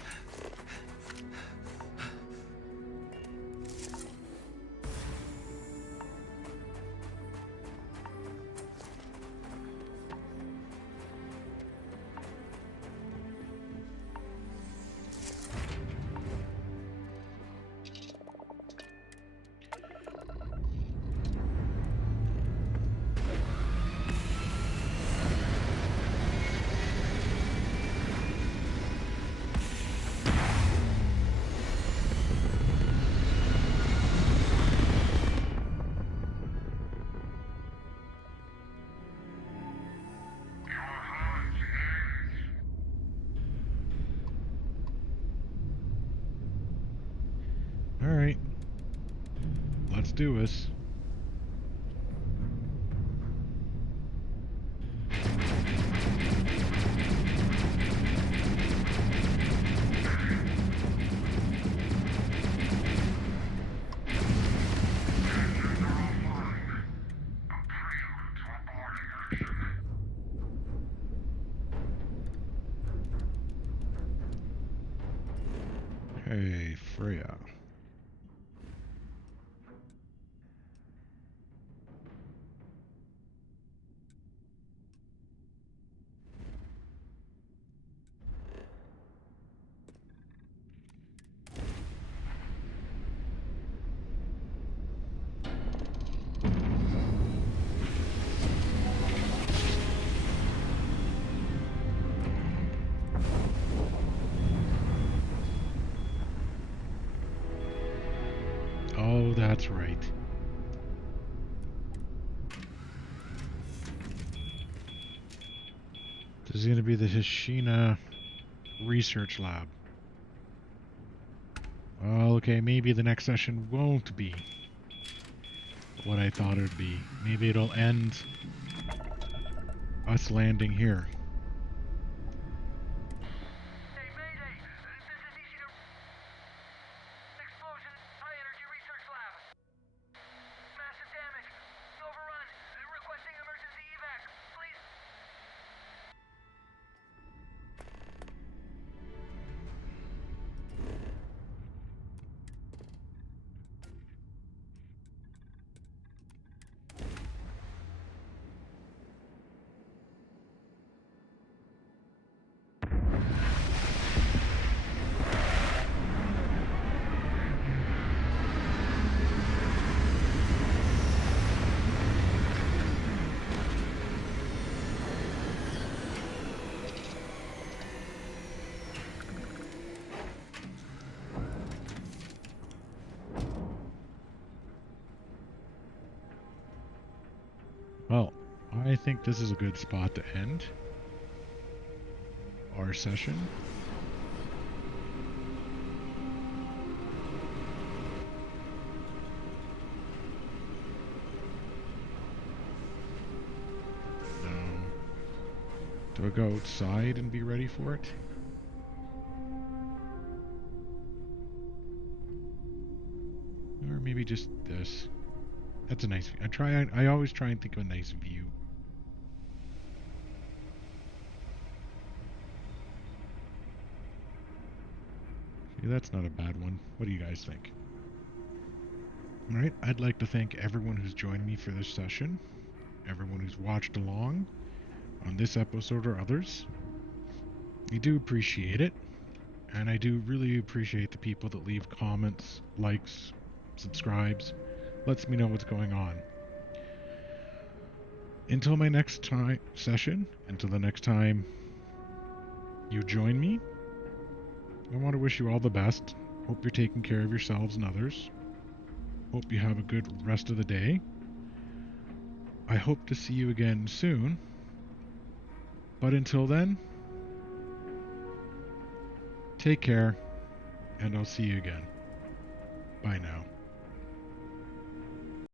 Let's do this. Hey, Freya. Oh, that's right. This is going to be the Hishina Research Lab. Well, okay, maybe the next session won't be what I thought it would be. Maybe it'll end us landing here. Well, I think this is a good spot to end our session. Do I go outside and be ready for it? Or maybe just this. That's a nice view. I always try and think of a nice view. See, that's not a bad one. What do you guys think? Alright, I'd like to thank everyone who's joined me for this session. Everyone who's watched along on this episode or others. I do appreciate it. And I do really appreciate the people that leave comments, likes, subscribes. Lets me know what's going on. Until my next session, until the next time you join me, I want to wish you all the best. Hope you're taking care of yourselves and others. Hope you have a good rest of the day. I hope to see you again soon. But until then, take care, and I'll see you again. Bye now.